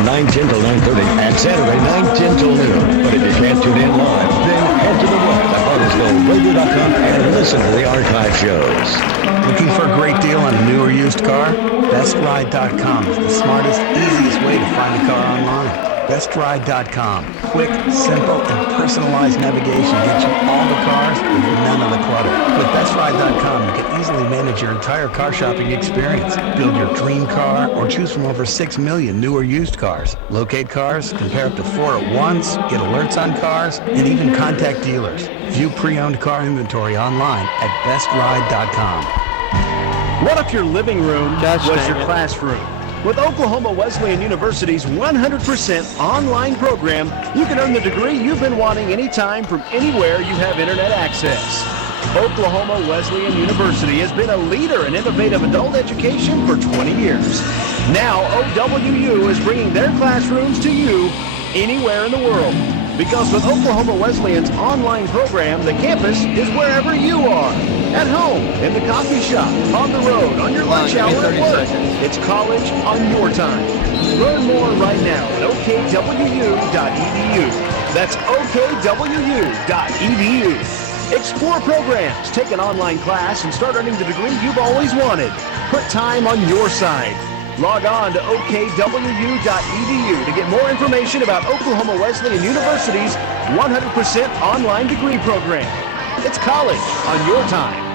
from 9:10 till 9:30 and Saturday 9:10 till noon. But if you can't tune in live, then head to the web at AutoZoneRadio.com and listen to the archive shows. Looking for a great deal on a new or used car? BestRide.com is the smartest, easiest way to find a car online. BestRide.com. Quick, simple, and personalized navigation gets you all the cars with none of the clutter. With BestRide.com, you can easily manage your entire car shopping experience. Build your dream car or choose from over 6 million new or used cars. Locate cars, compare up to 4 at once, get alerts on cars, and even contact dealers. View pre-owned car inventory online at BestRide.com. What if your living room was your classroom? With Oklahoma Wesleyan University's 100% online program, you can earn the degree you've been wanting anytime from anywhere you have internet access. Oklahoma Wesleyan University has been a leader in innovative adult education for 20 years. Now, OWU is bringing their classrooms to you anywhere in the world. Because with Oklahoma Wesleyan's online program, the campus is wherever you are. At home, in the coffee shop, on the road, on your lunch hour at work. It's college on your time. Learn more right now at okwu.edu. That's okwu.edu. Explore programs, take an online class, and start earning the degree you've always wanted. Put time on your side. Log on to okwu.edu to get more information about Oklahoma Wesleyan University's 100% online degree program. It's college on your time.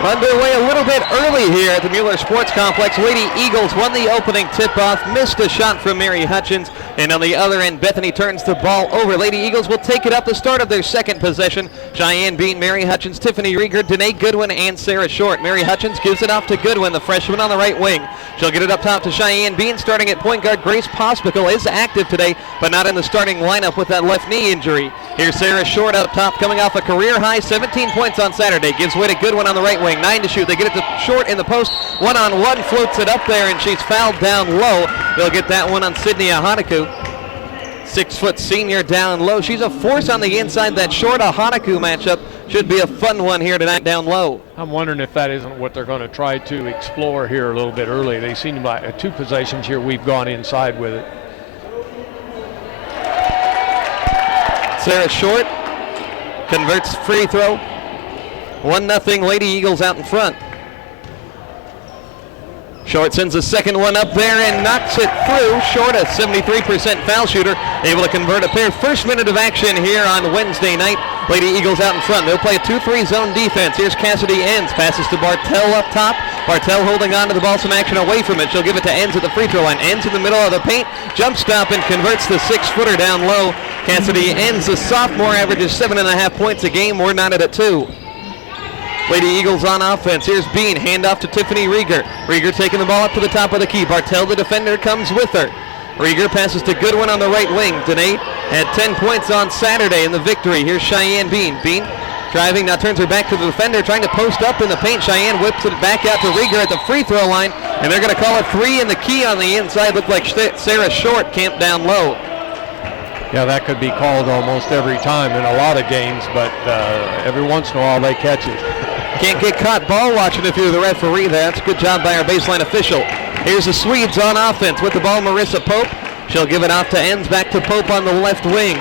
Underway a little bit early here at the Mueller Sports Complex. Lady Eagles won the opening tip-off, missed a shot from Mary Hutchins, and on the other end, Bethany turns the ball over. Lady Eagles will take it up the start of their second possession. Cheyenne Bean, Mary Hutchins, Tiffany Rieger, Danae Goodwin, and Sarah Short. Mary Hutchins gives it off to Goodwin, the freshman on the right wing. She'll get it up top to Cheyenne Bean. Starting at point guard, Grace Pospical is active today, but not in the starting lineup with that left knee injury. Here's Sarah Short up top, coming off a career-high 17 points on Saturday. Gives way to Goodwin on the right wing. 9 to shoot. They get it to Short in the post. One-on-one, floats it up there, and she's fouled down low. They'll get that one on Sydney Ahanaku. 6-foot senior down low. She's a force on the inside. That Short-Ahanaku matchup should be a fun one here tonight down low. I'm wondering if that isn't what they're going to try to explore here a little bit early. They seem to be 2 possessions here. We've gone inside with it. Sarah Short converts free throw. 1-0 Lady Eagles out in front. Short sends the second one up there and knocks it through. Short, a 73% foul shooter, able to convert a pair. First minute of action here on Wednesday night. Lady Eagles out in front. They'll play a 2-3 zone defense. Here's Cassidy Enns. Passes to Bartell up top. Bartell holding on to the ball, some action away from it. She'll give it to Enns at the free throw line. Enns in the middle of the paint. Jump stop and converts the 6-footer down low. Cassidy Enns, the sophomore, averages 7.5 points a game. We're not at 2. Lady Eagles on offense. Here's Bean. Handoff to Tiffany Rieger. Rieger taking the ball up to the top of the key. Bartell, the defender, comes with her. Rieger passes to Goodwin on the right wing. Danae had 10 points on Saturday in the victory. Here's Cheyenne Bean. Bean driving, now turns her back to the defender, trying to post up in the paint. Cheyenne whips it back out to Rieger at the free throw line, and they're going to call it 3 in the key on the inside. Looked like Sarah Short camped down low. Yeah, that could be called almost every time in a lot of games, but every once in a while they catch it. Can't get caught ball watching if you're the referee. That's a good job by our baseline official. Here's the Swedes on offense with the ball, Marissa Pope. She'll give it off to Enns, back to Pope on the left wing.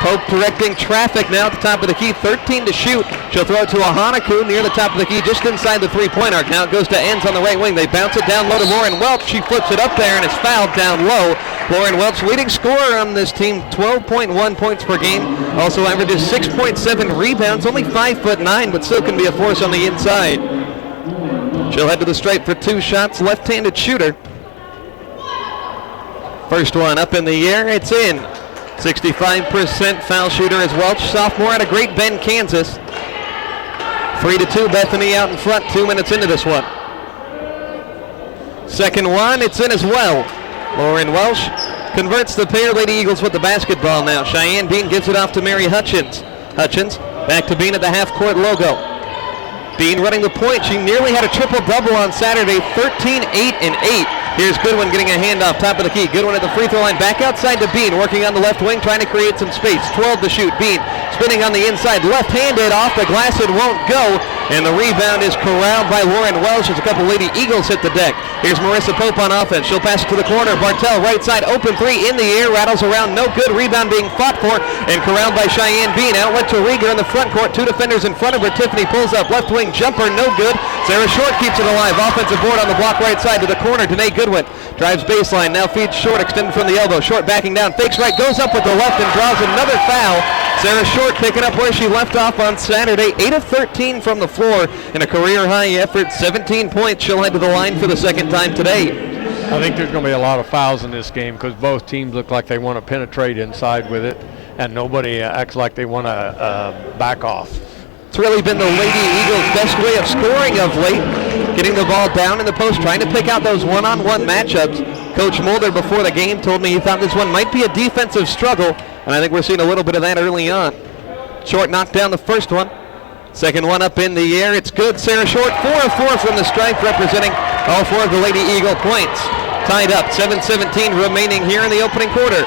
Pope directing traffic now at the top of the key, 13 to shoot. She'll throw it to Ahanaku near the top of the key, just inside the three-point arc. Now it goes to Enns on the right wing. They bounce it down low to Lauren Welch. She flips it up there and is fouled down low. Lauren Welch, leading scorer on this team, 12.1 points per game. Also averages 6.7 rebounds, only 5'9", but still can be a force on the inside. She'll head to the stripe for 2 shots, left-handed shooter. First one up in the air, it's in. 65% foul shooter is Welch, sophomore out of Great Bend, Kansas. 3-2, Bethany out in front, 2 minutes into this one. Second one, it's in as well. Lauren Welch converts the pair. Lady Eagles with the basketball now. Cheyenne Bean gives it off to Mary Hutchins. Hutchins back to Bean at the half-court logo. Bean running the point. She nearly had a triple-double on Saturday, 13, 8, and 8. Here's Goodwin getting a handoff, top of the key. Goodwin at the free throw line, back outside to Bean, working on the left wing, trying to create some space. 12 to shoot. Bean spinning on the inside, left-handed off the glass. It won't go. And the rebound is corralled by Lauren Welsh as a couple Lady Eagles hit the deck. Here's Marissa Pope on offense. She'll pass it to the corner. Bartell right side, open three in the air, rattles around, no good. Rebound being fought for and corralled by Cheyenne Bean. Outlet to Rieger in the front court. Two defenders in front of her. Tiffany pulls up, left wing jumper, no good. Sarah Short keeps it alive. Offensive board on the block right side to the corner. Danae Goodwin drives baseline, now feeds Short, extended from the elbow. Short backing down, fakes right, goes up with the left and draws another foul. Sarah Short picking up where she left off on Saturday. 8 of 13 from the floor in a career-high effort. 17 points. She'll head to the line for the second time today. I think there's going to be a lot of fouls in this game because both teams look like they want to penetrate inside with it, and nobody acts like they want to back off. It's really been the Lady Eagles' best way of scoring of late, getting the ball down in the post, trying to pick out those one-on-one matchups. Coach Mulder before the game told me he thought this one might be a defensive struggle, and I think we're seeing a little bit of that early on. Short knocked down the first one. Second one up in the air. It's good. Sarah Short, 4 of 4 from the stripe, representing all 4 of the Lady Eagle points. Tied up, 7:17 remaining here in the opening quarter.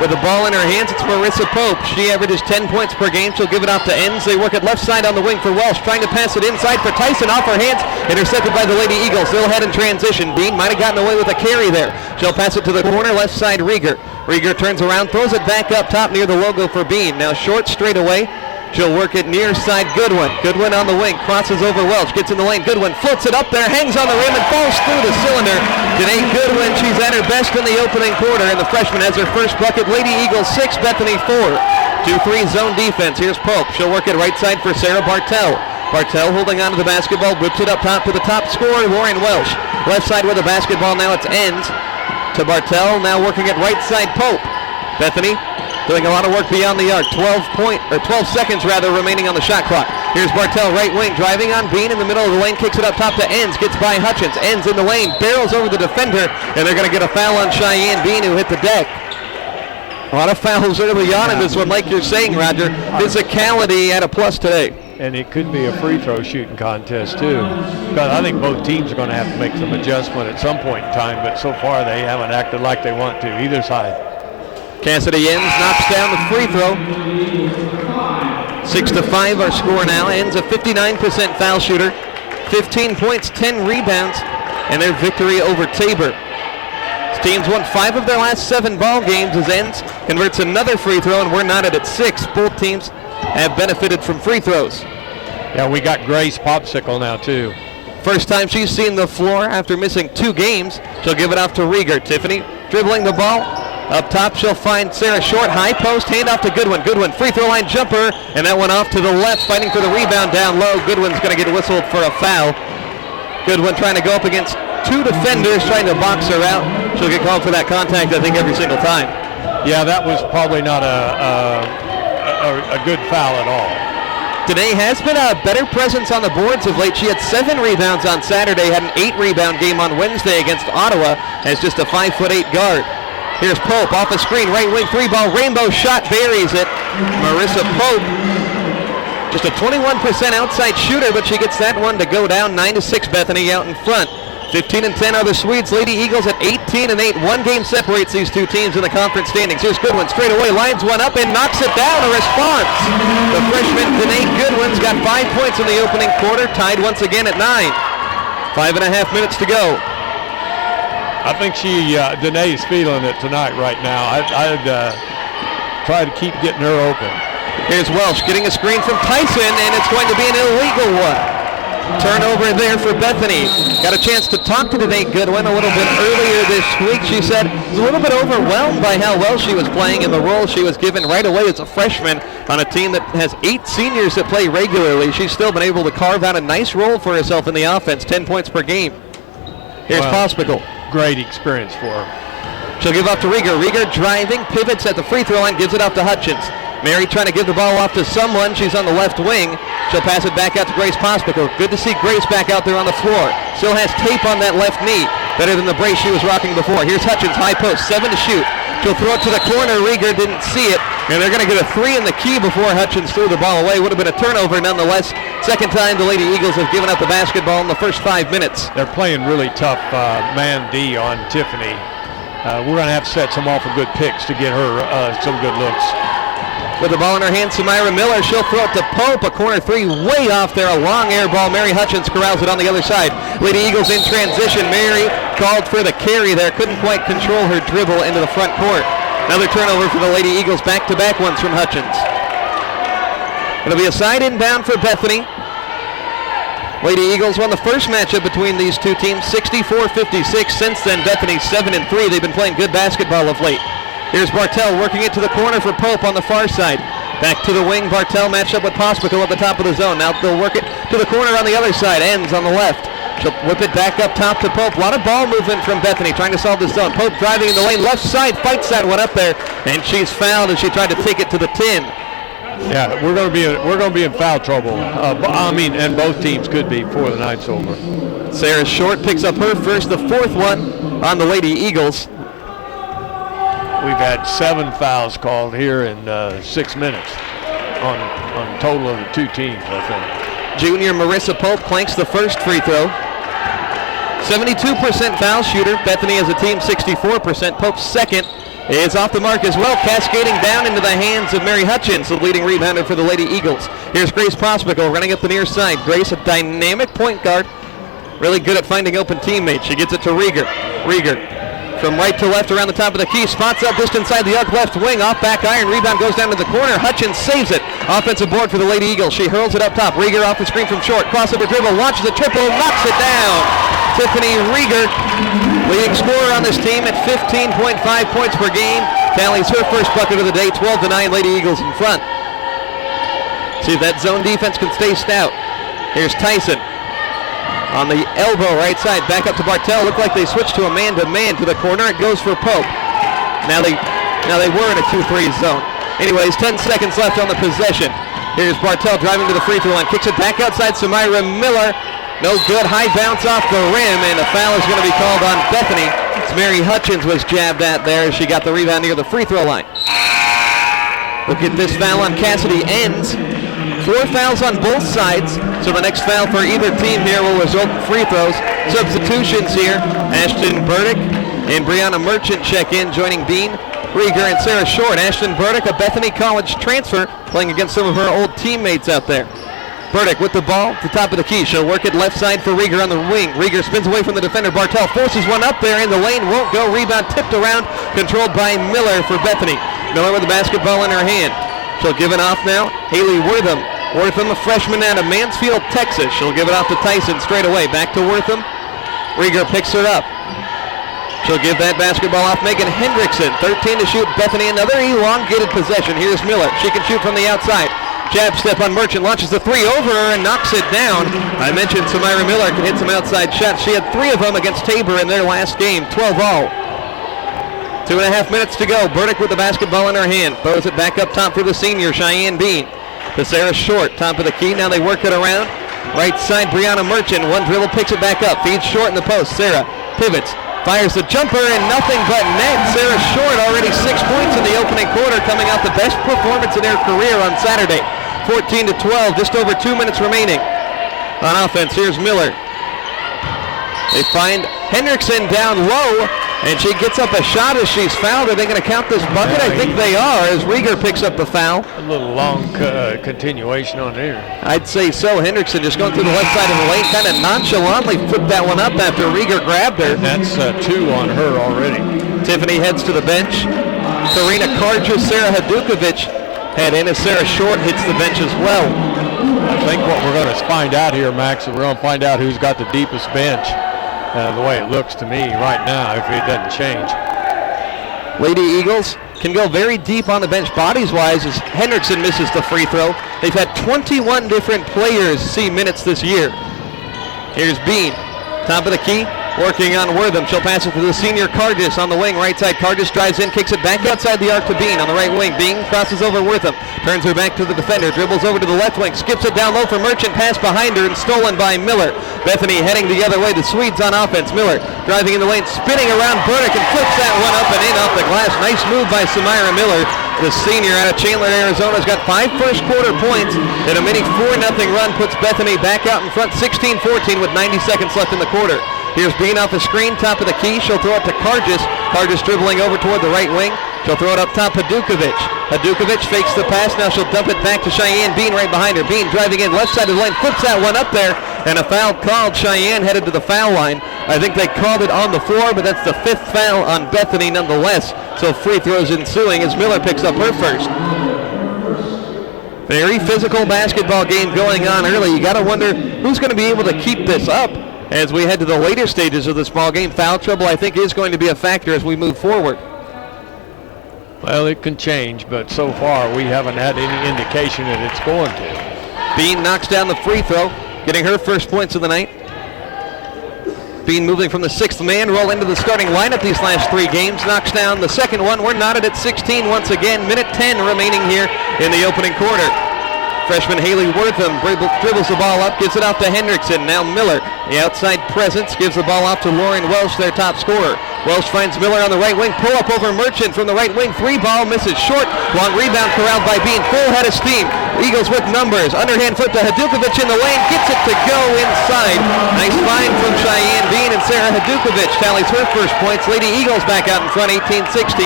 With the ball in her hands, it's Marissa Pope. She averages 10 points per game. She'll give it off to Enns. They work it left side on the wing for Welsh, trying to pass it inside for Tyson, off her hands, intercepted by the Lady Eagles. They'll head in transition. Bean might have gotten away with a carry there. She'll pass it to the corner, left side Rieger. Rieger turns around, throws it back up top near the logo for Bean. Now Short straight away. She'll work it near side Goodwin. Goodwin on the wing, crosses over Welch, gets in the lane. Goodwin floats it up there, hangs on the rim, and falls through the cylinder. Danae Goodwin, she's at her best in the opening quarter, and the freshman has her first bucket. Lady Eagles 6, Bethany 4. 2-3 zone defense. Here's Pope. She'll work it right side for Sarah Bartell. Bartell holding onto the basketball, whips it up top to the top scorer, Lauren Welsh. Left side with the basketball, now it's Enns to Bartell, now working it right side Pope. Bethany doing a lot of work beyond the arc. 12 seconds remaining on the shot clock. Here's Bartell, right wing, driving on Bean in the middle of the lane, kicks it up top to Enns, gets by Hutchins. Enns in the lane, barrels over the defender, and they're going to get a foul on Cheyenne Bean, who hit the deck. A lot of fouls early on in this one, like you're saying, Roger. Physicality at a plus today. And it could be a free throw shooting contest too. But I think both teams are going to have to make some adjustment at some point in time, but so far they haven't acted like they want to, either side. Cassidy Enns knocks down the free throw. 6-5 our score now. Enns a 59% foul shooter. 15 points, 10 rebounds, and their victory over Tabor. This team's won 5 of their last 7 ball games as Enns converts another free throw, and we're knotted at 6. Both teams have benefited from free throws. Yeah, we got Grace Popsicle now too. First time she's seen the floor after missing 2 games. She'll give it off to Rieger. Tiffany dribbling the ball. Up top, she'll find Sarah Short. High post, hand off to Goodwin. Goodwin, free throw line jumper, and that one off to the left, fighting for the rebound down low. Goodwin's going to get whistled for a foul. Goodwin trying to go up against 2 defenders, trying to box her out. She'll get called for that contact, I think, every single time. Yeah, that was probably not a good foul at all. Danae has been a better presence on the boards of late. She had 7 rebounds on Saturday, had an 8-rebound game on Wednesday against Ottawa as just a 5'8" guard. Here's Pope off a screen, right wing 3-ball, rainbow shot, buries it. Marissa Pope, just a 21% outside shooter, but she gets that one to go down. 9-6 Bethany out in front. 15-10 are the Swedes. Lady Eagles at 18-8. 1 game separates these 2 teams in the conference standings. Here's Goodwin straight away, lines one up and knocks it down. A response. The freshman Danae Goodwin's got 5 points in the opening quarter, tied once again at 9. 5.5 minutes to go. I think Danae's feeling it tonight right now. I'd try to keep getting her open. Here's Welsh getting a screen from Tyson, and it's going to be an illegal one. Turnover there for Bethany. Got a chance to talk to Danae Goodwin a little bit earlier this week. She said was a little bit overwhelmed by how well she was playing and the role she was given right away as a freshman on a team that has 8 seniors that play regularly. She's still been able to carve out a nice role for herself in the offense, 10 points per game. Here's Pospical. Great experience for her. She'll give up to Rieger. Rieger driving, pivots at the free throw line, gives it off to Hutchins. Mary trying to give the ball off to someone. She's on the left wing. She'll pass it back out to Grace Pospical. Good to see Grace back out there on the floor. Still has tape on that left knee. Better than the brace she was rocking before. Here's Hutchins, high post, 7 to shoot. She'll throw it to the corner. Rieger didn't see it. And they're going to get a 3 in the key before Hutchins threw the ball away. Would have been a turnover nonetheless. Second time the Lady Eagles have given up the basketball in the first 5 minutes. They're playing really tough man D on Tiffany. We're going to have to set some awful good picks to get her some good looks. with the ball in her hand, Samira Miller. She'll throw it to Pope. A corner three way off there. A long air ball. Mary Hutchins corrals it on the other side. Lady Eagles in transition. Mary called for the carry there. Couldn't quite control her dribble into the front court. Another turnover for the Lady Eagles. Back-to-back ones from Hutchins. It'll be a side inbound for Bethany. Lady Eagles won the first matchup between these two teams, 64-56. Since then, Bethany 7-3. They've been playing good basketball of late. Here's Bartell working it to the corner for Pope on the far side. Back to the wing. Bartell matched up with Pospico at the top of the zone. Now they'll work it to the corner on the other side. Ends on the left. She'll whip it back up top to Pope. A lot of ball movement from Bethany trying to solve the zone. Pope driving in the lane. Left side fights that one up there, and she's fouled as she tried to take it to the tin. Yeah, we're going to be in foul trouble. And both teams could be before the night's over. Sarah Short picks up her first, the fourth one on the Lady Eagles. We've had 7 fouls called here in 6 minutes on total of the two teams, I think. Junior Marissa Pope clanks the first free throw. 72% foul shooter. Bethany as a team 64%. Pope's second is off the mark as well, cascading down into the hands of Mary Hutchins, the leading rebounder for the Lady Eagles. Here's Grace Pospico running up the near side. Grace, a dynamic point guard, really good at finding open teammates. She gets it to Rieger. Rieger from right to left around the top of the key, spots up just inside the arc left wing, off back iron, rebound goes down to the corner. Hutchins saves it. Offensive board for the Lady Eagles. She hurls it up top. Rieger off the screen from Short, crossover dribble, launches a triple, knocks it down. Tiffany Rieger, leading scorer on this team at 15.5 points per game, tallies her first bucket of the day. 12-9 Lady Eagles in front. See if that zone defense can stay stout. Here's Tyson on the elbow, right side, back up to Bartell. Looked like they switched to a man-to-man to the corner. It goes for Pope. Now they were in a 2-3 zone. Anyways, 10 seconds left on the possession. Here's Bartell driving to the free throw line, kicks it back outside. Samira Miller. No good, high bounce off the rim, and a foul is going to be called on Bethany. It's Mary Hutchins was jabbed at there. She got the rebound near the free throw line. Look at this foul on Cassidy. Ends. 4 fouls on both sides, so the next foul for either team here will result in free throws. Substitutions here. Ashton Burdick and Brianna Merchant check in, joining Bean, Rieger, and Sarah Short. Ashton Burdick, a Bethany College transfer, playing against some of her old teammates out there. Burdick with the ball at the top of the key. She'll work it left side for Rieger on the wing. Rieger spins away from the defender. Bartell forces one up there in the lane. Won't go. Rebound tipped around. Controlled by Miller for Bethany. Miller with the basketball in her hand. She'll give it off now. Haley Wortham. Wortham, a freshman out of Mansfield, Texas. She'll give it off to Tyson straight away. Back to Wortham. Rieger picks her up. She'll give that basketball off. Megan Hendrickson, 13 to shoot. Bethany, another elongated possession. Here's Miller. She can shoot from the outside. Jab step on Merchant, launches the three over her and knocks it down. I mentioned Samira Miller can hit some outside shots. She had 3 of them against Tabor in their last game, 12-all. 2.5 minutes to go. Burdick with the basketball in her hand. Throws it back up top for the senior, Cheyenne Bean. To Sarah Short, top of the key. Now they work it around. Right side, Brianna Merchant. One dribble, picks it back up. Feeds Short in the post. Sarah pivots. Fires the jumper and nothing but net. Sarah Short already 6 points in the opening quarter, coming out the best performance in her career on Saturday. 14-12, just over 2 minutes remaining. On offense, here's Miller. They find Hendrickson down low, and she gets up a shot as she's fouled. Are they going to count this bucket? I think they are, as Rieger picks up the foul. A little long continuation on there. I'd say so. Hendrickson just going through the left side of the lane, kind of nonchalantly flipped that one up after Rieger grabbed her. That's 2 on her already. Tiffany heads to the bench. Karina Karcher, Sarah Hadukovic head in as Sarah Short hits the bench as well. I think what we're going to find out here, Max, is we're going to find out who's got the deepest bench. The way it looks to me right now, if it doesn't change. Lady Eagles can go very deep on the bench bodies-wise as Hendrickson misses the free throw. They've had 21 different players see minutes this year. Here's Bean, top of the key, working on Wortham. She'll pass it to the senior Cargis on the wing, right side. Cargis drives in, kicks it back outside the arc to Bean on the right wing. Bean crosses over Wortham, turns her back to the defender, dribbles over to the left wing, skips it down low for Merchant, pass behind her and stolen by Miller. Bethany heading the other way. The Swedes on offense. Miller driving in the lane, spinning around Burdick and flips that one up and in off the glass. Nice move by Samira Miller. The senior out of Chandler, Arizona, has got 5 first quarter points, and a mini 4-0 run puts Bethany back out in front, 16-14 with 90 seconds left in the quarter. Here's Bean off the screen, top of the key. She'll throw it to Cargis. Cargis dribbling over toward the right wing. She'll throw it up top, Hadukovic. Hadukovic fakes the pass. Now she'll dump it back to Cheyenne Bean right behind her. Bean driving in left side of the lane, flips that one up there, and a foul called. Cheyenne headed to the foul line. I think they called it on the floor, but that's the 5th foul on Bethany nonetheless. So free throws ensuing as Miller picks up her first. Very physical basketball game going on early. You got to wonder who's going to be able to keep this up as we head to the later stages of this ball game. Foul trouble, I think, is going to be a factor as we move forward. Well, it can change, but so far we haven't had any indication that it's going to. Bean knocks down the free throw, getting her first points of the night. Bean moving from the 6th man roll into the starting lineup these last 3 games. Knocks down the second one. We're knotted at 16 once again. Minute 10 remaining here in the opening quarter. Freshman Haley Wortham dribbles the ball up, gives it out to Hendrickson. Now Miller, the outside presence, gives the ball off to Lauren Welsh, their top scorer. Welsh finds Miller on the right wing, pull up over Merchant from the right wing. 3 ball, misses short. Long rebound corralled by Bean. Full head of steam. Eagles with numbers. Underhand flip to Hadukovic in the lane. Gets it to go inside. Nice find from Cheyenne Bean, and Sarah Hadukovic tallies her first points. Lady Eagles back out in front, 18-16.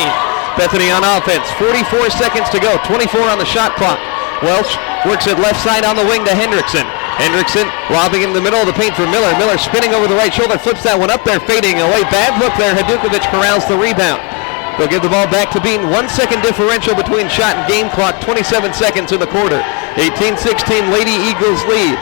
Bethany on offense. 44 seconds to go. 24 on the shot clock. Welch works it left side on the wing to Hendrickson. Hendrickson lobbing in the middle of the paint for Miller. Miller spinning over the right shoulder, flips that one up there, fading away. Bad look there. Hadukovic corrals the rebound. They'll give the ball back to Bean. 1 second differential between shot and game clock. 27 seconds in the quarter. 18-16, Lady Eagles lead.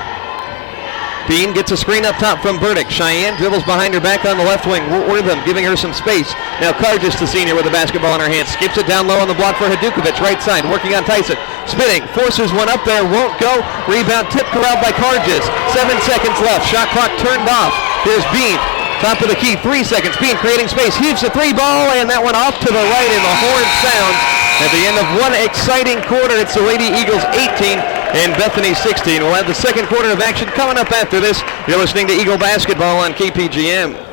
Bean gets a screen up top from Burdick. Cheyenne dribbles behind her back on the left wing. Wortham giving her some space. Now Cargis, the senior, with the basketball in her hand. Skips it down low on the block for Hadukovic. Right side, working on Tyson. Spinning, forces one up there, won't go. Rebound tip corralled by Cargis. 7 seconds left. Shot clock turned off. Here's Bean. Top of the key, 3 seconds. Bean creating space. Heaves the 3 ball, and that one off to the right, and the horn sounds. At the end of one exciting quarter, it's the Lady Eagles 18 and Bethany 16. We'll have the second quarter of action coming up after this. You're listening to Eagle Basketball on KPGM.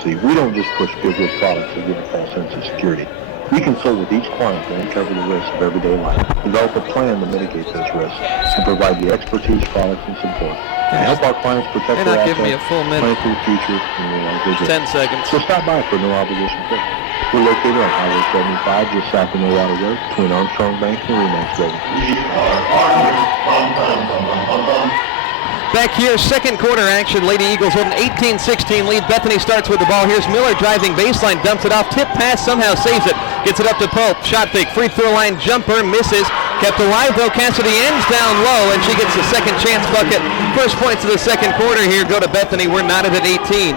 We don't just push good products that give a false sense of security. We consult with each client to uncover the risks of everyday life, develop a plan to mitigate those risks, and provide the expertise, products, and support to help our clients protect their assets, plan for the future, and realize their dreams. 10 seconds. So stop by for no obligation fee. We're located on Highway 75, just south of Nevada Road, between Armstrong Bank and Remax Building. Back here, second quarter action. Lady Eagles with an 18-16 lead. Bethany starts with the ball. Here's Miller driving baseline, dumps it off. Tip pass, somehow saves it. Gets it up to Pope. Shot fake, free throw line jumper, misses. Kept alive though. Cassidy ends down low, and she gets the second chance bucket. First points of the second quarter here go to Bethany. We're knotted at 18.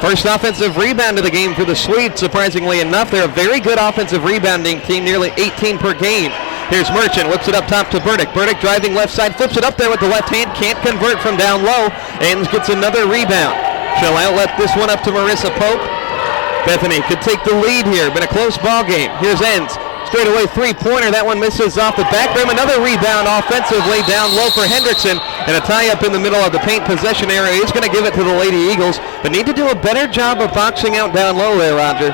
First offensive rebound of the game for the Swedes, surprisingly enough. They're a very good offensive rebounding team, nearly 18 per game. Here's Merchant, whips it up top to Burdick. Burdick driving left side, flips it up there with the left hand, can't convert from down low, and gets another rebound. She'll outlet this one up to Marissa Pope. Bethany could take the lead here, been a close ball game. Here's Enns, straight away three-pointer, that one misses off the back rim. Another rebound offensively down low for Hendrickson, and a tie-up in the middle of the paint possession area. He's going to give it to the Lady Eagles, but need to do a better job of boxing out down low there, Roger.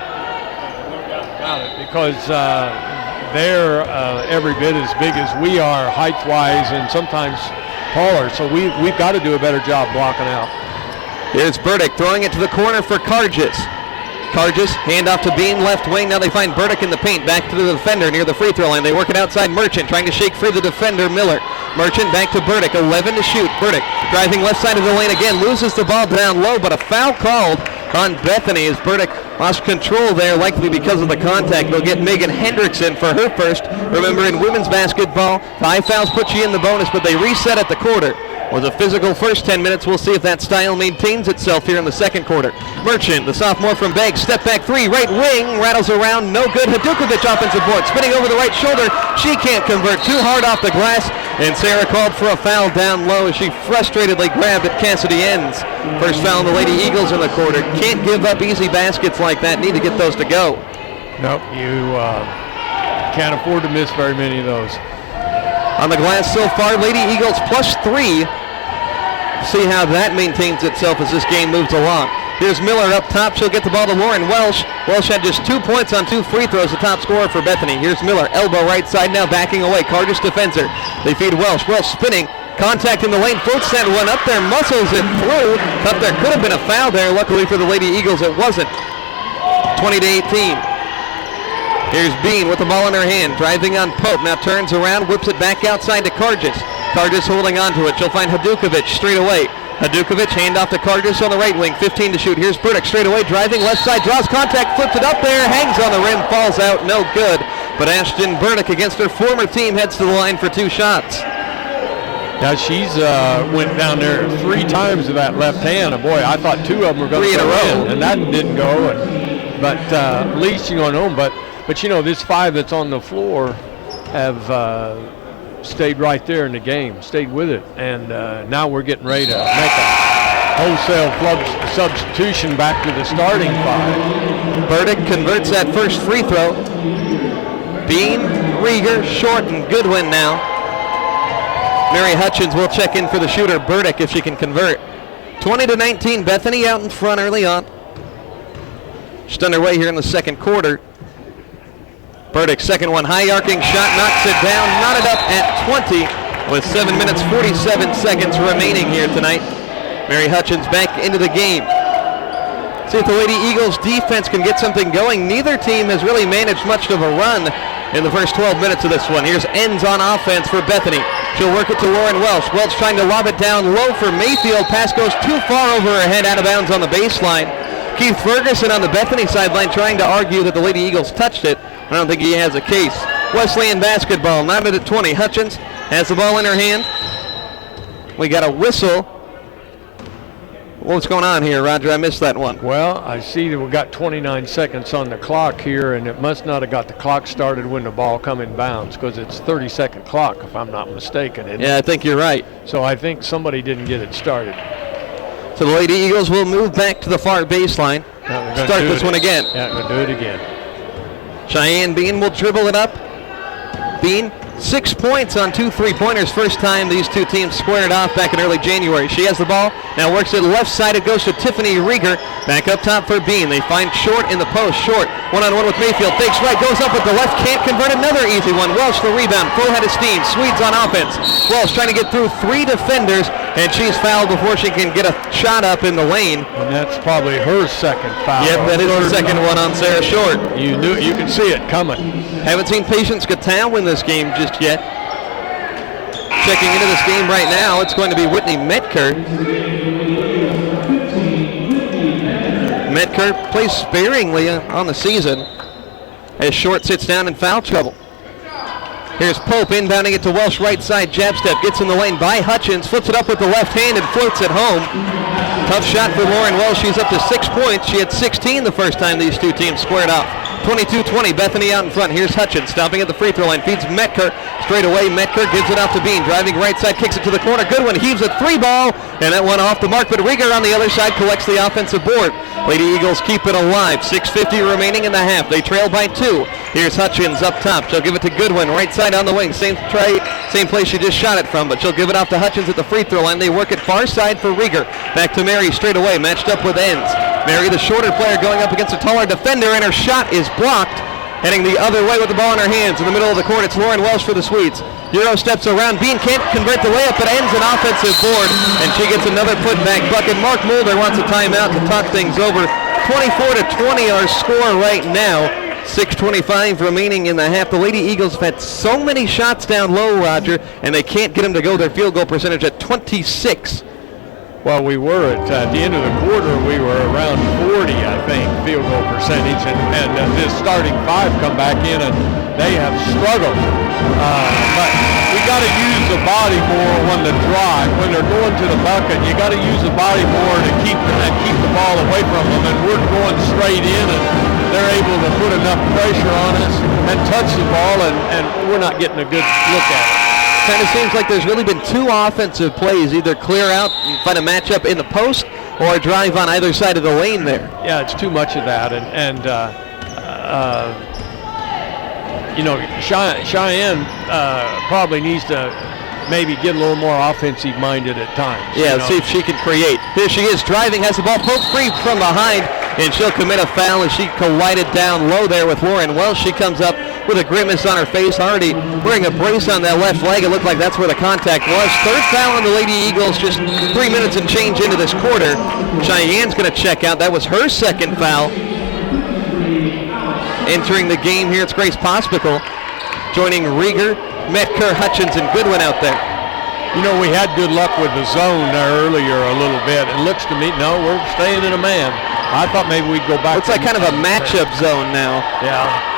Because they're every bit as big as we are height-wise and sometimes taller, so we've got to do a better job blocking out. Here's Burdick throwing it to the corner for Cargis. Cargis, handoff to Bean, left wing. Now they find Burdick in the paint. Back to the defender near the free throw line. They work it outside. Merchant trying to shake free the defender, Miller. Merchant back to Burdick, 11 to shoot. Burdick driving left side of the lane again, loses the ball down low, but a foul called on Bethany as Burdick lost control there, likely because of the contact. They'll get Megan Hendrickson for her first. Remember, in women's basketball, 5 fouls put you in the bonus, but they reset at the quarter. Was a physical first 10 minutes. We'll see if that style maintains itself here in the second quarter. Merchant, the sophomore from Begg, step back three, right wing, rattles around, no good. Hadukovic offensive board, spinning over the right shoulder. She can't convert, too hard off the glass, and Sarah called for a foul down low as she frustratedly grabbed at Cassidy Ends. First foul on the Lady Eagles in the quarter. Can't give up easy baskets like that. Need to get those to go. Nope, you can't afford to miss very many of those. On the glass so far, Lady Eagles +3. See how that maintains itself as this game moves along. Here's Miller up top. She'll get the ball to Lauren Welsh. Welsh had just 2 points on 2 free throws, the top scorer for Bethany. Here's Miller, elbow right side now, backing away. Carter's defends her. They feed Welsh. Welsh spinning. Contact in the lane. Floats that one up there, muscles it through. Thought there could have been a foul there. Luckily for the Lady Eagles, it wasn't. 20-18. Here's Bean with the ball in her hand, driving on Pope. Now turns around, whips it back outside to Cargis. Cargis holding on to it. She'll find Hadukovic straight away. Hadukovic, hand off to Cargis on the right wing, 15 to shoot. Here's Burdick straight away, driving left side, draws contact, flips it up there, hangs on the rim, falls out, no good. But Ashton Burdick against her former team heads to the line for 2 shots. Now she's went down there 3 times with that left hand, and boy, I thought 2 of them were going to go in, and that didn't go. But at least you don't know. But you know, this 5 that's on the floor have stayed right there in the game, stayed with it, and now we're getting ready to make a wholesale substitution back to the starting 5. Burdick converts that first free throw. Bean, Rieger, Short, and Goodwin now. Mary Hutchins will check in for the shooter, Burdick, if she can convert. 20-19, Bethany out in front early on. Just underway here in the second quarter. Burdick, second one, high arcing shot, knocks it down, knotted up at 20 with 7 minutes, 47 seconds remaining here tonight. Mary Hutchins back into the game. See if the Lady Eagles defense can get something going. Neither team has really managed much of a run in the first 12 minutes of this one. Here's Ends on offense for Bethany. She'll work it to Lauren Welsh. Welsh trying to lob it down low for Mayfield. Pass goes too far over her head, out of bounds on the baseline. Keith Ferguson on the Bethany sideline trying to argue that the Lady Eagles touched it. I don't think he has a case. Wesleyan basketball, knotted at 20. Hutchins has the ball in her hand. We got a whistle. What's going on here, Roger? I missed that one. Well, I see that we've got 29 seconds on the clock here, and it must not have got the clock started when the ball come in bounds, because it's 30-second clock, if I'm not mistaken. Yeah, I think you're right. So I think somebody didn't get it started. So the Lady Eagles will move back to the far baseline. Start this one again. Yeah, we'll do it again. Cheyenne Bean will dribble it up. Bean, 6 points on 2 3-pointers. First time these two teams squared off back in early January. She has the ball, now works it left side. It goes to Tiffany Rieger. Back up top for Bean. They find Short in the post. Short, one-on-one with Mayfield. Fakes right, goes up with the left, can't convert. Another easy one. Welsh the rebound, full head of steam. Swedes on offense. Welsh trying to get through 3 defenders, and she's fouled before she can get a shot up in the lane. And that's probably her second foul. Yep, that is the second one on Sarah Short. You knew, you can see it coming. Haven't seen Patience Gatow win this game just yet. Checking into this game right now, it's going to be Whitney Metker. Metker plays sparingly on the season as Short sits down in foul trouble. Here's Pope inbounding it to Welsh, right side, jab step, gets in the lane by Hutchins, flips it up with the left hand and floats it home. Tough shot for Lauren Welsh. She's up to 6 points. She had 16 the first time these two teams squared off. 22-20, Bethany out in front. Here's Hutchins stopping at the free throw line, feeds Metker straight away. Metker gives it off to Bean, driving right side, kicks it to the corner. Goodwin heaves a 3-ball, and that one off the mark, but Rieger on the other side collects the offensive board. Lady Eagles keep it alive. 6:50 remaining in the half. They trail by 2. Here's Hutchins up top. She'll give it to Goodwin, right side on the wing. Same place she just shot it from, but she'll give it off to Hutchins at the free throw line. They work it far side for Rieger. Back to Mary straight away, matched up with Ends. Mary, the shorter player, going up against a taller defender, and her shot is blocked. Heading the other way with the ball in her hands. In the middle of the court, it's Lauren Welsh for the Swedes. Euro steps around. Bean can't convert the layup, but Ends an offensive board, and she gets another putback bucket. Mark Mulder wants a timeout to talk things over. 24-20 our score right now. 6:25 remaining in the half. The Lady Eagles have had so many shots down low, Roger, and they can't get them to go. Their field goal percentage at 26. Well, we were at the end of the quarter, we were around 40, I think, field goal percentage, and this starting five come back in, and they have struggled. But we got to use the body more on the drive. When they're going to the bucket, you got to use the body more to keep the ball away from them, and we're going straight in, and they're able to put enough pressure on us and touch the ball, and we're not getting a good look at it. Kind of seems like there's really been two offensive plays, either clear out and find a matchup in the post or a drive on either side of the lane there. Yeah, it's too much of that, and you know, Cheyenne probably needs to maybe get a little more offensive minded at times. Yeah, see if she can create. Here she is driving, has the ball poked free from behind, and she'll commit a foul as she collided down low there with Lauren Welsh. She comes up with a grimace on her face, already wearing a brace on that left leg. It looked like that's where the contact was. Third foul on the Lady Eagles, just 3 minutes and change into this quarter. Cheyenne's going to check out. That was her second foul. Entering the game here, it's Grace Pospical joining Rieger, Metker, Hutchins, and Goodwin out there. You know, we had good luck with the zone there earlier a little bit. It looks to me, no, we're staying in a man. I thought maybe we'd go back. Looks like kind of a matchup zone now. Yeah.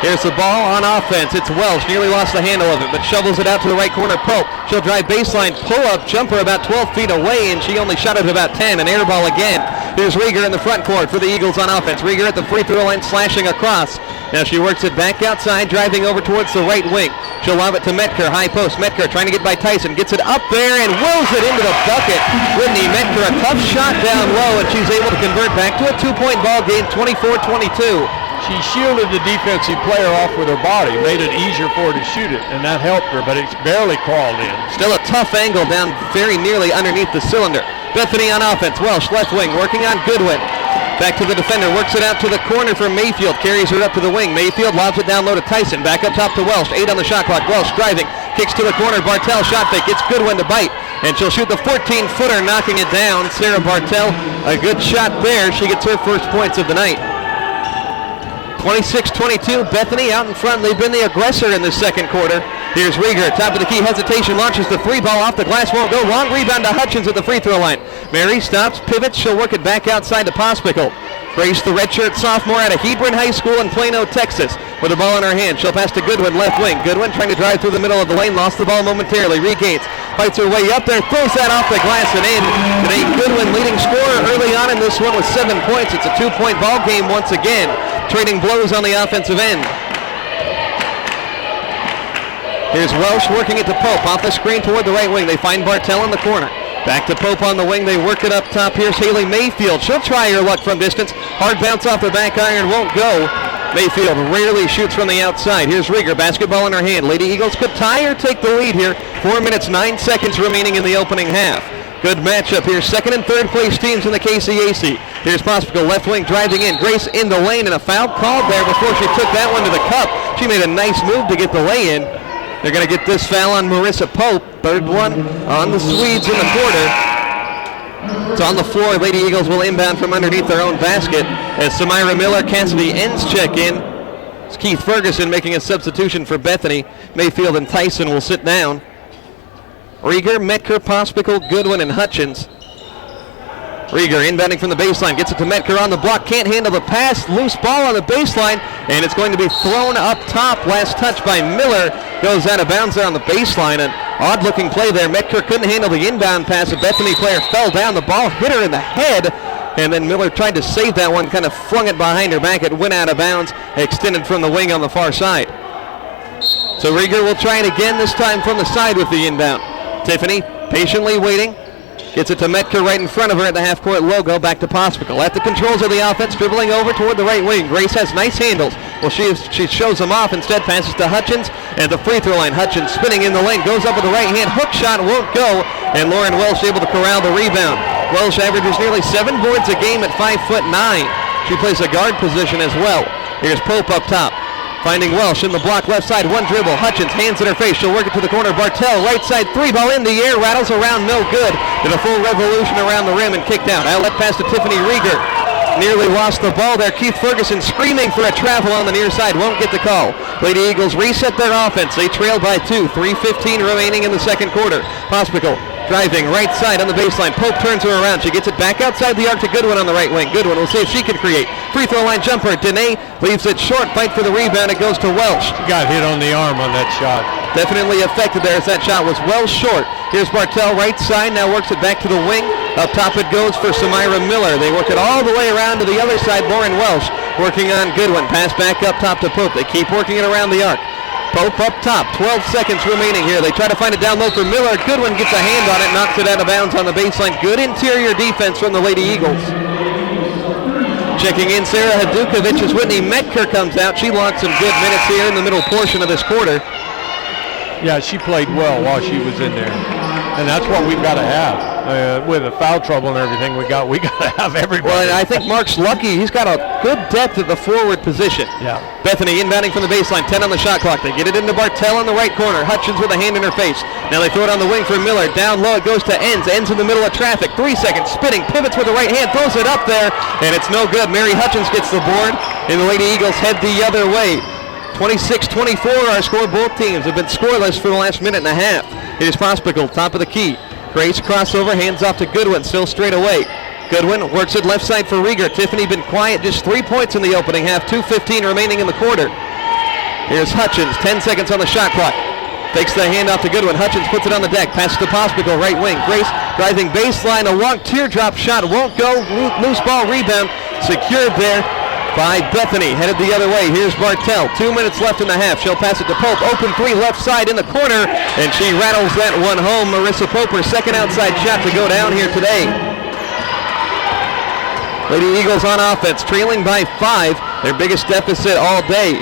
Here's the ball on offense. It's Welsh. Nearly lost the handle of it, but shovels it out to the right corner. Pope. She'll drive baseline, pull-up, jumper about 12 feet away, and she only shot it about 10. An air ball again. Here's Rieger in the front court for the Eagles on offense. Rieger at the free throw line, slashing across. Now she works it back outside, driving over towards the right wing. She'll lob it to Metker, high post. Metker trying to get by Tyson. Gets it up there and wills it into the bucket. Whitney Metker, a tough shot down low, and she's able to convert back to a two-point ball game, 24-22. She shielded the defensive player off with her body, made it easier for her to shoot it, and that helped her, but it's barely crawled in. Still a tough angle down very nearly underneath the cylinder. Bethany on offense. Welsh, left wing, working on Goodwin. Back to the defender, works it out to the corner for Mayfield, carries her up to the wing. Mayfield lobs it down low to Tyson, back up top to Welsh, 8 on the shot clock. Welsh driving, kicks to the corner, Bartell shot fake, gets Goodwin to bite, and she'll shoot the 14-footer, knocking it down. Sarah Bartell, a good shot there. She gets her first points of the night. 26-22, Bethany out in front. They've been the aggressor in the second quarter. Here's Rieger, top of the key, hesitation, launches the three ball off the glass, won't go. Long rebound to Hutchins at the free throw line. Mary stops, pivots, she'll work it back outside to Pospical. Grace, the redshirt sophomore out of Hebron High School in Plano, Texas, with the ball in her hand. She'll pass to Goodwin, left wing. Goodwin trying to drive through the middle of the lane, lost the ball momentarily, regains, fights her way up there, throws that off the glass and in. Today, Goodwin leading scorer early on in this one with 7 points. It's a 2-point ball game once again. Trading blows on the offensive end. Here's Welsh working it to Pope, off the screen toward the right wing. They find Bartell in the corner. Back to Pope on the wing. They work it up top. Here's Haley Mayfield. She'll try her luck from distance. Hard bounce off the back iron, won't go. Mayfield rarely shoots from the outside. Here's Rieger, basketball in her hand. Lady Eagles could tie or take the lead here. 4 minutes, 9 seconds remaining in the opening half. Good matchup here. Second and third place teams in the KCAC. Here's Pospical, left wing driving in. Grace in the lane, and a foul called there before she took that one to the cup. She made a nice move to get the lay in. They're going to get this foul on Marissa Pope. Third one on the Swedes in the quarter. It's on the floor. Lady Eagles will inbound from underneath their own basket as Samira Miller, Cassidy Enns check in. It's Keith Ferguson making a substitution for Bethany. Mayfield and Tyson will sit down. Rieger, Metker, Pospical, Goodwin, and Hutchins. Rieger inbounding from the baseline, gets it to Metker on the block, can't handle the pass, loose ball on the baseline, and it's going to be thrown up top. Last touch by Miller, goes out of bounds there on the baseline. An odd-looking play there. Metker couldn't handle the inbound pass. A Bethany player fell down, the ball hit her in the head, and then Miller tried to save that one, kind of flung it behind her back. It went out of bounds, extended from the wing on the far side. So Rieger will try it again, this time from the side with the inbound. Tiffany patiently waiting. Gets it to Metker right in front of her at the half-court logo. Back to Pospical. At the controls of the offense, dribbling over toward the right wing. Grace has nice handles. Well, she shows them off. Instead, passes to Hutchins at the free throw line. Hutchins spinning in the lane. Goes up with the right hand. Hook shot won't go. And Lauren Welsh able to corral the rebound. Welsh averages nearly 7 boards a game at 5'9". She plays a guard position as well. Here's Pope up top. Finding Welsh in the block, left side, one dribble. Hutchins, hands in her face. She'll work it to the corner. Bartell, right side, three ball in the air, rattles around, no good. Did a full revolution around the rim and kicked out. Outlet pass to Tiffany Rieger. nearly lost the ball there. Keith Ferguson screaming for a travel on the near side, won't get the call. Lady Eagles reset their offense. They trail by 2, 3:15 remaining in the second quarter. Hospital driving right side on the baseline. Pope turns her around. She gets it back outside the arc to Goodwin on the right wing. Goodwin will see if she can create. Free throw line jumper. Dene leaves it short. Fight for the rebound. It goes to Welsh. She got hit on the arm on that shot. Definitely affected there as that shot was well short. Here's Bartell right side. Now works it back to the wing. Up top it goes for Samira Miller. They work it all the way around to the other side. Lauren Welsh working on Goodwin. Pass back up top to Pope. They keep working it around the arc. Pope up top, 12 seconds remaining here. They try to find it down low for Miller. Goodwin gets a hand on it, knocks it out of bounds on the baseline. Good interior defense from the Lady Eagles. Checking in Sarah Hadukovic as Whitney Metker comes out. She logged some good minutes here in the middle portion of this quarter. Yeah, she played well while she was in there. And that's what we've got to have. With the foul trouble and everything we got to have everybody. Well, and I think Mark's lucky. He's got a good depth at the forward position. Yeah. Bethany inbounding from the baseline, 10 on the shot clock. They get it into Bartell in the right corner. Hutchins with a hand in her face. Now they throw it on the wing for Miller. Down low it goes to Enns. Enns in the middle of traffic. 3 seconds, spinning, pivots with the right hand, throws it up there, and it's no good. Mary Hutchins gets the board, and the Lady Eagles head the other way. 26-24 our score. Both teams have been scoreless for the last minute and a half. Here's Pospical, top of the key. Grace crossover, hands off to Goodwin, still straight away. Goodwin works it left side for Rieger. Tiffany been quiet, just 3 points in the opening half, 2:15 remaining in the quarter. Here's Hutchins, 10 seconds on the shot clock. Takes the hand off to Goodwin. Hutchins puts it on the deck, passes to Pospical, right wing. Grace driving baseline, a long teardrop shot, won't go. Loose ball rebound, secured there by Bethany, headed the other way. Here's Bartell, 2 minutes left in the half. She'll pass it to Pope, open three left side in the corner, and she rattles that one home. Marissa Pope, her second outside shot to go down here today. Lady Eagles on offense, trailing by 5, their biggest deficit all day.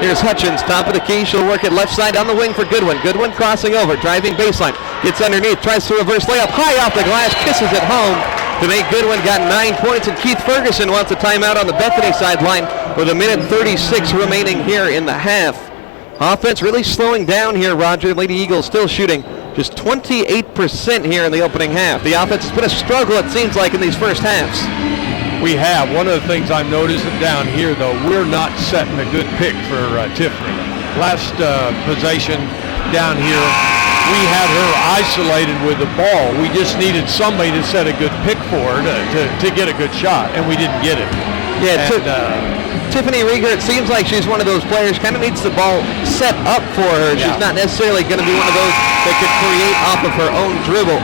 Here's Hutchins, top of the key. She'll work it left side on the wing for Goodwin. Goodwin crossing over, driving baseline, gets underneath, tries to reverse layup, high off the glass, kisses it home. To make Goodwin got 9 points, and Keith Ferguson wants a timeout on the Bethany sideline with 1:36 remaining here in the half. Offense really slowing down here, Roger. Lady Eagles still shooting just 28% here in the opening half. The offense has been a struggle, it seems like, in these first halves. We have. One of the things I'm noticing down here, though, we're not setting a good pick for Tiffany. Last possession down here, we had her isolated with the ball. We just needed somebody to set a good pick for her to get a good shot, and we didn't get it. Yeah, Tiffany Rieger, it seems like she's one of those players, kind of needs the ball set up for her. Yeah. She's not necessarily going to be one of those that could create off of her own dribble.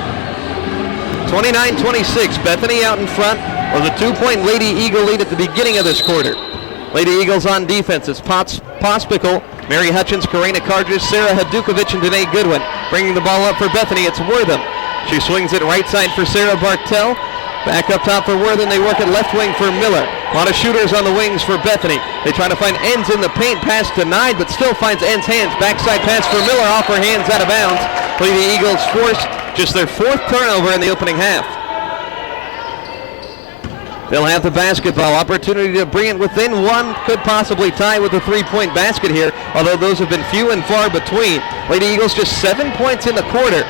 29-26, Bethany out in front with a 2-point Lady Eagle lead at the beginning of this quarter. Lady Eagles on defense. It's Pospical, Mary Hutchins, Karina Cargis, Sarah Hadukovic, and Danae Goodwin. Bringing the ball up for Bethany, it's Wortham. She swings it right side for Sarah Bartell. Back up top for Wortham. They work it left wing for Miller. A lot of shooters on the wings for Bethany. They try to find Enns in the paint. Pass denied, but still finds Enns' hands. Backside pass for Miller, off her hands, out of bounds. Lady Eagles force just their 4th turnover in the opening half. They'll have the basketball. Opportunity to bring it within one. Could possibly tie with a 3-point basket here, although those have been few and far between. Lady Eagles just 7 points in the quarter.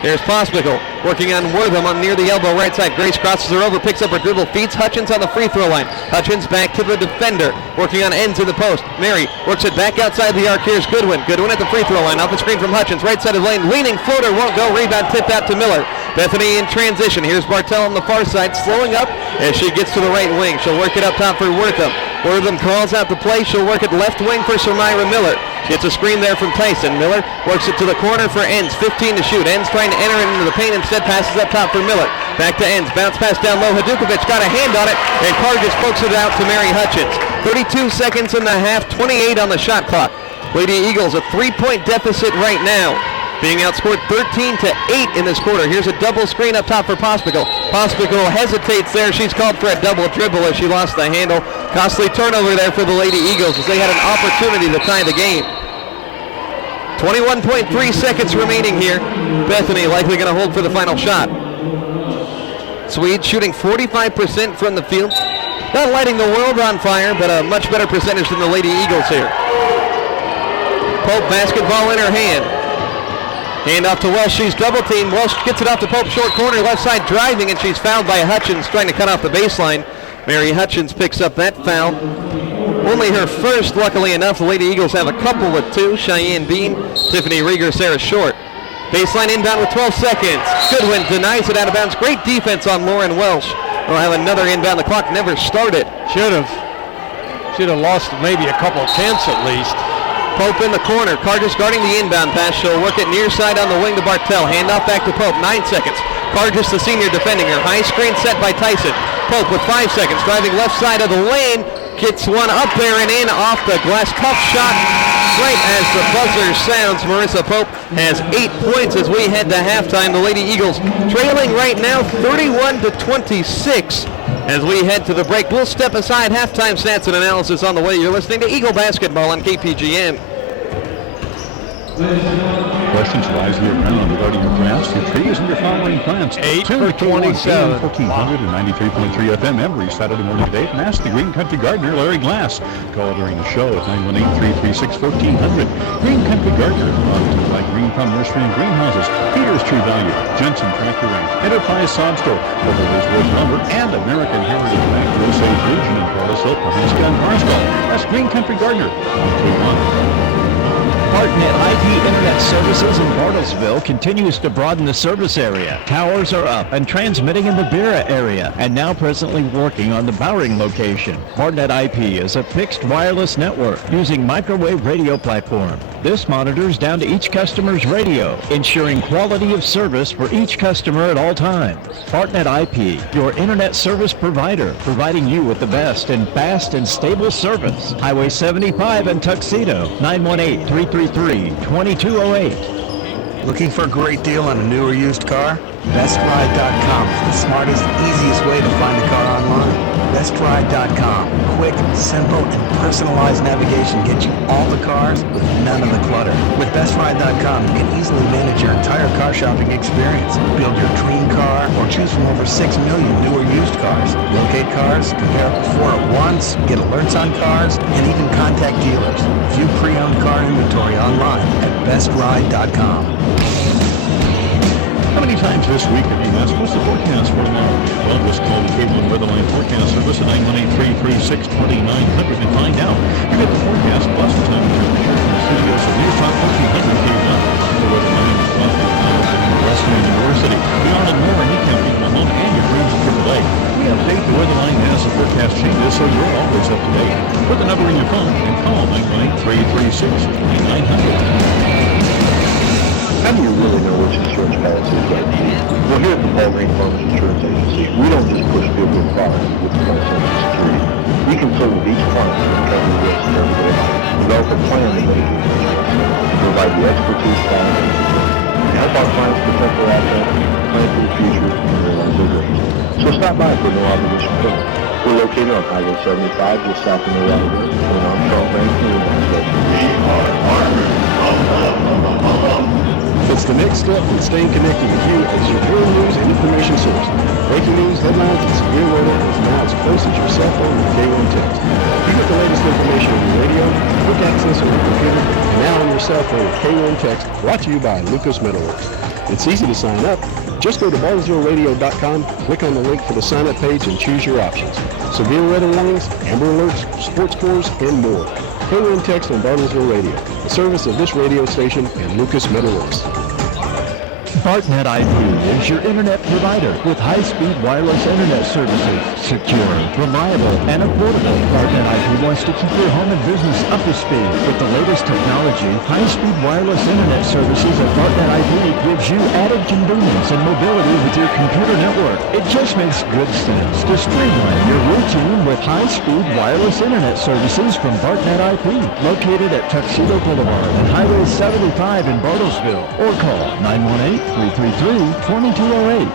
Here's Pospical working on Wortham on near the elbow right side. Grace crosses her over, picks up her dribble, feeds Hutchins on the free throw line. Hutchins back to the defender, working on ends of the post. Mary works it back outside the arc. Here's Goodwin. Goodwin at the free throw line. Off the screen from Hutchins, right side of the lane. Leaning floater, won't go. Rebound tipped out to Miller. Bethany in transition. Here's Bartell on the far side, slowing up as she gets to the right wing. She'll work it up top for Wortham. Wortham calls out the play. She'll work it left wing for Samira Miller. Gets a screen there from Tyson. Miller works it to the corner for Enns. 15 to shoot. Enns trying to enter it into the paint. Instead passes up top for Miller. Back to Enns. Bounce pass down low. Hadukovic got a hand on it, and Cargis pokes it out to Mary Hutchins. 32 seconds in the half. 28 on the shot clock. Lady Eagles a 3-point deficit right now, being outscored 13-8 in this quarter. Here's a double screen up top for Pospical. Pospical hesitates there. She's called for a double dribble as she lost the handle. Costly turnover there for the Lady Eagles as they had an opportunity to tie the game. 21.3 seconds remaining here. Bethany likely going to hold for the final shot. Swedes shooting 45% from the field. Not lighting the world on fire, but a much better percentage than the Lady Eagles here. Pope basketball in her hand. Hand off to Welsh. She's double teamed. Welsh gets it off to Pope, short corner, left side driving, and she's fouled by Hutchins trying to cut off the baseline. Mary Hutchins picks up that foul. Only her first, luckily enough. The Lady Eagles have a couple with two. Cheyenne Bean, Tiffany Rieger, Sarah Short. Baseline inbound with 12 seconds. Goodwin denies it out of bounds. Great defense on Lauren Welsh. We'll have another inbound. The clock never started. Should have lost maybe a couple of tenths at least. Pope in the corner. Carter's guarding the inbound pass. She'll work it near side on the wing to Bartell. Handoff back to Pope. 9 seconds. Carter's the senior defending her. High screen set by Tyson. Pope with 5 seconds. Driving left side of the lane. Gets one up there and in off the glass. Tough shot. Right as the buzzer sounds. Marissa Pope has 8 points as we head to halftime. The Lady Eagles trailing right now 31-26. As we head to the break, we'll step aside. Halftime stats and analysis on the way. You're listening to Eagle Basketball on KPGN. Questions wisely around regarding your grass, your trees, and your flowering plants. 8 for 27. 1400 and 93.3 FM every Saturday morning at 8. And ask the Green Country Gardener, Larry Glass. Call during the show at 918-336-1400. Green Country Gardener, brought to you by Green Thumb Nursery and Greenhouses, Peter's Tree Value, Jensen Tractor Range, Enterprise Sod Store, Overland's Wood Lumber, and American Heritage Bank, Osage Region in Portisville, Pahinska, and Barstow. That's Green Country Gardener. Partnet IP Internet Services in Bartlesville continues to broaden the service area. Towers are up and transmitting in the Beera area, and now presently working on the Bowring location. Partnet IP is a fixed wireless network using microwave radio platform. This monitors down to each customer's radio, ensuring quality of service for each customer at all times. Partnet IP, your internet service provider, providing you with the best and fast and stable service. Highway 75 in Tuxedo, 918-333-2208. Looking for a great deal on a new or used car? BestRide.com is the smartest, easiest way to find a car online. BestRide.com. Quick, simple, and personalized navigation gets you all the cars with none of the clutter. With BestRide.com, you can easily manage your entire car shopping experience. Build your dream car or choose from over 6 million new or used cars. Locate cars, compare up to 4 at once, get alerts on cars, and even contact dealers. View pre-owned car inventory online at BestRide.com. How many times this week have you asked, what's the forecast for tomorrow? Well, just call the Cable and Weatherline Forecast Service at 918-336-2900 and find out. You get the forecast plus the temperature and the studios of News Talk 1400 KW. The Weatherline is brought to you by Western University. We are in more and you can be home and your dreams of AAA. We update the Weatherline as the forecast changes so you're always up to date. Put the number in your phone and call 918-336-2900. How do you really know which insurance policy is right for you? Well, here at the Paul Green Farmers Insurance Agency, we don't just push feel-good products with the full sense of security. We consult with each client to cover the risks in everyday life, develop a plan to mitigate the risks, provide the expertise, quality, and support, and help our clients protect their assets, plan for the future, and realize their dreams. So stop by for no obligation quote. We're located on Highway 75, just south of Milwaukee Road, in Armstrong Ranch, New Mexico. It's the next step in staying connected with you as your real news and information source. Breaking news, headlines, and severe weather is now as close as your cell phone with K1 Text. You get the latest information on your radio, quick access on your computer, and now on your cell phone with K1 Text, brought to you by Lucas Metalworks. It's easy to sign up. Just go to BartlesvilleRadio.com, click on the link for the sign-up page, and choose your options. Severe weather warnings, Amber Alerts, sports scores, and more. K1 Text on Bartlesville Radio, the service of this radio station and Lucas Metalworks. Partnet IP is your internet provider with high-speed wireless internet services. Secure, reliable, and affordable. Partnet IP wants to keep your home and business up to speed with the latest technology. High-speed wireless internet services at Partnet IP gives you added convenience and mobility with your computer network. It just makes good sense to streamline your routine with high-speed wireless internet services from Partnet IP, located at Tuxedo Boulevard and Highway 75 in Bartlesville, or call 918-333-2208.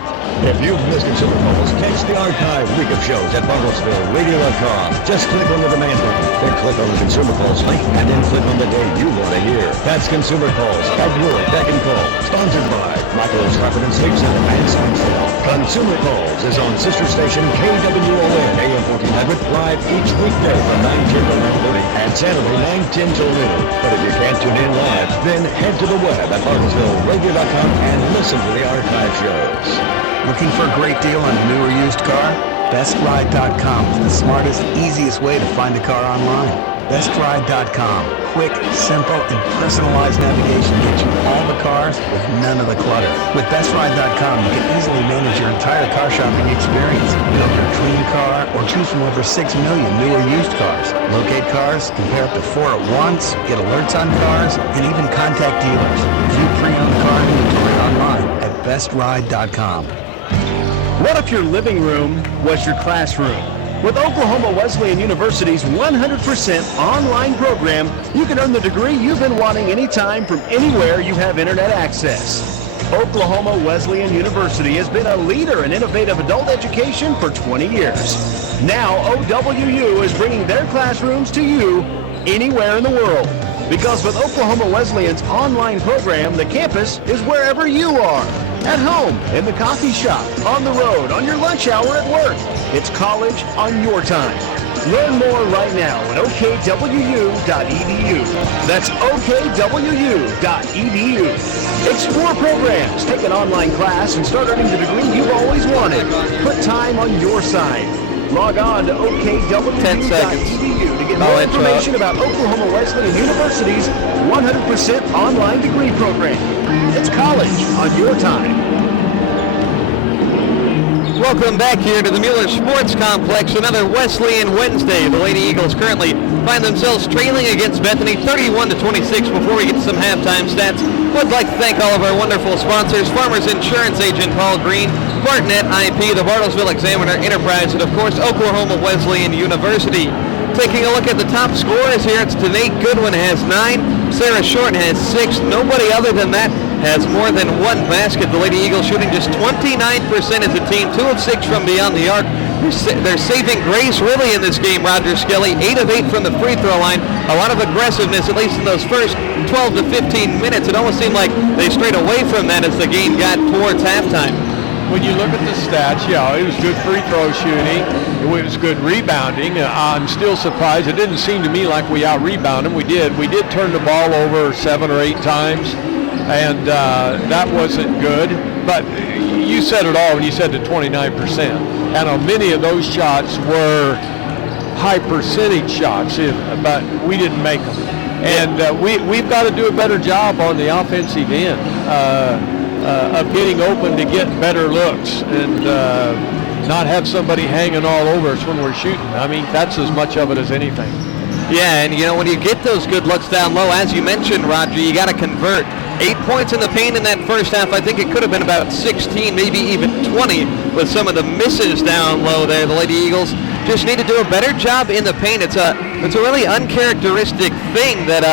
If you've missed Consumer Calls, catch the archive week of shows at BartlesvilleRadio.com. Just click on the demand button, then click on the Consumer Calls link, and then click on the day you want to hear. That's Consumer Calls at your beck and call. Sponsored by Michael's Carpet and Sleep Center and Science. Consumer Calls is on sister station KWON AM 1400 live each weekday from 9:10 to 9:30 and Saturday 9:10 till noon. But if you can't tune in live, then head to the web at BartlesvilleRadio.com and listen to the archive shows. Looking for a great deal on a new or used car? BestRide.com is the smartest, easiest way to find a car online. BestRide.com. Quick, simple, and personalized navigation gets you all the cars with none of the clutter. With BestRide.com, you can easily manage your entire car shopping experience. Build your dream car or choose from over 6 million new or used cars. Locate cars, compare up to 4 at once, get alerts on cars, and even contact dealers. View pre-owned car inventory online at BestRide.com. What if your living room was your classroom? With Oklahoma Wesleyan University's 100% online program, you can earn the degree you've been wanting anytime from anywhere you have internet access. Oklahoma Wesleyan University has been a leader in innovative adult education for 20 years. Now, OWU is bringing their classrooms to you anywhere in the world. Because with Oklahoma Wesleyan's online program, the campus is wherever you are. At home, in the coffee shop, on the road, on your lunch hour at work. It's college on your time. Learn more right now at okwu.edu. That's okwu.edu. Explore programs, take an online class, and start earning the degree you've always wanted. Put time on your side. Log on to okwu.edu to get more information about Oklahoma Wesleyan University's 100% online degree program. It's college on your time. Welcome back here to the Mueller Sports Complex. Another Wesleyan Wednesday. The Lady Eagles currently find themselves trailing against Bethany 31-26. Before we get to some halftime stats, would like to thank all of our wonderful sponsors: Farmers Insurance Agent Paul Green, Bartnet IP, the Bartlesville Examiner Enterprise, and of course Oklahoma Wesleyan University. Taking a look at the top scorers here, it's Danae Goodwin has 9, Sarah Short has 6. Nobody other than that has more than one basket. The Lady Eagles shooting just 29% as a team, 2 of 6 from beyond the arc. They're saving grace really in this game, Roger Skelly. 8 of 8 from the free throw line. A lot of aggressiveness, at least in those first 12 to 15 minutes. It almost seemed like they strayed away from that as the game got towards halftime. When you look at the stats, yeah, it was good free throw shooting. It was good rebounding. I'm still surprised. It didn't seem to me like we out-rebounded them. We did turn the ball over 7 or 8 times, and that wasn't good. But you said it all when you said the 29%. And many of those shots were high percentage shots, but we didn't make them. And we've got to do a better job on the offensive end. Of getting open to get better looks and not have somebody hanging all over us when we're shooting. I mean, that's as much of it as anything. Yeah, and you know, when you get those good looks down low, as you mentioned, Roger, you got to convert. 8 points in the paint in that first half. I think it could have been about 16, maybe even 20 with some of the misses down low there. The Lady Eagles just need to do a better job in the paint. It's a really uncharacteristic thing that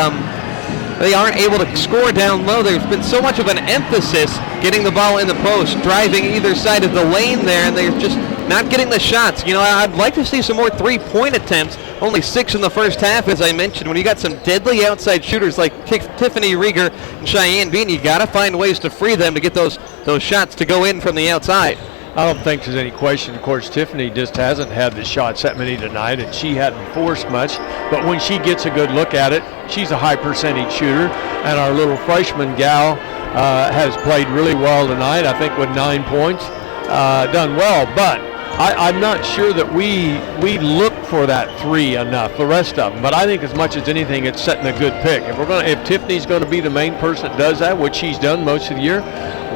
they aren't able to score down low. There's been so much of an emphasis getting the ball in the post, driving either side of the lane there, and they're just not getting the shots. You know, I'd like to see some more three-point attempts. Only 6 in the first half, as I mentioned. When you got some deadly outside shooters like Tiffany Rieger and Cheyenne Bean, you got to find ways to free them to get those shots to go in from the outside. I don't think there's any question. Of course, Tiffany just hasn't had the shots that many tonight, and she hadn't forced much. But when she gets a good look at it, she's a high percentage shooter. And our little freshman gal has played really well tonight, I think with 9 points. Done well, but I'm not sure that we look for that 3 enough, the rest of them. But I think as much as anything, it's setting a good pick. If Tiffany's going to be the main person that does that, which she's done most of the year,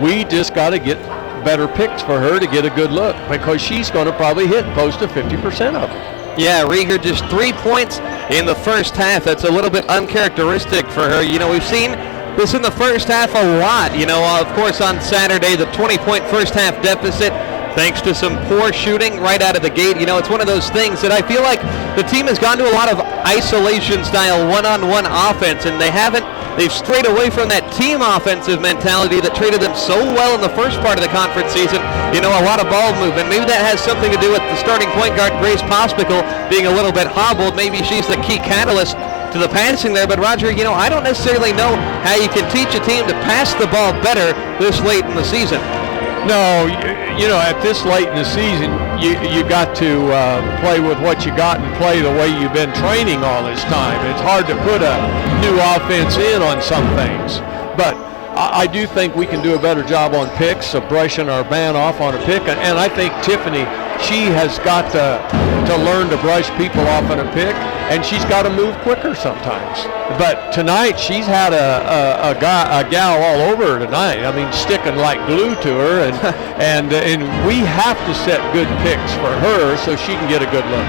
we just got to get better picks for her to get a good look, because she's going to probably hit close to 50% of them. Yeah, Rieger just 3 points in the first half. That's a little bit uncharacteristic for her. You know, we've seen this in the first half a lot. You know, of course, on Saturday, the 20-point first half deficit, thanks to some poor shooting right out of the gate. You know, it's one of those things that I feel like the team has gone to a lot of isolation-style one-on-one offense, and they haven't They've strayed away from that team offensive mentality that treated them so well in the first part of the conference season. You know, a lot of ball movement. Maybe that has something to do with the starting point guard, Grace Pospical, being a little bit hobbled. Maybe she's the key catalyst to the passing there. But Roger, you know, I don't necessarily know how you can teach a team to pass the ball better this late in the season. No, you know, at this late in the season, you got to play with what you got and play the way you've been training all this time. It's hard to put a new offense in on some things, but I do think we can do a better job on picks, of brushing our man off on a pick, and I think Tiffany, she has got to learn to brush people off on a pick, and she's got to move quicker sometimes. But tonight, she's had a gal all over her tonight. I mean, sticking like glue to her, and we have to set good picks for her so she can get a good look.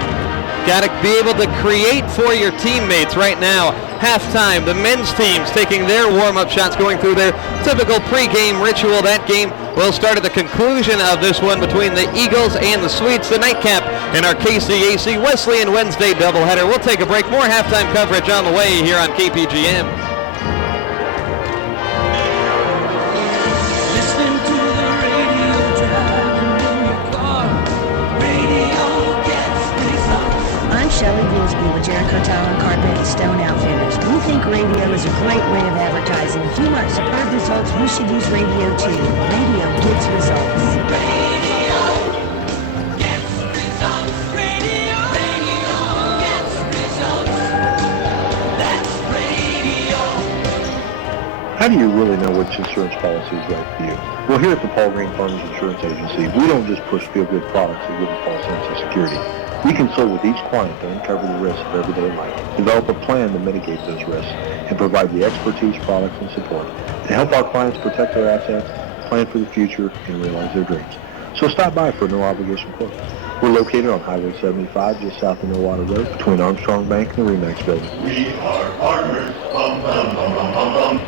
Got to be able to create for your teammates right now. Halftime, the men's teams taking their warm-up shots, going through their typical pregame ritual. That game will start at the conclusion of this one between the Eagles and the Swedes, the nightcap in our KCAC Wesleyan Wednesday doubleheader. We'll take a break. More halftime coverage on the way here on KPGM. Shelley Goolsby with Jericho Tile and Carpet and Stone Outfitters. We think radio is a great way of advertising. If you want superb results, you should use radio too. Radio gets results. Radio gets results. Radio gets results. That's radio. How do you really know which insurance policy is right for you? Well, here at the Paul Green Farmers Insurance Agency, we don't just push feel-good products that give a false sense of security. We consult with each client to uncover the risks of everyday life, develop a plan to mitigate those risks, and provide the expertise, products, and support to help our clients protect their assets, plan for the future, and realize their dreams. So stop by for a no-obligation quote. We're located on Highway 75, just south of Millwater Road, between Armstrong Bank and the Remax Building. We are partners. Bum, bum, bum, bum, bum, bum.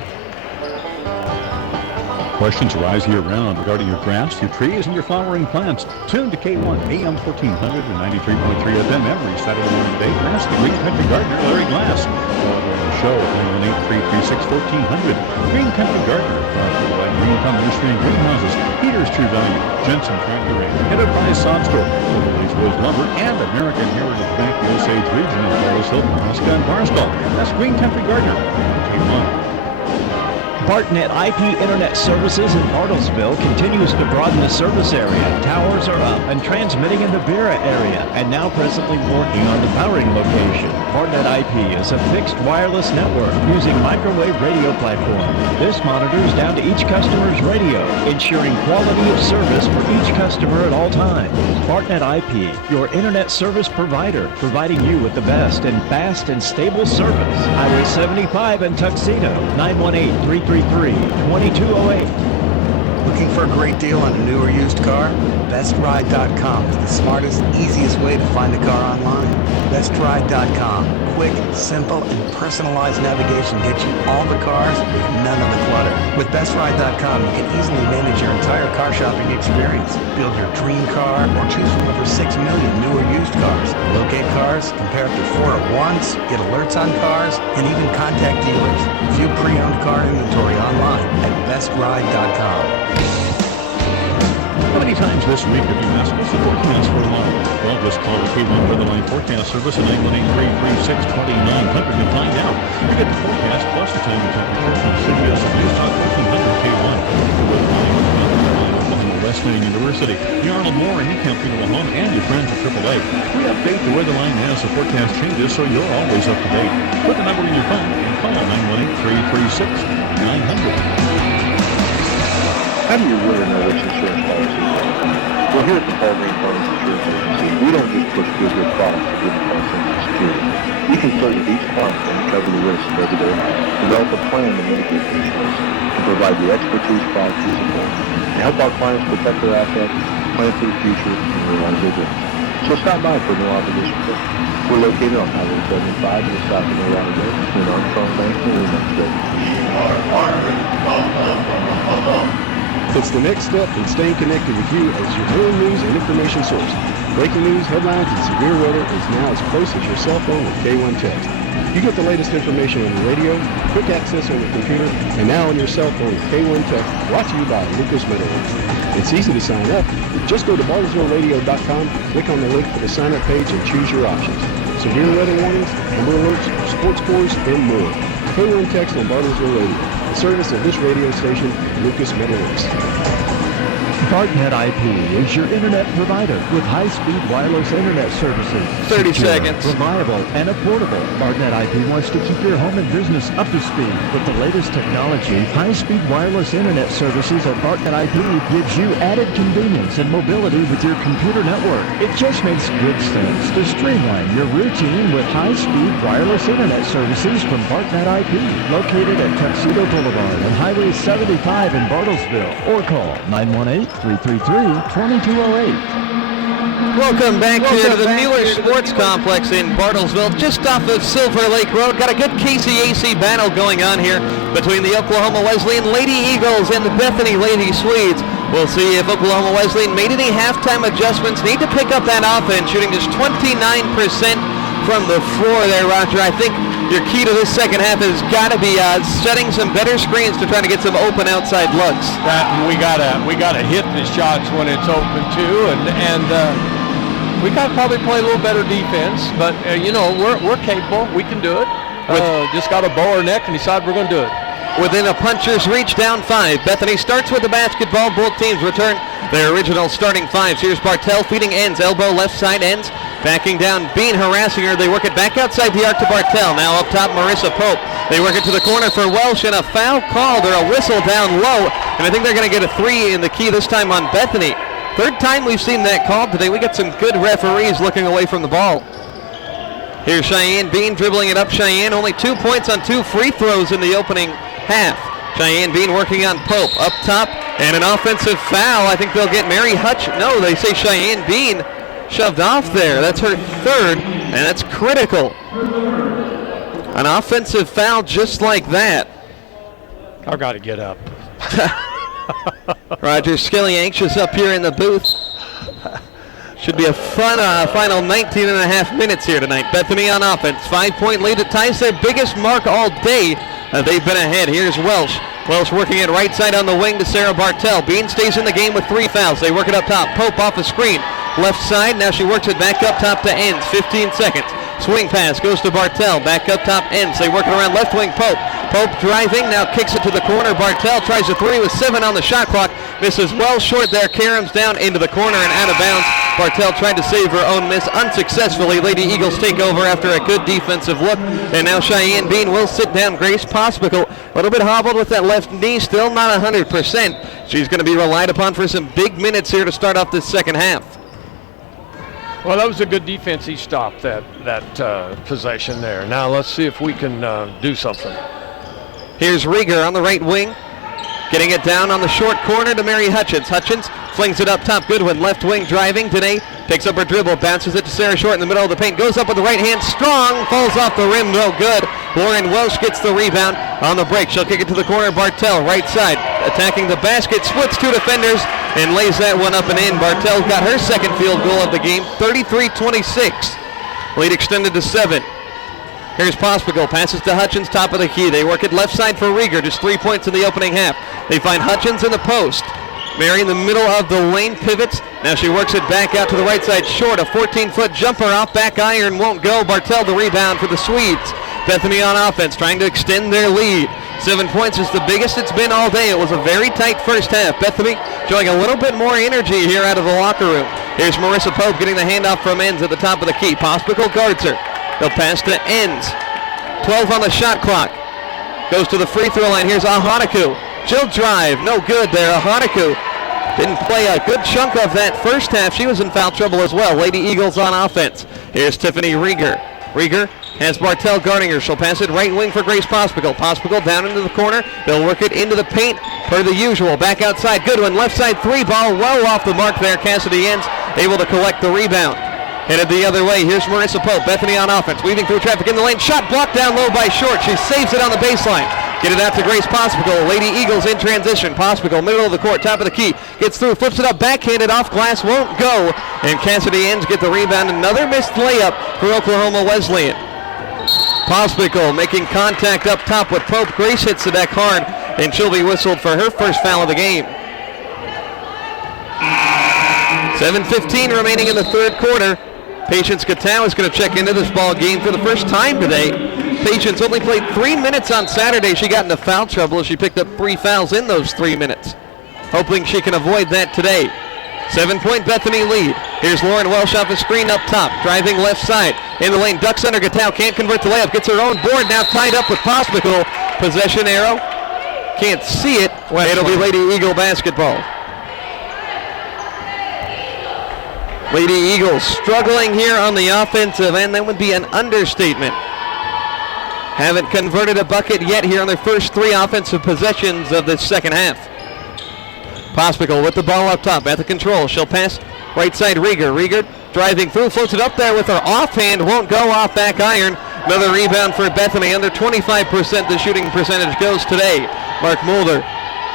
Questions arise year-round regarding your grass, your trees, and your flowering plants. Tune to K1 AM 1400 and 93.3 FM every Saturday morning day and ask the Green Country Gardener, Larry Glass. On the show at 918-336-1400. Green Country Gardener, brought by Green Thumb Nursery and Greenhouses, Peter's True Value, Jensen Tractor Range, Enterprise Sod Store, Overlays Rose Lumber, and American Heritage Bank Osage Region of Forest Hill, Nebraska, and Barstow. That's Green Country Gardener, K1. Bartnet IP Internet Services in Bartlesville continues to broaden the service area. Towers are up and transmitting in the Beera area, and now presently working on the Bowring location. Bartnet IP is a fixed wireless network using microwave radio platform. This monitors down to each customer's radio, ensuring quality of service for each customer at all times. Bartnet IP, your internet service provider, providing you with the best and fast and stable service. Highway 75 in Tuxedo, 918-333-2208. Looking for a great deal on a new or used car? BestRide.com is the smartest, easiest way to find a car online. BestRide.com. Quick, simple, and personalized navigation gets you all the cars with none of the clutter. With BestRide.com, you can easily manage your entire car shopping experience. Build your dream car or choose from over 6 million new or used cars. Locate cars, compare up to 4 at once, get alerts on cars, and even contact dealers. View pre-owned car inventory online at BestRide.com. How many times this week have you asked what's the forecast for tomorrow? Well, just call the K1 Weather Line Forecast Service at 918-336-2900 and find out. You get the forecast plus the time and temperature from CBS News Talk 1400 K1. With Oklahoma Wesleyan University, the Arnold Moore and Camp Oklahoma, and your friends at AAA. We update the weather line as the forecast changes so you're always up to date. Put the number in your phone and call 918-336-900. How do you really know which insurance policy is right? Well, here at the Paul Green Farmers Insurance Agency, we don't just push good products that give a false sense of security. We consult with each client to uncover the risks of everyday life, develop a plan to mitigate those risks, and provide the expertise, products, and support to help our clients protect their assets, plan for the future, and realize their dreams. So stop by for no obligation quote. We're located on Highway 75 in the south of Millwater Road between Armstrong Bank and the Remax Building. It's the next step in staying connected with you as your daily news and information source. Breaking news, headlines, and severe weather is now as close as your cell phone with K1 Text. You get the latest information on your radio, quick access on your computer, and now on your cell phone with K1 Tech, brought to you by Lucas Meadowlands. It's easy to sign up. Just go to BartlesvilleRadio.com, click on the link for the sign-up page, and choose your options. Severe weather warnings, number alerts, sports scores, and more. K1 Tech's on Bartlesville Radio, the service of this radio station, Lucas Meadowlands. BartNet IP is your internet provider with high-speed wireless internet services. 30 Secure, seconds. reliable, and affordable. BartNet IP wants to keep your home and business up to speed with the latest technology. High-speed wireless internet services at BartNet IP gives you added convenience and mobility with your computer network. It just makes good sense to streamline your routine with high-speed wireless internet services from BartNet IP, located at Tuxedo Boulevard and Highway 75 in Bartlesville, or call 918-333-2208. Welcome back here to the Mueller Sports Complex in Bartlesville, just off of Silver Lake Road. Got a good KCAC battle going on here between the Oklahoma Wesleyan Lady Eagles and the Bethany Lady Swedes. We'll see if Oklahoma Wesleyan made any halftime adjustments. Need to pick up that offense, shooting just 29% from the floor there, Roger. I think your key to this second half has got to be setting some better screens to try to get some open outside looks. We gotta hit the shots when it's open too, and we gotta probably play a little better defense. But we're capable. We can do it. Just got to bow our neck and decide we're going to do it. Within a puncher's reach, down 5. Bethany starts with the basketball. Both teams return their original starting fives. Here's Bartell feeding ends, elbow left side ends. Backing down, Bean harassing her. They work it back outside the arc to Bartell. Now up top, Marissa Pope. They work it to the corner for Welsh, and a foul called or a whistle down low. And I think they're going to get a 3 in the key this time on Bethany. Third time we've seen that called today. We got some good referees looking away from the ball. Here's Cheyenne Bean dribbling it up. Cheyenne only 2 points on 2 free throws in the opening half. Cheyenne Bean working on Pope up top, and an offensive foul. I think they'll get Mary Hutch. No, they say Cheyenne Bean shoved off there. That's her third, and that's critical. An offensive foul just like that. I've got to get up. Roger Skilly anxious up here in the booth. Should be a fun final 19 and a half minutes here tonight. Bethany on offense, 5-point lead. It ties their biggest mark all day. They've been ahead. Here's Welsh. Welsh working it right side on the wing to Sarah Bartell. Bean stays in the game with 3 fouls. They work it up top. Pope off the screen. Left side. Now she works it back up top to ends. 15 seconds. Swing pass goes to Bartell. Back up top ends. They work it around left wing Pope. Pope driving. Now kicks it to the corner. Bartell tries a 3 with 7 on the shot clock. Misses well short there. Karams down into the corner and out of bounds. Bartell tried to save her own miss unsuccessfully. Lady Eagles take over after a good defensive look. And now Cheyenne Bean will sit down. Grace Pospical a little bit hobbled with that left knee. Still not 100%. She's going to be relied upon for some big minutes here to start off this second half. Well, that was a good defensive stop, that possession there. Now let's see if we can do something. Here's Rieger on the right wing. Getting it down on the short corner to Mary Hutchins. Hutchins flings it up top. Goodwin left wing driving. Danae picks up her dribble. Bounces it to Sarah Short in the middle of the paint. Goes up with the right hand. Strong. Falls off the rim. No good. Lauren Welsh gets the rebound on the break. She'll kick it to the corner. Bartell right side. Attacking the basket. Splits 2 defenders and lays that one up and in. Bartell got her second field goal of the game. 33-26. Lead extended to 7. Here's Pospical, passes to Hutchins, top of the key. They work it left side for Rieger, just 3 points in the opening half. They find Hutchins in the post. Mary in the middle of the lane, pivots. Now she works it back out to the right side. Short, a 14-foot jumper off back iron, won't go. Bartell the rebound for the Swedes. Bethany on offense, trying to extend their lead. 7 points is the biggest it's been all day. It was a very tight first half. Bethany showing a little bit more energy here out of the locker room. Here's Marissa Pope getting the handoff from ends at the top of the key. Pospical guards her. They'll pass to ends. 12 on the shot clock. Goes to the free throw line. Here's Ahanaku. She'll drive. No good there. Ahanaku didn't play a good chunk of that first half. She was in foul trouble as well. Lady Eagles on offense. Here's Tiffany Rieger. Rieger has Bartell guarding her. She'll pass it right wing for Grace Pospical. Pospical down into the corner. They'll work it into the paint per the usual. Back outside. Goodwin left side 3 ball. Well off the mark there. Cassidy Ends able to collect the rebound. Headed the other way. Here's Marissa Pope. Bethany on offense. Weaving through traffic in the lane. Shot blocked down low by Short. She saves it on the baseline. Get it out to Grace Pospical. Lady Eagles in transition. Pospical, middle of the court, top of the key. Gets through, flips it up, backhanded off glass. Won't go. And Cassidy Ends get the rebound. Another missed layup for Oklahoma Wesleyan. Pospical making contact up top with Pope. Grace hits the deck hard, and she'll be whistled for her first foul of the game. 7:15 remaining in the third quarter. Patience Gatow is going to check into this ball game for the first time today. Patience only played 3 minutes on Saturday. She got into foul trouble as she picked up 3 fouls in those 3 minutes. Hoping she can avoid that today. 7-point Bethany lead. Here's Lauren Welsh off the screen up top, driving left side. In the lane, ducks under. Gatow can't convert the layup. Gets her own board, now tied up with Pospical. Possession arrow. Can't see it. It'll be Lady Eagle basketball. Lady Eagles struggling here on the offensive end. That would be an understatement. Haven't converted a bucket yet here on their first 3 offensive possessions of the second half. Pospical with the ball up top at the control. She'll pass right side Rieger. Rieger driving through, floats it up there with her offhand. Won't go off back iron. Another rebound for Bethany. Under 25% the shooting percentage goes today. Mark Mulder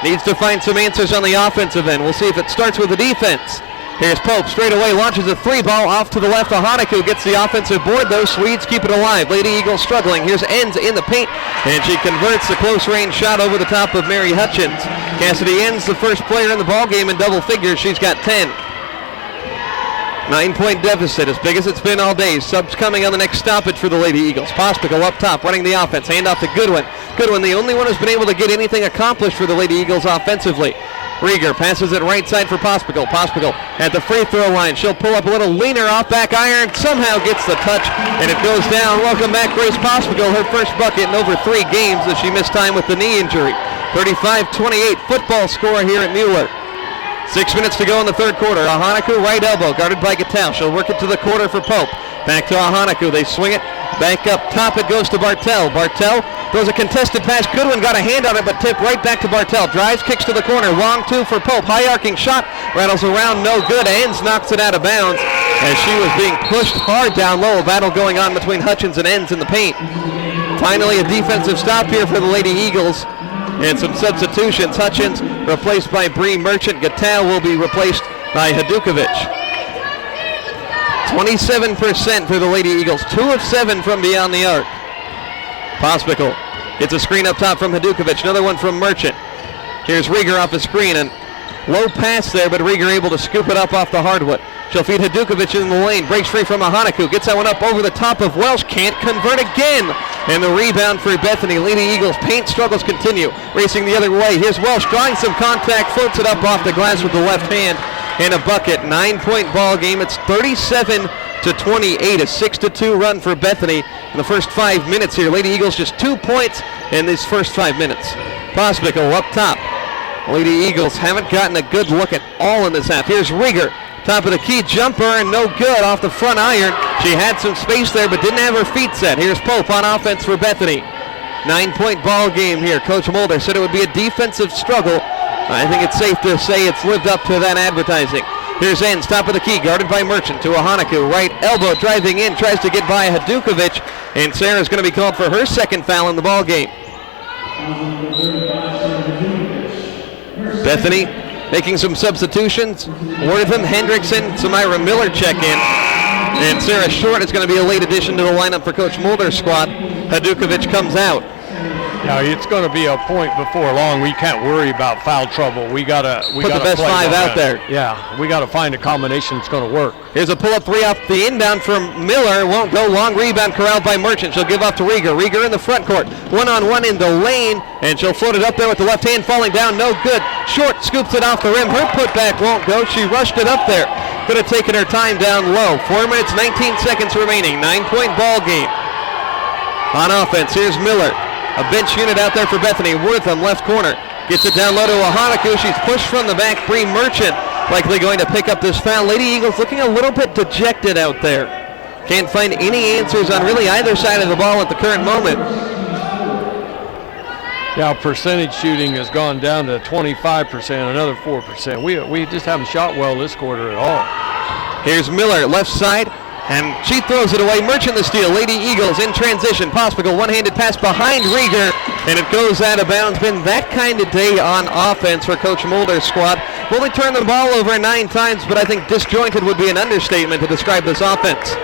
needs to find some answers on the offensive end. We'll see if it starts with the defense. Here's Pope, straight away, launches a 3-ball off to the left. Ahanaku gets the offensive board. Those Swedes keep it alive. Lady Eagles struggling. Here's Enns in the paint, and she converts the close-range shot over the top of Mary Hutchins. Cassidy Enns, the first player in the ballgame in double figures. She's got 10. 9-point deficit, as big as it's been all day. Subs coming on the next stoppage for the Lady Eagles. Pospical up top, running the offense. Hand off to Goodwin. Goodwin, the only one who's been able to get anything accomplished for the Lady Eagles offensively. Rieger passes it right side for Pospical. Pospical at the free throw line. She'll pull up a little leaner off back iron. Somehow gets the touch, and it goes down. Welcome back, Grace Pospical. Her first bucket in over 3 games as she missed time with the knee injury. 35-28 football score here at Mueller. 6 minutes to go in the third quarter. Ahanaku right elbow, guarded by Gatow. She'll work it to the corner for Pope. Back to Ahanaku. They swing it. Back up top, it goes to Bartell. Bartell throws a contested pass. Goodwin got a hand on it, but tipped right back to Bartell. Drives, kicks to the corner. Long 2 for Pope. High arcing shot. Rattles around, no good. Enns knocks it out of bounds as she was being pushed hard down low. A battle going on between Hutchins and Enns in the paint. Finally, a defensive stop here for the Lady Eagles. And some substitutions. Hutchins replaced by Bree Merchant. Gatow will be replaced by Hadukovic. 27% for the Lady Eagles. 2 of 7 from beyond the arc. Pospical gets a screen up top from Hadukovic. Another one from Merchant. Here's Rieger off the screen, and low pass there, but Rieger able to scoop it up off the hardwood. She'll feed Hadukovic in the lane. Breaks free from Ahanaku. Gets that one up over the top of Welsh. Can't convert again. And the rebound for Bethany. Lady Eagles paint struggles continue. Racing the other way. Here's Welsh drawing some contact. Floats it up off the glass with the left hand. And a bucket. 9-point ball game. It's 37-28. A 6-2 run for Bethany in the first 5 minutes here. Lady Eagles just 2 points in these first 5 minutes. Pospical up top. Lady Eagles haven't gotten a good look at all in this half. Here's Rieger. Top of the key jumper, and no good off the front iron. She had some space there, but didn't have her feet set. Here's Pope on offense for Bethany. 9-point ball game here. Coach Mulder said it would be a defensive struggle. I think it's safe to say it's lived up to that advertising. Here's Enns, top of the key, guarded by Merchant to Ahanaku. Right elbow driving in, tries to get by Hadukovic, and Sarah's going to be called for her second foul in the ball game. Bethany making some substitutions. Wortham, Hendrickson, Samira Miller check in. And Sarah Short is going to be a late addition to the lineup for Coach Mulder's squad. Hadukovic comes out. Yeah, it's going to be a point before long. We can't worry about foul trouble. We got to put the best 5 out there. Yeah, we got to find a combination that's going to work. Here's a pull-up 3 off the inbound from Miller. Won't go. Long rebound corralled by Merchant. She'll give off to Rieger. Rieger in the front court. One-on-one in the lane, and she'll float it up there with the left hand falling down. No good. Short scoops it off the rim. Her putback won't go. She rushed it up there. Could have taken her time down low. 4 minutes, 19 seconds remaining. 9-point ball game. On offense, here's Miller. A bench unit out there for Bethany. Wortham, left corner. Gets it down low to Ahanaku. She's pushed from the back. Bree Merchant likely going to pick up this foul. Lady Eagles looking a little bit dejected out there. Can't find any answers on really either side of the ball at the current moment. Yeah, percentage shooting has gone down to 25%, another 4%. We just haven't shot well this quarter at all. Here's Miller, left side. And she throws it away. Merchant the steal. Lady Eagles in transition. Pospical one-handed pass behind Rieger, and it goes out of bounds. Been that kind of day on offense for Coach Mulder's squad. Only turned the ball over 9 times, but I think disjointed would be an understatement to describe this offense.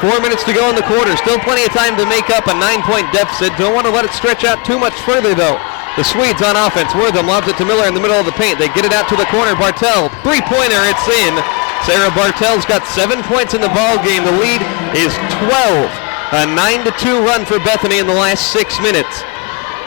4 minutes to go in the quarter. Still plenty of time to make up a 9-point deficit. Don't want to let it stretch out too much further, though. The Swedes on offense. Wortham lobs it to Miller in the middle of the paint. They get it out to the corner. Bartell, three-pointer. It's in. Sarah Bartell's got 7 points in the ball game. The lead is 12. A 9-2 run for Bethany in the last 6 minutes.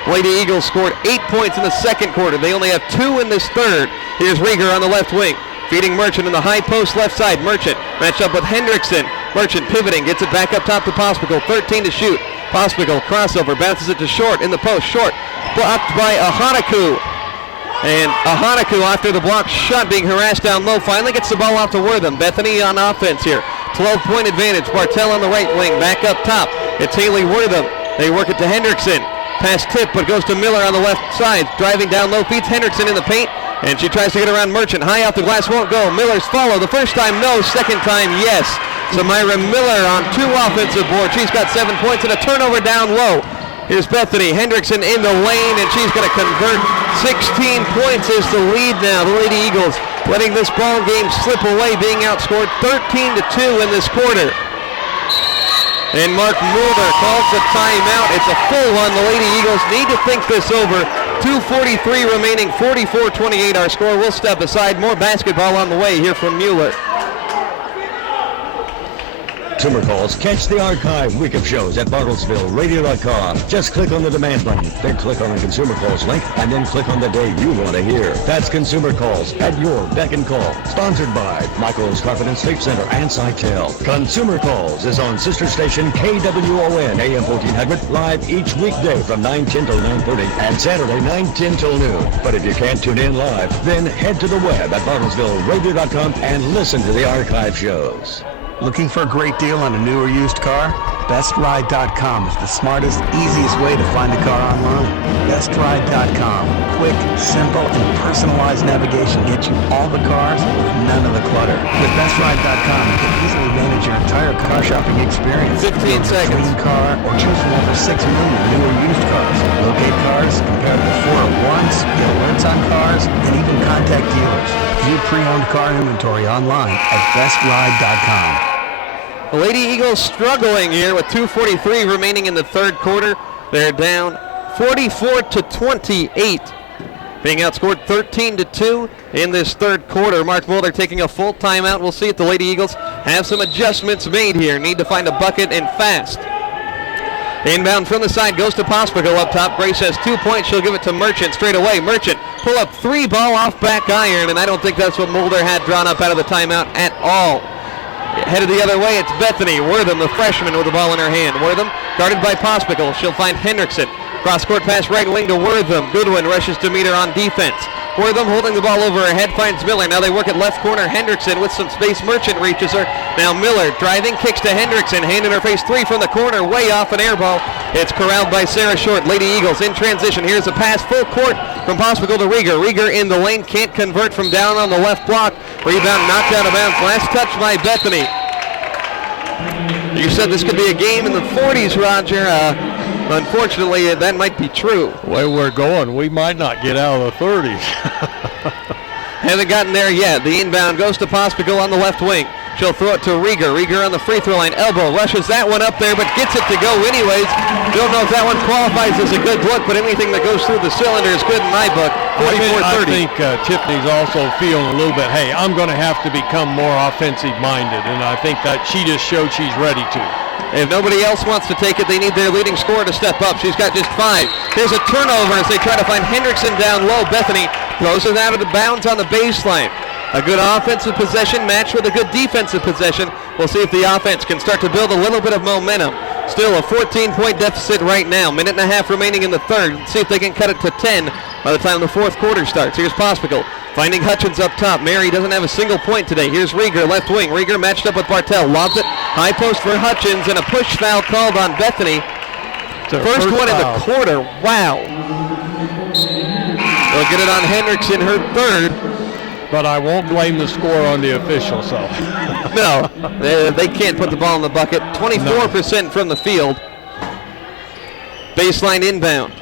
Lady Eagles scored 8 points in the second quarter. They only have 2 in this third. Here's Rieger on the left wing. Feeding Merchant in the high post left side. Merchant matched up with Hendrickson. Merchant pivoting, gets it back up top to Pospical. 13 to shoot. Pospical crossover, bounces it to Short in the post. Short blocked by Ahanaku. And Ahanaku, after the block shot, being harassed down low, finally gets the ball off to Wortham. Bethany on offense here. 12-point advantage. Bartell on the right wing, back up top. It's Haley Wortham. They work it to Hendrickson. Pass tip, but goes to Miller on the left side. Driving down low, feeds Hendrickson in the paint. And she tries to get around Merchant. High off the glass, won't go. Miller's follow. The first time, no. Second time, yes. So Myra Miller on 2 offensive boards. She's got 7 points and a turnover down low. Here's Bethany. Hendrickson in the lane, and she's going to convert. 16 points is the lead now. The Lady Eagles letting this ball game slip away, being outscored 13-2 in this quarter. And Mark Mulder calls the timeout. It's a full one. The Lady Eagles need to think this over. 2:43 remaining, 44-28 our score. We'll step aside. More basketball on the way here from Mueller. Consumer calls. Catch the archive week of shows at BartlesvilleRadio.com. Just click on the demand button, then click on the Consumer Calls link, and then click on the day you want to hear. That's Consumer Calls at your beck and call. Sponsored by Michael's Carpet and Sleep Center and Sitel. Consumer Calls is on sister station KWON AM 1400, live each weekday from 9:10 till 9:30 and Saturday 9:10 till noon. But if you can't tune in live, then head to the web at BartlesvilleRadio.com and listen to the archive shows. Looking for a great deal on a new or used car? BestRide.com is the smartest, easiest way to find a car online. BestRide.com. Quick, simple, and personalized navigation gets you all the cars with none of the clutter. With BestRide.com, you can easily manage your entire car shopping experience. 15 seconds. Dream car or choose from over 6 million new or used cars. Locate cars, compare before or once, get alerts on cars, and even contact dealers. View pre-owned car inventory online at BestRide.com. The Lady Eagles struggling here with 2:43 remaining in the third quarter. They're down 44-28, being outscored 13-2 in this third quarter. Mark Mulder taking a full timeout. We'll see if the Lady Eagles have some adjustments made here. Need to find a bucket and fast. Inbound from the side goes to Pospical up top. Grace has 2 points. She'll give it to Merchant straight away. Merchant pull up 3 ball off back iron, and I don't think that's what Mulder had drawn up out of the timeout at all. Headed the other way, it's Bethany. Wortham, the freshman, with the ball in her hand. Wortham guarded by Pospical. She'll find Hendrickson. Cross-court pass right wing to Wortham. Goodwin rushes to meet her on defense. Wortham holding the ball over her head, finds Miller. Now they work at left corner. Hendrickson with some space. Merchant reaches her. Now Miller driving, kicks to Hendrickson. Hand in her face, 3 from the corner, way off an air ball. It's corralled by Sarah Short. Lady Eagles in transition. Here's a pass, full court from Pospical to Rieger. Rieger in the lane, can't convert from down on the left block. Rebound knocked out of bounds. Last touch by Bethany. You said this could be a game in the 40s, Roger. Unfortunately, that might be true. The way we're going, we might not get out of the 30s. Haven't gotten there yet. The inbound goes to Pospical on the left wing. She'll throw it to Rieger. Rieger on the free throw line. Elbow rushes that one up there, but gets it to go anyways. Don't know if that one qualifies as a good look, but anything that goes through the cylinder is good in my book. 44-30. I think Tiffany's also feeling a little bit, hey, I'm going to have to become more offensive minded, and I think that she just showed she's ready to. If nobody else wants to take it, they need their leading scorer to step up. She's got just 5. There's a turnover as they try to find Hendrickson down low. Bethany throws it out of the bounds on the baseline. A good offensive possession matched with a good defensive possession. We'll see if the offense can start to build a little bit of momentum. Still a 14-point deficit right now. Minute and a half remaining in the third. Let's see if they can cut it to 10 by the time the fourth quarter starts. Here's Pospical finding Hutchins up top. Mary doesn't have a single point today. Here's Rieger, left wing. Rieger matched up with Bartell. Lobs it. High post for Hutchins, and a push foul called on Bethany. First one in the quarter. Wow. They'll get it on Hendrickson, her third. But I won't blame the score on the official, so. No, they can't put the ball in the bucket. 24% from the field. Baseline inbound.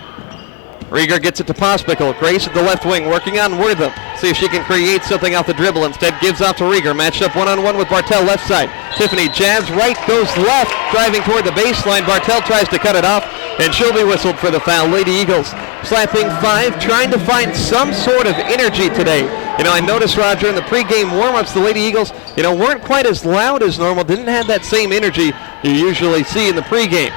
Rieger gets it to Pospical. Grace at the left wing, working on Wortham. See if she can create something off the dribble. Instead, gives off to Rieger. Matched up one-on-one with Bartel left side. Tiffany jabs right, goes left, driving toward the baseline. Bartel tries to cut it off, and she'll be whistled for the foul. Lady Eagles slapping 5, trying to find some sort of energy today. You know, I noticed, Roger, in the pregame warm-ups, the Lady Eagles, you know, weren't quite as loud as normal, didn't have that same energy you usually see in the pregame.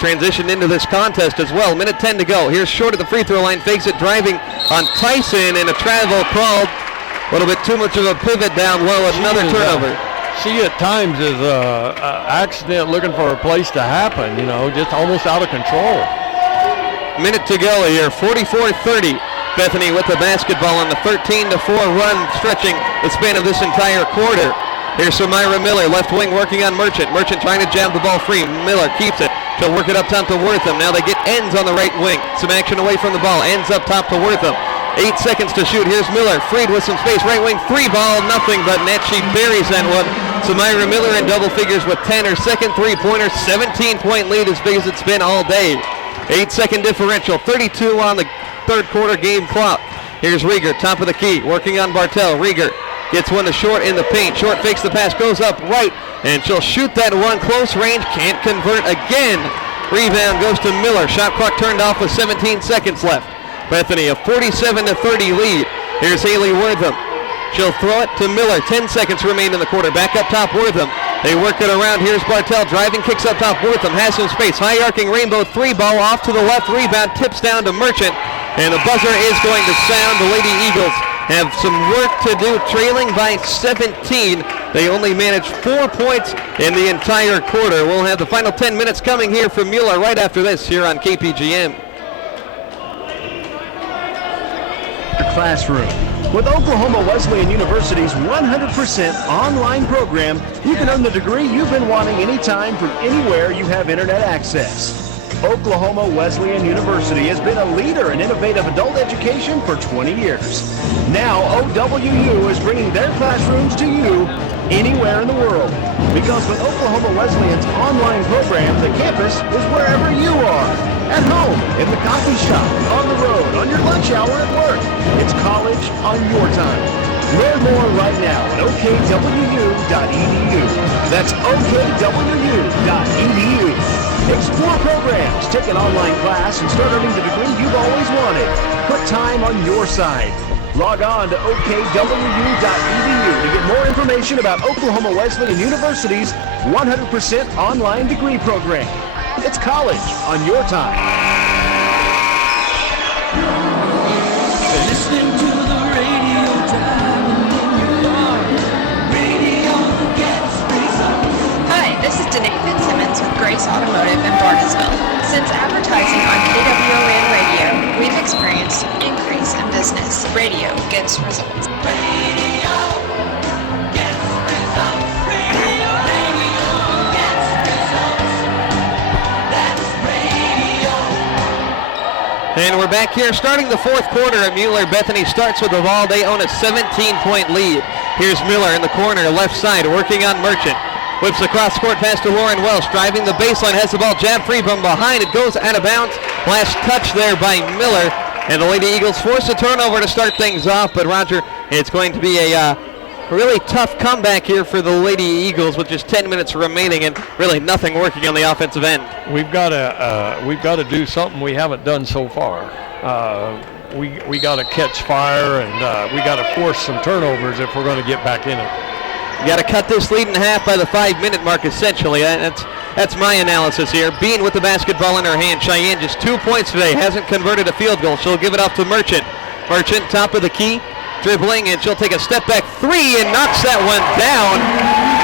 Transitioned into this contest as well. Minute 10 to go. Here's short at the free throw line. Fakes it, driving on Tyson, and a travel called. A little bit too much of a pivot down low. Another turnover. She at times is accident looking for a place to happen, you know, just almost out of control. Minute to go here. 44-30. Bethany with the basketball on the 13-4 run, stretching the span of this entire quarter. Here's Samira Miller, left wing, working on Merchant. Merchant trying to jab the ball free. Miller keeps it. She'll work it up top to Wortham. Now they get ends on the right wing. Some action away from the ball. Ends up top to Wortham. 8 seconds to shoot. Here's Miller. Freed with some space. Right wing, 3 ball. Nothing but net. She buries that one. Samira Miller in double figures with 10. Her second three-pointer. 17-point lead, as big as it's been all day. 8-second differential. 32 on the third quarter game clock. Here's Rieger, top of the key, working on Bartel. Rieger gets one to Short in the paint. Short fakes the pass, goes up right, and she'll shoot that one close range. Can't convert again. Rebound goes to Miller. Shot clock turned off with 17 seconds left. Bethany a 47-30 lead. Here's Haley Wortham. She'll throw it to Miller. 10 seconds remain in the quarter. Back up top, Wortham. They work it around. Here's Bartel driving, kicks up top. Wortham has some space. High arcing rainbow 3-ball off to the left. Rebound tips down to Merchant. And the buzzer is going to sound. The Lady Eagles have some work to do, trailing by 17. They only managed 4 points in the entire quarter. We'll have the final 10 minutes coming here from Mueller right after this here on KPGM. Classroom. With Oklahoma Wesleyan University's 100% online program, you can earn the degree you've been wanting anytime from anywhere you have internet access. Oklahoma Wesleyan University has been a leader in innovative adult education for 20 years. Now, OWU is bringing their classrooms to you anywhere in the world. Because with Oklahoma Wesleyan's online program, the campus is wherever you are. At home, in the coffee shop, on the road, on your lunch hour at work. It's college on your time. Learn more right now at okwu.edu. That's okwu.edu. Explore programs, take an online class, and start earning the degree you've always wanted. Put time on your side. Log on to okwu.edu to get more information about Oklahoma Wesleyan University's 100% online degree program. It's college on your time. Listening to the radio radio gets results. Hi, this is Danae Fitzsimmons with Grace Automotive in Barnesville. Since advertising on KWON Radio, we've experienced an increase in business. Radio gets results. Radio gets results. Radio gets results. That's radio. And we're back here starting the fourth quarter at Mueller. Bethany starts with the ball. They own a 17-point lead. Here's Miller in the corner, left side, working on Merchant. Whips across court pass to Lauren Welsh, driving the baseline, has the ball jab free from behind. It goes out of bounds. Last touch there by Miller. And the Lady Eagles force a turnover to start things off. But Roger, it's going to be a really tough comeback here for the Lady Eagles with just 10 minutes remaining and really nothing working on the offensive end. We've got to do something we haven't done so far. We got to catch fire, and we got to force some turnovers if we're going to get back in it. You got to cut this lead in half by the 5-minute mark, essentially. That's my analysis here. Bean with the basketball in her hand. Cheyenne just 2 points today. Hasn't converted a field goal. She'll give it off to Merchant. Merchant, top of the key, dribbling, and she'll take a step back three and knocks that one down.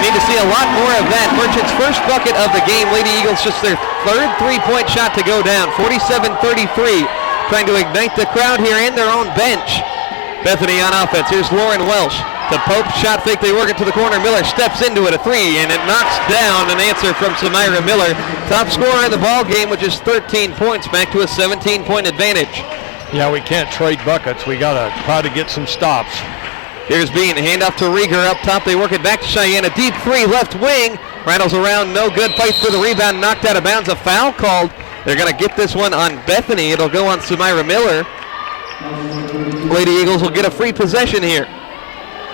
Need to see a lot more of that. Merchant's first bucket of the game. Lady Eagles just their third three-point shot to go down. 47-33. Trying to ignite the crowd here and their own bench. Bethany on offense. Here's Lauren Welsh. The Pope shot fake, they work it to the corner. Miller steps into it, a three, and it knocks down an answer from Samira Miller. Top scorer in the ball game with just 13 points, back to a 17-point advantage. Yeah, we can't trade buckets. We got to try to get some stops. Here's Bean, handoff to Rieger up top. They work it back to Cheyenne, a deep three, left wing. Rattles around, no good, fights for the rebound, knocked out of bounds. A foul called. They're going to get this one on Bethany. It'll go on Samira Miller. Lady Eagles will get a free possession here.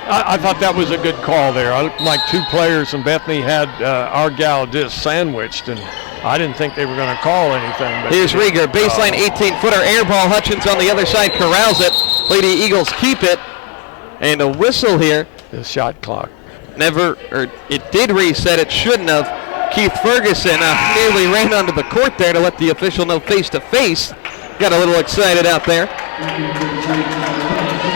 I thought that was a good call there. I looked like two players from Bethany had our gal just sandwiched, and I didn't think they were going to call anything. But here's Rieger, baseline 18-footer, air ball. Hutchins on the other side corrals it. Lady Eagles keep it, and a whistle here. The shot clock. It did reset. It shouldn't have. Keith Ferguson nearly ran onto the court there to let the official know face-to-face. Got a little excited out there.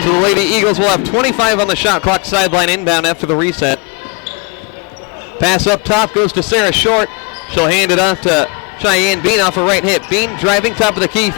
So the Lady Eagles will have 25 on the shot clock, sideline inbound after the reset. Pass up top goes to Sarah Short. She'll hand it off to Cheyenne Bean off a right hit. Bean driving top of the key,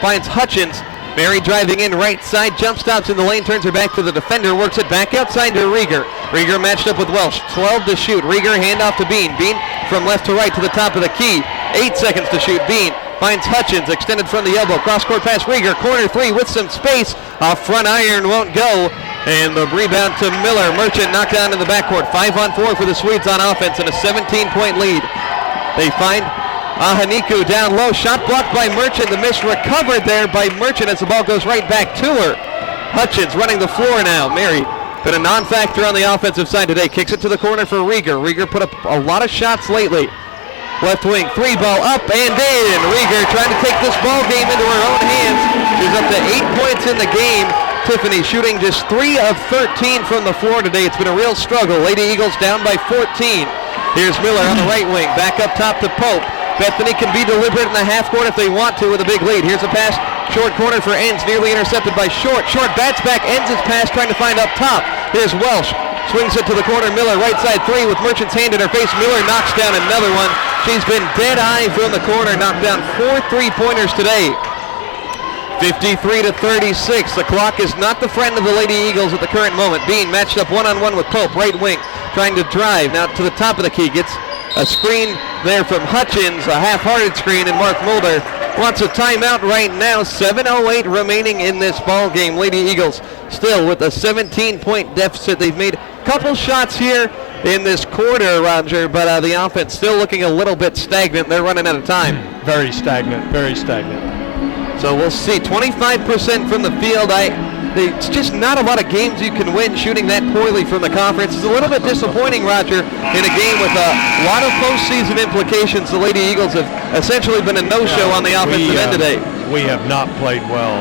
finds Hutchins. Mary driving in right side, jump stops in the lane, turns her back to the defender, works it back outside to Rieger. Rieger matched up with Welsh, 12 to shoot. Rieger handoff to Bean. Bean from left to right to the top of the key. 8 seconds to shoot. Bean finds Hutchins, extended from the elbow. Cross-court pass, Rieger, corner three with some space. Off front iron won't go. And the rebound to Miller. Merchant knocked down in the backcourt. 5-on-4 for the Swedes on offense and a 17-point lead. They find Ahaniku down low. Shot blocked by Merchant. The miss recovered there by Merchant as the ball goes right back to her. Hutchins running the floor now. Mary been a non-factor on the offensive side today. Kicks it to the corner for Rieger. Rieger put up a lot of shots lately. Left wing, three ball up and in. Rieger trying to take this ball game into her own hands. She's up to 8 points in the game. Tiffany shooting just 3 of 13 from the floor today. It's been a real struggle. Lady Eagles down by 14. Here's Miller on the right wing. Back up top to Pope. Bethany can be deliberate in the half court if they want to with a big lead. Here's a pass, short corner for Enns, nearly intercepted by Short. Short bats back, Enns his pass, trying to find up top. Here's Welsh, swings it to the corner. Miller, right side three with Merchant's hand in her face. Miller knocks down another one. She's been dead-eye from the corner, knocked down 4 3-pointers today. 53 to 36. The clock is not the friend of the Lady Eagles at the current moment. Bean matched up one-on-one with Pope, right wing, trying to drive. Now to the top of the key, gets a screen there from Hutchins, a half-hearted screen, and Mark Mulder wants a timeout right now. 7:08 remaining in this ball game. Lady Eagles still with a 17-point deficit. They've made a couple shots here in this quarter, Roger, but the offense still looking a little bit stagnant. They're running out of time. Very stagnant, very stagnant. So we'll see. 25% from the field. It's just not a lot of games you can win shooting that poorly from the conference. It's a little bit disappointing, Roger, in a game with a lot of postseason implications. The Lady Eagles have essentially been a no-show on the offensive end today. We have not played well,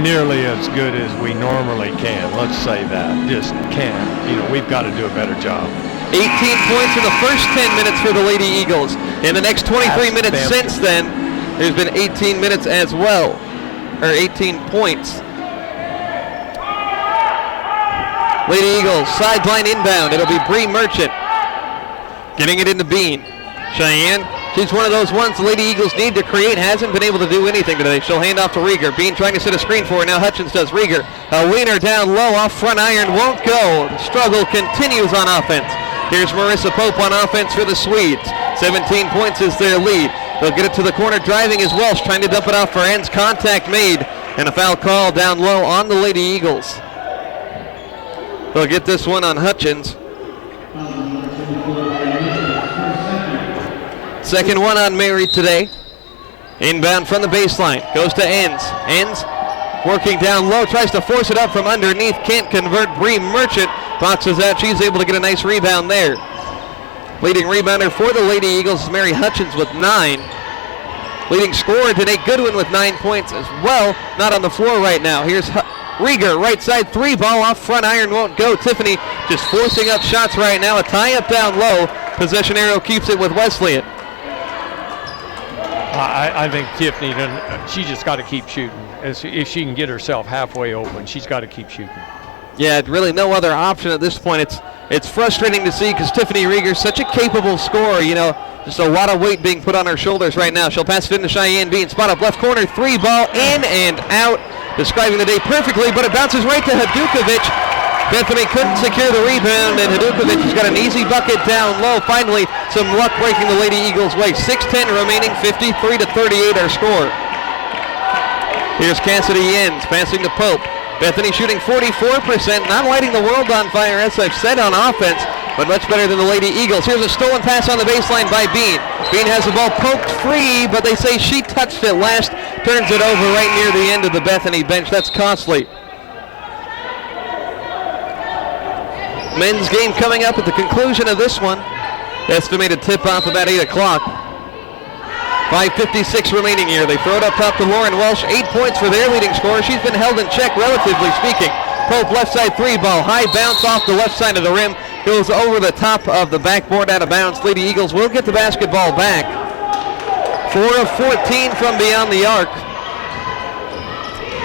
nearly as good as we normally can. Let's say that. Just can't. You know, we've got to do a better job. 18 points in the first 10 minutes for the Lady Eagles. In the next 23 minutes since then, there's been 18 minutes as well, or 18 points. Lady Eagles, sideline inbound. It'll be Bree Merchant getting it into Bean. Cheyenne, she's one of those ones the Lady Eagles need to create. Hasn't been able to do anything today. She'll hand off to Rieger. Bean trying to set a screen for her. Now Hutchins does. Rieger, a wiener down low off front iron. Won't go. The struggle continues on offense. Here's Marissa Pope on offense for the Swedes. 17 points is their lead. They'll get it to the corner. Driving is Welsh, trying to dump it off for Enns. Contact made. And a foul call down low on the Lady Eagles. They'll get this one on Hutchins. Second one on Mary today. Inbound from the baseline. Goes to Enns. Enns working down low. Tries to force it up from underneath. Can't convert. Bree Merchant boxes out. She's able to get a nice rebound there. Leading rebounder for the Lady Eagles is Mary Hutchins with 9. Leading scorer today, Goodwin with 9 points as well. Not on the floor right now. Here's Rieger, right side three, ball off front iron won't go. Tiffany just forcing up shots right now. A tie up down low. Possession arrow keeps it with Wesleyan. I think Tiffany, she just got to keep shooting. If she can get herself halfway open, she's got to keep shooting. Yeah, really no other option at this point. It's frustrating to see because Tiffany Rieger's such a capable scorer, you know. Just a lot of weight being put on her shoulders right now. She'll pass it into Cheyenne Bean. Spot up left corner, three ball in and out. Describing the day perfectly, but it bounces right to Hadukovic. Bethany couldn't secure the rebound, and Hadukovic has got an easy bucket down low. Finally, some luck breaking the Lady Eagles' way. 6:10 remaining, 53 to 38 our score. Here's Cassidy Enns passing to Pope. Bethany shooting 44%, not lighting the world on fire, as I've said, on offense, but much better than the Lady Eagles. Here's a stolen pass on the baseline by Bean. Bean has the ball poked free, but they say she touched it last. Turns it over right near the end of the Bethany bench. That's costly. Men's game coming up at the conclusion of this one. Estimated tip-off about 8 o'clock. 5:56 remaining here. They throw it up top to Lauren Welsh. 8 points for their leading scorer. She's been held in check, relatively speaking. Pope left side three ball. High bounce off the left side of the rim. Goes over the top of the backboard out of bounds. Lady Eagles will get the basketball back. 4 of 14 from beyond the arc.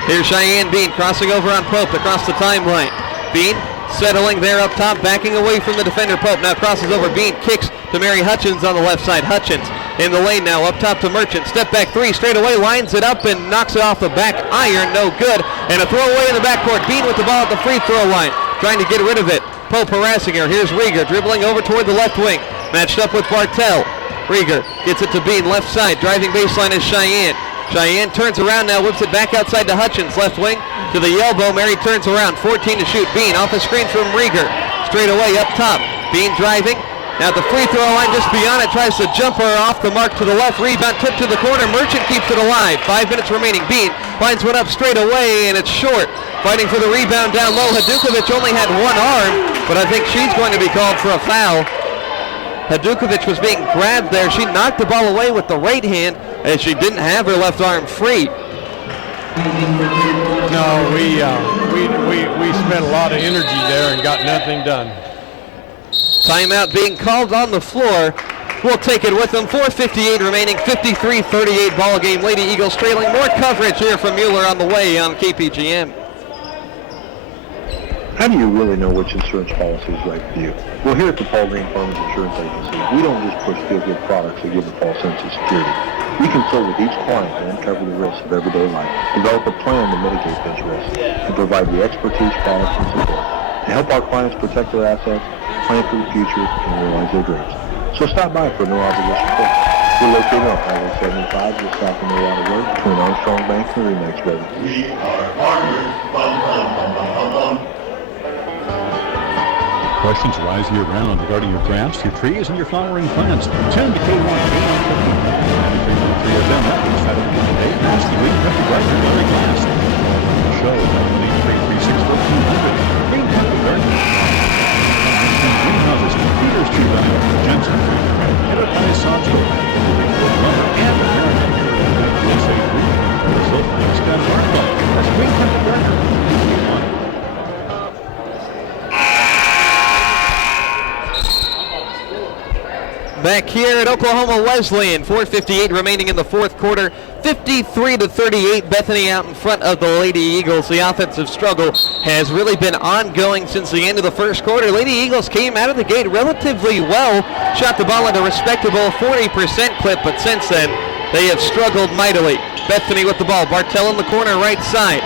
Here's Cheyenne Bean crossing over on Pope across the timeline. Bean settling there up top, backing away from the defender Pope. Now crosses over Bean, kicks to Mary Hutchins on the left side. Hutchins in the lane now, up top to Merchant. Step back three, straight away, lines it up and knocks it off the back iron, no good. And a throwaway in the backcourt. Bean with the ball at the free throw line, trying to get rid of it. Pope harassing her. Here's Rieger dribbling over toward the left wing. Matched up with Bartel. Rieger gets it to Bean, left side. Driving baseline is Cheyenne. Cheyenne turns around now, whips it back outside to Hutchins. Left wing to the elbow. Mary turns around. 14 to shoot. Bean off the screen from Rieger. Straight away up top. Bean driving. Now the free throw line just beyond it. Tries to jump her off the mark to the left. Rebound tip to the corner. Merchant keeps it alive. 5 minutes remaining. Bean lines one up straight away and it's short. Fighting for the rebound down low. Hadukovic only had one arm, but I think she's going to be called for a foul. Hadukovic was being grabbed there. She knocked the ball away with the right hand as she didn't have her left arm free. No, we spent a lot of energy there and got nothing done. Timeout being called on the floor. We'll take it with them. 4:58 remaining, 53-38 ball game. Lady Eagles trailing. More coverage here from Mueller on the way on KPGM. How do you really know which insurance policy is right for you? Well, here at the Paul Green Farmers Insurance Agency, we don't just push feel-good products that give a false sense of security. We consult with each client to uncover the risks of everyday life, develop a plan to mitigate those risks, and provide the expertise, products, and support to help our clients protect their assets, plan for the future, and realize their dreams. So stop by for a no obligation quote. We're located on Highway 75 just south of Nevada Road between Armstrong Bank and Remax Road. We are farmers. Bum, bum, bum, bum, bum, bum. Questions arise year-round regarding your grass, your trees, and your flowering plants. Send to K1 Tree of them efforts that have been today. Ask the Green Country Gardener Larry Glass. The show at 1-833-61400. Green Country Gardener. Greenhouses, Peters Tree Valley, Jensen Tree, Enterprise Sawmill, Wood Lumber, and American USA Green. Result next time, Marco. That's Green Country Gardener. Back here at Oklahoma Wesleyan, 4:58 remaining in the fourth quarter, 53-38. Bethany out in front of the Lady Eagles. The offensive struggle has really been ongoing since the end of the first quarter. Lady Eagles came out of the gate relatively well, shot the ball at a respectable 40% clip, but since then they have struggled mightily. Bethany with the ball. Bartel in the corner, right side.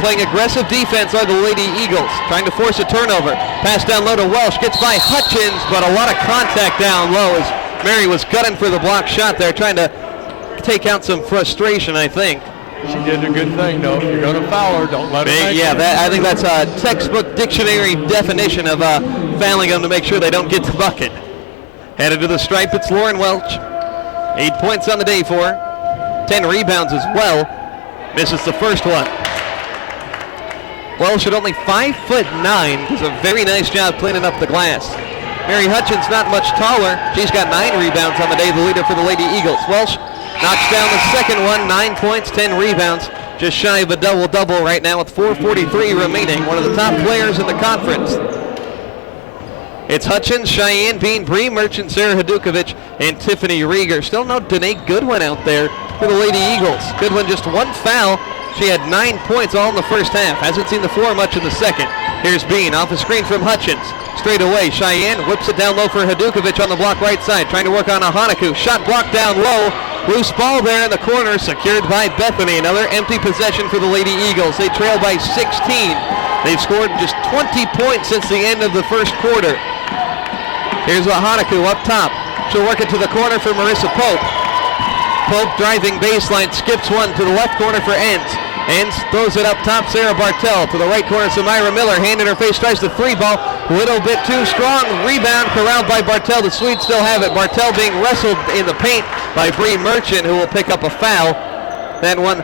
Playing aggressive defense are the Lady Eagles, trying to force a turnover. Pass down low to Welsh, gets by Hutchins, but a lot of contact down low as Mary was gutting for the block shot there, trying to take out some frustration, I think. She did a good thing, though. If you're going to foul her, don't let her make it. I think that's a textbook dictionary definition of fouling them to make sure they don't get the bucket. Headed to the stripe, it's Lauren Welch. 8 points on the day for her. 10 rebounds as well. Misses the first one. Welsh at only 5'9", does a very nice job cleaning up the glass. Mary Hutchins not much taller. She's got 9 rebounds on the day, the leader for the Lady Eagles. Welsh knocks down the second one, 9 points, 10 rebounds. Just shy of a double-double right now with 4:43 remaining. One of the top players in the conference. It's Hutchins, Cheyenne Bean, Bree Merchant, Sarah Hadukovic, and Tiffany Rieger. Still no Danae Goodwin out there for the Lady Eagles. Goodwin just one foul. She had 9 points all in the first half. Hasn't seen the floor much in the second. Here's Bean off the screen from Hutchins. Straight away, Cheyenne whips it down low for Hadukovic on the block right side. Trying to work on Ahanaku. Shot blocked down low. Loose ball there in the corner, secured by Bethany. Another empty possession for the Lady Eagles. They trail by 16. They've scored just 20 points since the end of the first quarter. Here's Ahanaku up top. She'll work it to the corner for Marissa Pope. Pope driving baseline, skips one to the left corner for Enns. Enns throws it up top, Sarah Bartel. To the right corner, Samira Miller. Hand in her face, tries the three ball. Little bit too strong. Rebound corralled by Bartel. The Swedes still have it. Bartel being wrestled in the paint by Bree Merchant, who will pick up a foul. That one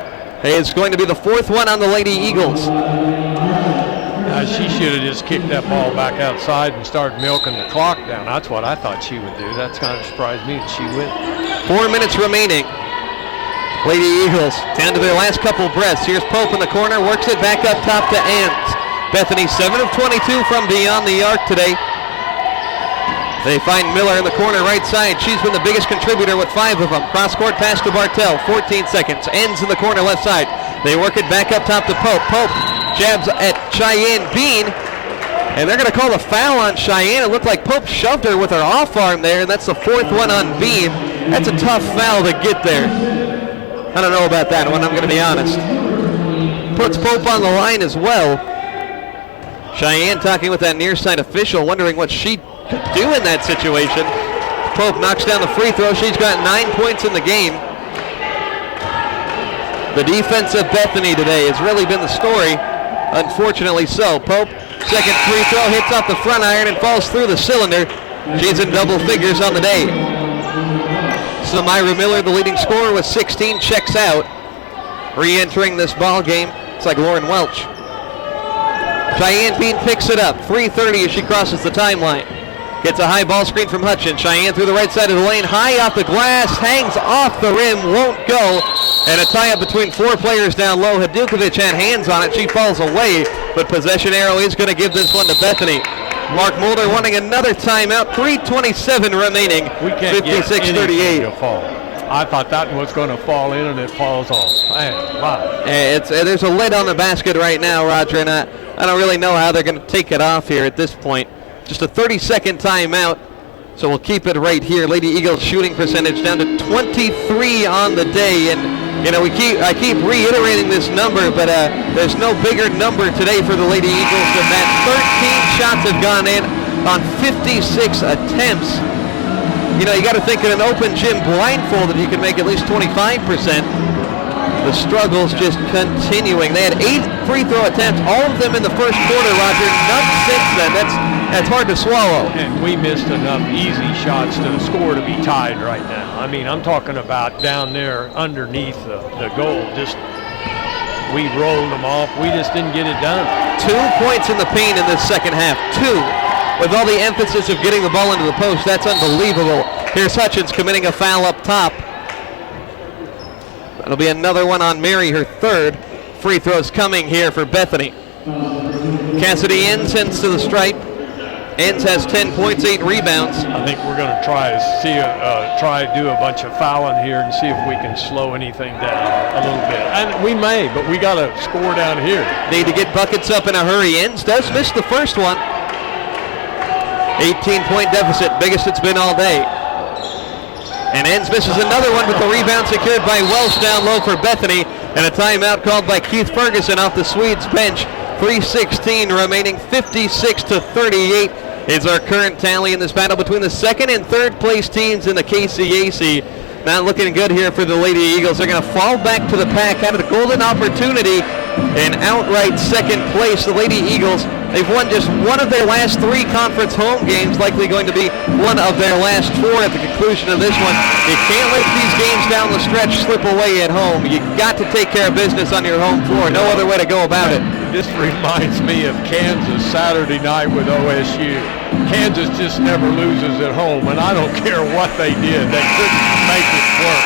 is going to be the fourth one on the Lady Eagles. She should have just kicked that ball back outside and started milking the clock down. That's what I thought she would do. That's kind of surprised me that she went. 4 minutes remaining. Lady Eagles down to their last couple breaths. Here's Pope in the corner, works it back up top to Enns. Bethany 7 of 22 from beyond the arc today. They find Miller in the corner right side. She's been the biggest contributor with 5 of them. Cross-court pass to Bartell, 14 seconds. Enns in the corner left side. They work it back up top to Pope. Pope jabs at Cheyenne Bean, and they're going to call the foul on Cheyenne. It looked like Pope shoved her with her off arm there, and that's the 4th one on Bean. That's a tough foul to get there. I don't know about that one, I'm going to be honest. Puts Pope on the line as well. Cheyenne talking with that near side official, wondering what she could do in that situation. Pope knocks down the free throw. She's got 9 points in the game. The defense of Bethany today has really been the story, unfortunately so. Pope, second free throw, hits off the front iron and falls through the cylinder. She's in double figures on the day. So Myra Miller, the leading scorer with 16, checks out. Re-entering this ball game, it's like Lauren Welch. Cheyenne Bean picks it up, 3:30 as she crosses the timeline. Gets a high ball screen from Hutchins. Cheyenne through the right side of the lane, high off the glass, hangs off the rim, won't go. And a tie-up between 4 players down low. Hadukovic had hands on it. She falls away, but possession arrow is going to give this one to Bethany. Mark Mulder wanting another timeout. 3:27 remaining. We can't 56-38. to fall. I thought that was going to fall in, and it falls off. Man, wow. There's a lid on the basket right now, Roger, and I don't really know how they're going to take it off here at this point. Just a 30-second timeout, so we'll keep it right here. Lady Eagles shooting percentage down to 23 on the day, and you know I keep reiterating this number, but there's no bigger number today for the Lady Eagles than that. 13 shots have gone in on 56 attempts. You know, you got to think in an open gym blindfolded, you can make at least 25%. The struggle's just continuing. They had 8 free throw attempts, all of them in the first quarter, Roger. None since then. That's hard to swallow. And we missed enough easy shots to the score to be tied right now. I mean, I'm talking about down there underneath the goal. Just we rolled them off. We just didn't get it done. 2 points in the paint in this second half. 2. With all the emphasis of getting the ball into the post, that's unbelievable. Here's Hutchins committing a foul up top. That'll be another one on Mary, her 3rd. Free throws coming here for Bethany. Cassidy Enns sends to the stripe. Enns has 10 points, 8 rebounds. I think we're going to try to do a bunch of fouling here and see if we can slow anything down a little bit. And we may, but we got to score down here. Need to get buckets up in a hurry. Enns does miss the first one. 18-point deficit, biggest it's been all day. And Enns misses another one, but the rebound secured by Welsh down low for Bethany. And a timeout called by Keith Ferguson off the Swedes bench. 3:16 remaining, 56-38 is our current tally in this battle between the 2nd and 3rd place teams in the KCAC. Not looking good here for the Lady Eagles. They're going to fall back to the pack out of the golden opportunity and outright 2nd place. The Lady Eagles, they've won just one of their last 3 conference home games, likely going to be one of their last 4 at the conclusion of this one. You can't let these games down the stretch slip away at home. You got to take care of business on your home floor. No other way to go about it. This reminds me of Kansas Saturday night with OSU. Kansas just never loses at home, and I don't care what they did. They couldn't make it work.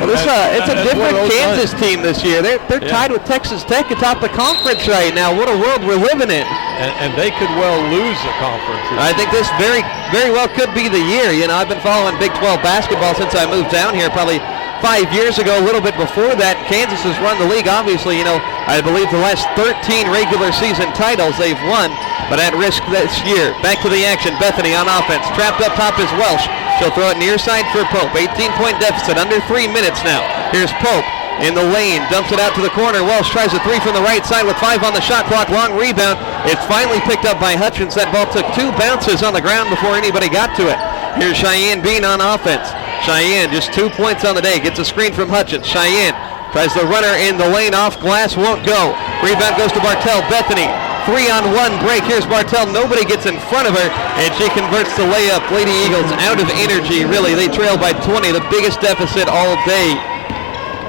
Well, it's a different Kansas team this year. They're tied with Texas Tech atop the conference right now. What a world we're living in. And they could well lose the conference. I think this very, very well could be the year. You know, I've been following Big 12 basketball since I moved down here, probably 5 years ago, a little bit before that. Kansas has run the league, obviously. You know, I believe the last 13 regular season titles they've won, but at risk this year. Back to the action. Bethany on offense. Trapped up top is Welsh. She'll throw it near side for Pope. 18-point deficit, under 3 minutes now. Here's Pope in the lane, dumps it out to the corner. Welsh tries a 3 from the right side with 5 on the shot clock. Long rebound. It's finally picked up by Hutchins. That ball took 2 bounces on the ground before anybody got to it. Here's Cheyenne Bean on offense. Cheyenne just 2 points on the day. Gets a screen from Hutchins. Cheyenne tries the runner in the lane, off glass, won't go. Rebound goes to Bartell. Bethany, 3-on-1 break. Here's Bartell. Nobody gets in front of her, and she converts the layup. Lady Eagles out of energy, really. They trail by 20, the biggest deficit all day.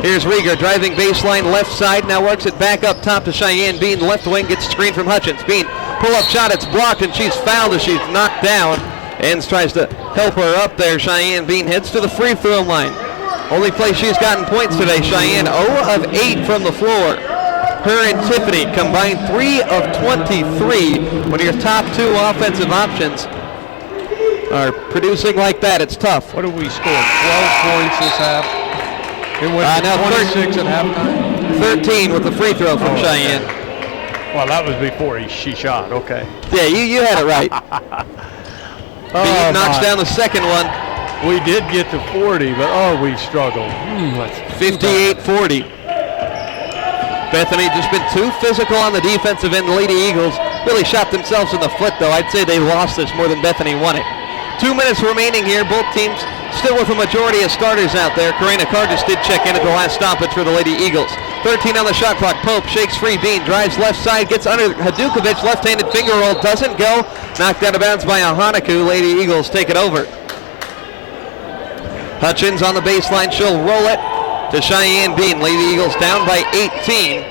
Here's Rieger driving baseline left side. Now works it back up top to Cheyenne Bean. Left wing gets screen from Hutchins. Bean pull-up shot. It's blocked, and she's fouled as she's knocked down. Enns tries to help her up there. Cheyenne Bean heads to the free throw line. Only place she's gotten points today. Cheyenne 0 of 8 from the floor. Her and Tiffany combined 3 of 23. When your top 2 offensive options are producing like that, it's tough. What did we score? 12 points this half. It went now 26 at halftime. 13 with the free throw from Cheyenne. Well, that was before she shot. Okay. Yeah, you had it right. Bean knocks down the second one. We did get to 40, but we struggled. 58-40. Bethany just been too physical on the defensive end. The Lady Eagles really shot themselves in the foot, though. I'd say they lost this more than Bethany won it. 2 minutes remaining here. Both teams still with a majority of starters out there. Karina Kargis did check in at the last stoppage for the Lady Eagles. 13 on the shot clock. Pope shakes free. Bean drives left side, gets under Hadukovic. Left-handed finger roll doesn't go. Knocked out of bounds by Ahanaku. Lady Eagles take it over. Hutchins on the baseline. She'll roll it to Cheyenne Bean. Lady Eagles down by 18.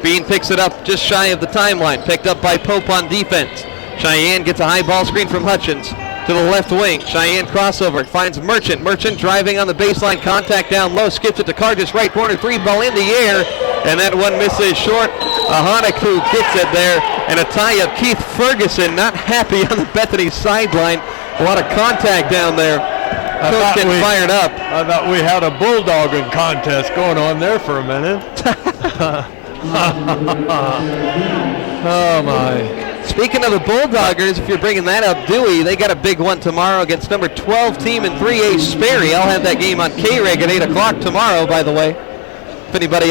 Bean picks it up just shy of the timeline. Picked up by Pope on defense. Cheyenne gets a high ball screen from Hutchins to the left wing. Cheyenne crossover. Finds Merchant. Merchant driving on the baseline. Contact down low. Skips it to Kargis. Right corner. 3 ball in the air. And that one misses short. Ahanaku gets it there. And a tie up. Keith Ferguson not happy on the Bethany sideline. A lot of contact down there. Coach getting fired up. I thought we had a bulldogging contest going on there for a minute. Oh my. Speaking of the Bulldoggers, if you're bringing that up, Dewey, they got a big one tomorrow against number 12 team in 3A Sperry. I'll have that game on K-Reg at 8 o'clock tomorrow, by the way. If anybody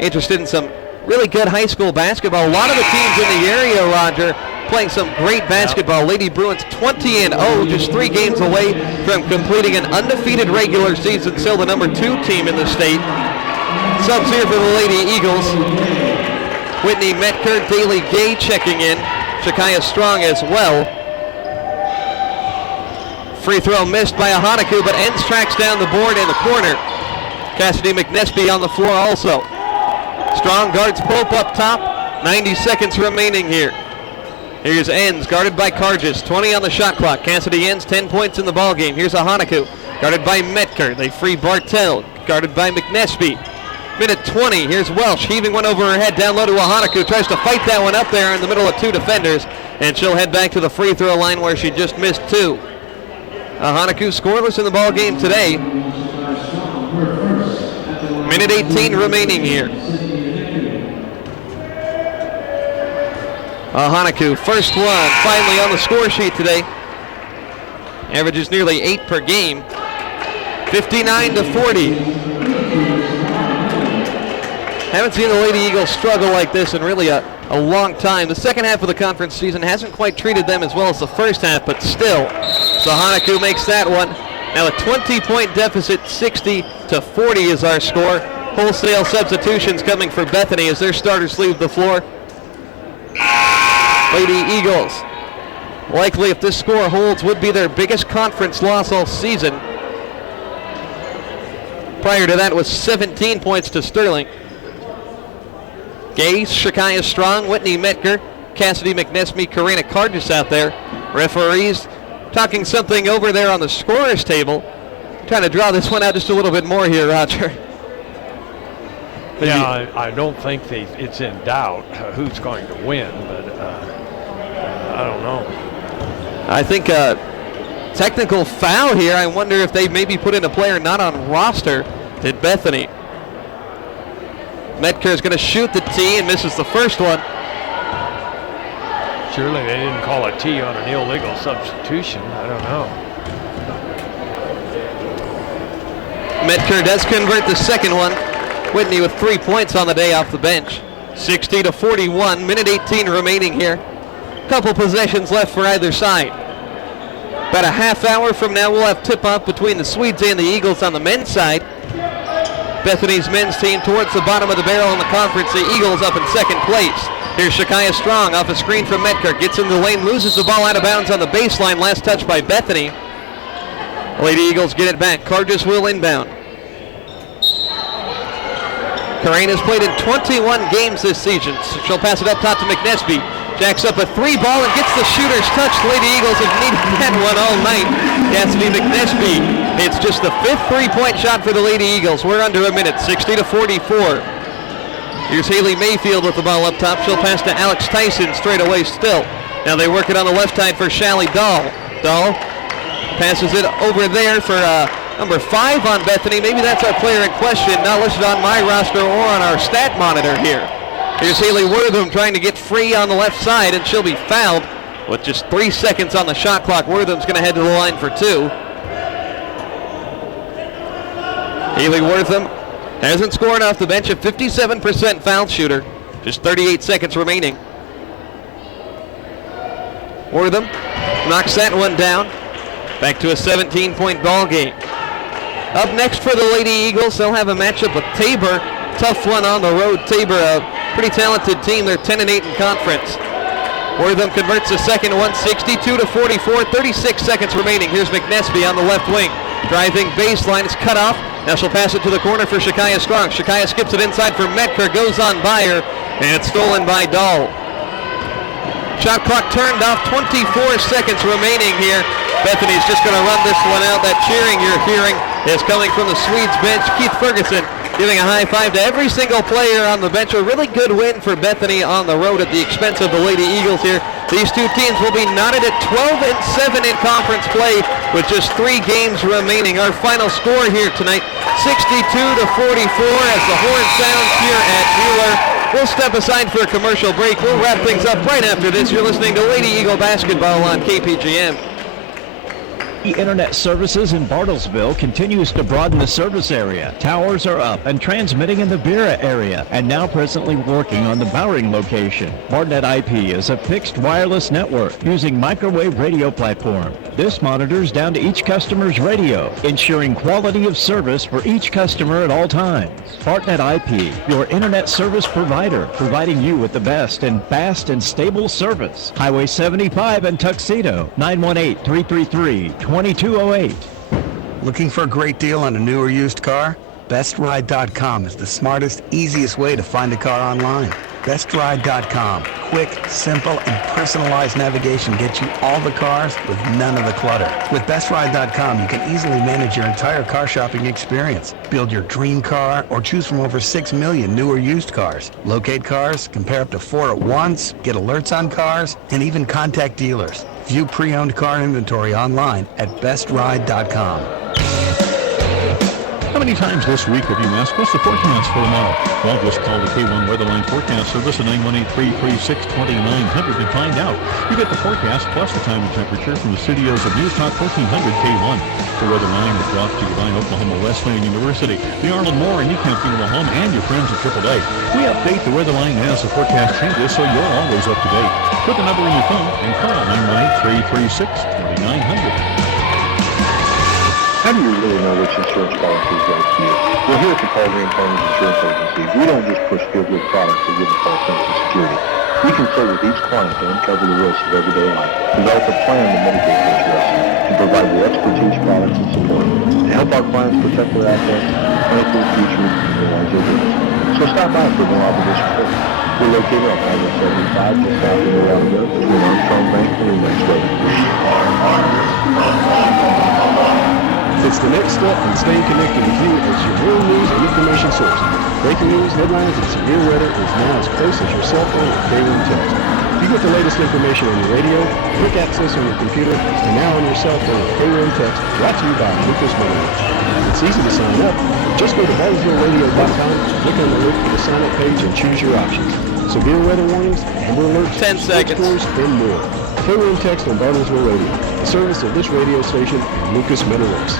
interested in some really good high school basketball. A lot of the teams in the area, Roger, playing some great basketball. Lady Bruins 20-0, just 3 games away from completing an undefeated regular season, still the number 2 team in the state. Subs here for the Lady Eagles. Whitney Metker, Daly Gay checking in. Shekiah Strong as well. Free throw missed by Ahanaku, but Enns tracks down the board in the corner. Cassidy McNesby on the floor also. Strong guards Pope up top. 90 seconds remaining here. Here's Enns, guarded by Kargis. 20 on the shot clock. Cassidy Enns, 10 points in the ball game. Here's Ahanaku, guarded by Metker. They free Bartel, guarded by McNesby. Minute 20, here's Welsh, heaving one over her head, down low to Ahanaku. Tries to fight that one up there in the middle of 2 defenders, and she'll head back to the free throw line where she just missed 2. Ahanaku scoreless in the ball game today. Minute 18 remaining here. Ahanaku, first one, finally on the score sheet today. Averages nearly 8 per game. 59-40. Haven't seen the Lady Eagles struggle like this in really a long time. The second half of the conference season hasn't quite treated them as well as the first half, but still. Ahanaku makes that one. Now a 20-point deficit, 60-40 is our score. Wholesale substitutions coming for Bethany as their starters leave the floor. Lady Eagles, likely if this score holds, would be their biggest conference loss all season. Prior to that was 17 points to Sterling. Gay, Shekiah Strong, Whitney Metker, Cassidy McNesby, Karina Kargis out there. Referees talking something over there on the scorer's table. Trying to draw this one out just a little bit more here, Roger. Yeah, I don't think it's in doubt who's going to win, but I don't know. I think technical foul here. I wonder if they maybe put in a player not on roster. Did Bethany? Metker is going to shoot the tee and misses the first one. Surely they didn't call a tee on an illegal substitution. I don't know. Metker does convert the second one. Whitney with 3 points on the day off the bench. 60-41, minute 18 remaining here. Couple possessions left for either side. About a half hour from now, we'll have tip-off between the Swedes and the Eagles on the men's side. Bethany's men's team towards the bottom of the barrel in the conference. The Eagles up in second place. Here's Shekiah Strong off a screen from Metker. Gets in the lane, loses the ball out of bounds on the baseline. Last touch by Bethany. Lady Eagles get it back. Kargis will inbound. Corain has played in 21 games this season. She'll pass it up top to McNesby. Jacks up a 3-ball and gets the shooter's touch. Lady Eagles have needed that one all night. Cassidy McNesby hits just the 5th 3-point shot for the Lady Eagles. We're under a minute, 60-44. Here's Haley Mayfield with the ball up top. She'll pass to Alex Tyson straight away still. Now they work it on the left side for Shelly Dahl. Dahl passes it over there for number 5 on Bethany. Maybe that's our player in question, not listed on my roster or on our stat monitor here. Here's Haley Wortham trying to get free on the left side, and she'll be fouled with just 3 seconds on the shot clock. Wortham's going to head to the line for 2. Haley Wortham hasn't scored off the bench, a 57% foul shooter. Just 38 seconds remaining. Wortham knocks that one down. Back to a 17-point ball game. Up next for the Lady Eagles, they'll have a matchup with Tabor. Tough one on the road. Tabor, a pretty talented team. They're 10-8 in conference. Wortham converts the second one, 62-44. 36 seconds remaining. Here's McNesby on the left wing. Driving baseline, it's cut off. Now she'll pass it to the corner for Shakaya Strong. Shakaya skips it inside for Metker, goes on by her, and it's stolen by Dahl. Shot clock turned off, 24 seconds remaining here. Bethany's just going to run this one out. That cheering you're hearing is coming from the Swedes bench. Keith Ferguson giving a high five to every single player on the bench. A really good win for Bethany on the road at the expense of the Lady Eagles here. These two teams will be knotted at 12-7 in conference play with just 3 games remaining. Our final score here tonight, 62-44 as the horn sounds here at Mueller. We'll step aside for a commercial break. We'll wrap things up right after this. You're listening to Lady Eagle Basketball on KPGM. Internet Services in Bartlesville continues to broaden the service area. Towers are up and transmitting in the Beera area and now presently working on the Bowring location. Bartnet IP is a fixed wireless network using microwave radio platform. This monitors down to each customer's radio, ensuring quality of service for each customer at all times. Bartnet IP, your internet service provider, providing you with the best and fast and stable service. Highway 75 and Tuxedo, 918-333-2208. Looking for a great deal on a new or used car? BestRide.com is the smartest, easiest way to find a car online. BestRide.com. Quick, simple, and personalized navigation gets you all the cars with none of the clutter. With BestRide.com, you can easily manage your entire car shopping experience. Build your dream car or choose from over 6 million new or used cars. Locate cars, compare up to 4 at once, get alerts on cars, and even contact dealers. View pre-owned car inventory online at BestRide.com. How many times this week have you asked, what's the forecast for tomorrow? Well, just call the K1 Weatherline Forecast Service at 918-336-2900 and find out. You get the forecast plus the time and temperature from the studios of News Talk 1400 K1. The Weatherline is brought to you by Oklahoma Wesleyan University, the Arnold Moore and Newcamp Funeral Home, and your friends at AAA. We update the Weatherline as the forecast changes, so you're always up to date. Put the number in your phone and call 918-336-2900. How do you really know which insurance policy is right for you? Well, here at the Paul Green Farmers Insurance Agency, we don't just push feel-good products to give a false sense of security. We consult with each client to uncover the risks of everyday life, develop a plan to mitigate those risks, and provide the expertise, products, and support to help our clients protect their assets, plan for the future, and realize their goals. So stop by for more obligation quote. We're located on Highway 75, just south of the Water Road, between Armstrong Bank and Remax Road. It's the next step in staying connected with you as your real news and information source. Breaking news, headlines, and severe weather is now as close as your cell phone or K1 text. You get the latest information on your radio, quick access on your computer, and now on your cell phone with K1 text, brought to you by Lucas Minerals. It's easy to sign up. Just go to BartlesvilleRadio.com, click on the link for the sign-up page, and choose your options. Severe weather warnings, Amber alerts, 10 seconds, scores, and more. K1 text on Bartlesville Radio, the service of this radio station and Lucas Minerals.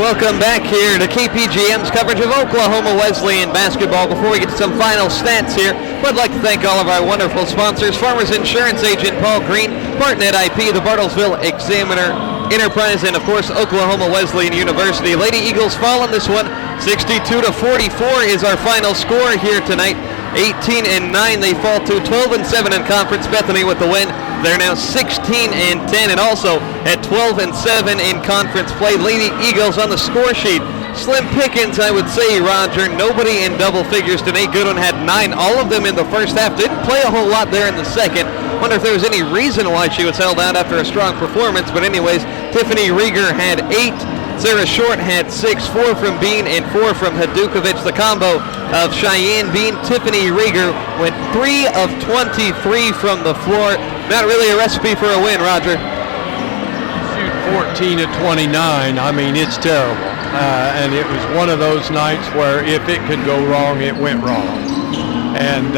Welcome back here to KPGM's coverage of Oklahoma Wesleyan basketball. Before we get to some final stats here, I'd like to thank all of our wonderful sponsors: Farmers Insurance Agent Paul Green, Bartnet IP, the Bartlesville Examiner Enterprise, and of course Oklahoma Wesleyan University. Lady Eagles fall in this one, 62-44 is our final score here tonight. 18-9, they fall to 12-7 in conference. Bethany with the win. They're now 16-10 and also at 12-7 in conference play. Lady Eagles on the score sheet slim pickings, I would say, Roger. Nobody in double figures. Danae Goodwin had 9, all of them in the first half. Didn't play a whole lot there in the second. Wonder if there was any reason why she was held out after a strong performance. But anyways, Tiffany Rieger had 8. Sarah Short had 6, 4 from Bean and 4 from Hadukovic. The combo of Cheyenne Bean, Tiffany Rieger went 3 of 23 from the floor. Not really a recipe for a win, Roger. Shoot 14 of 29. I mean, it's terrible. And it was one of those nights where if it could go wrong, it went wrong. And,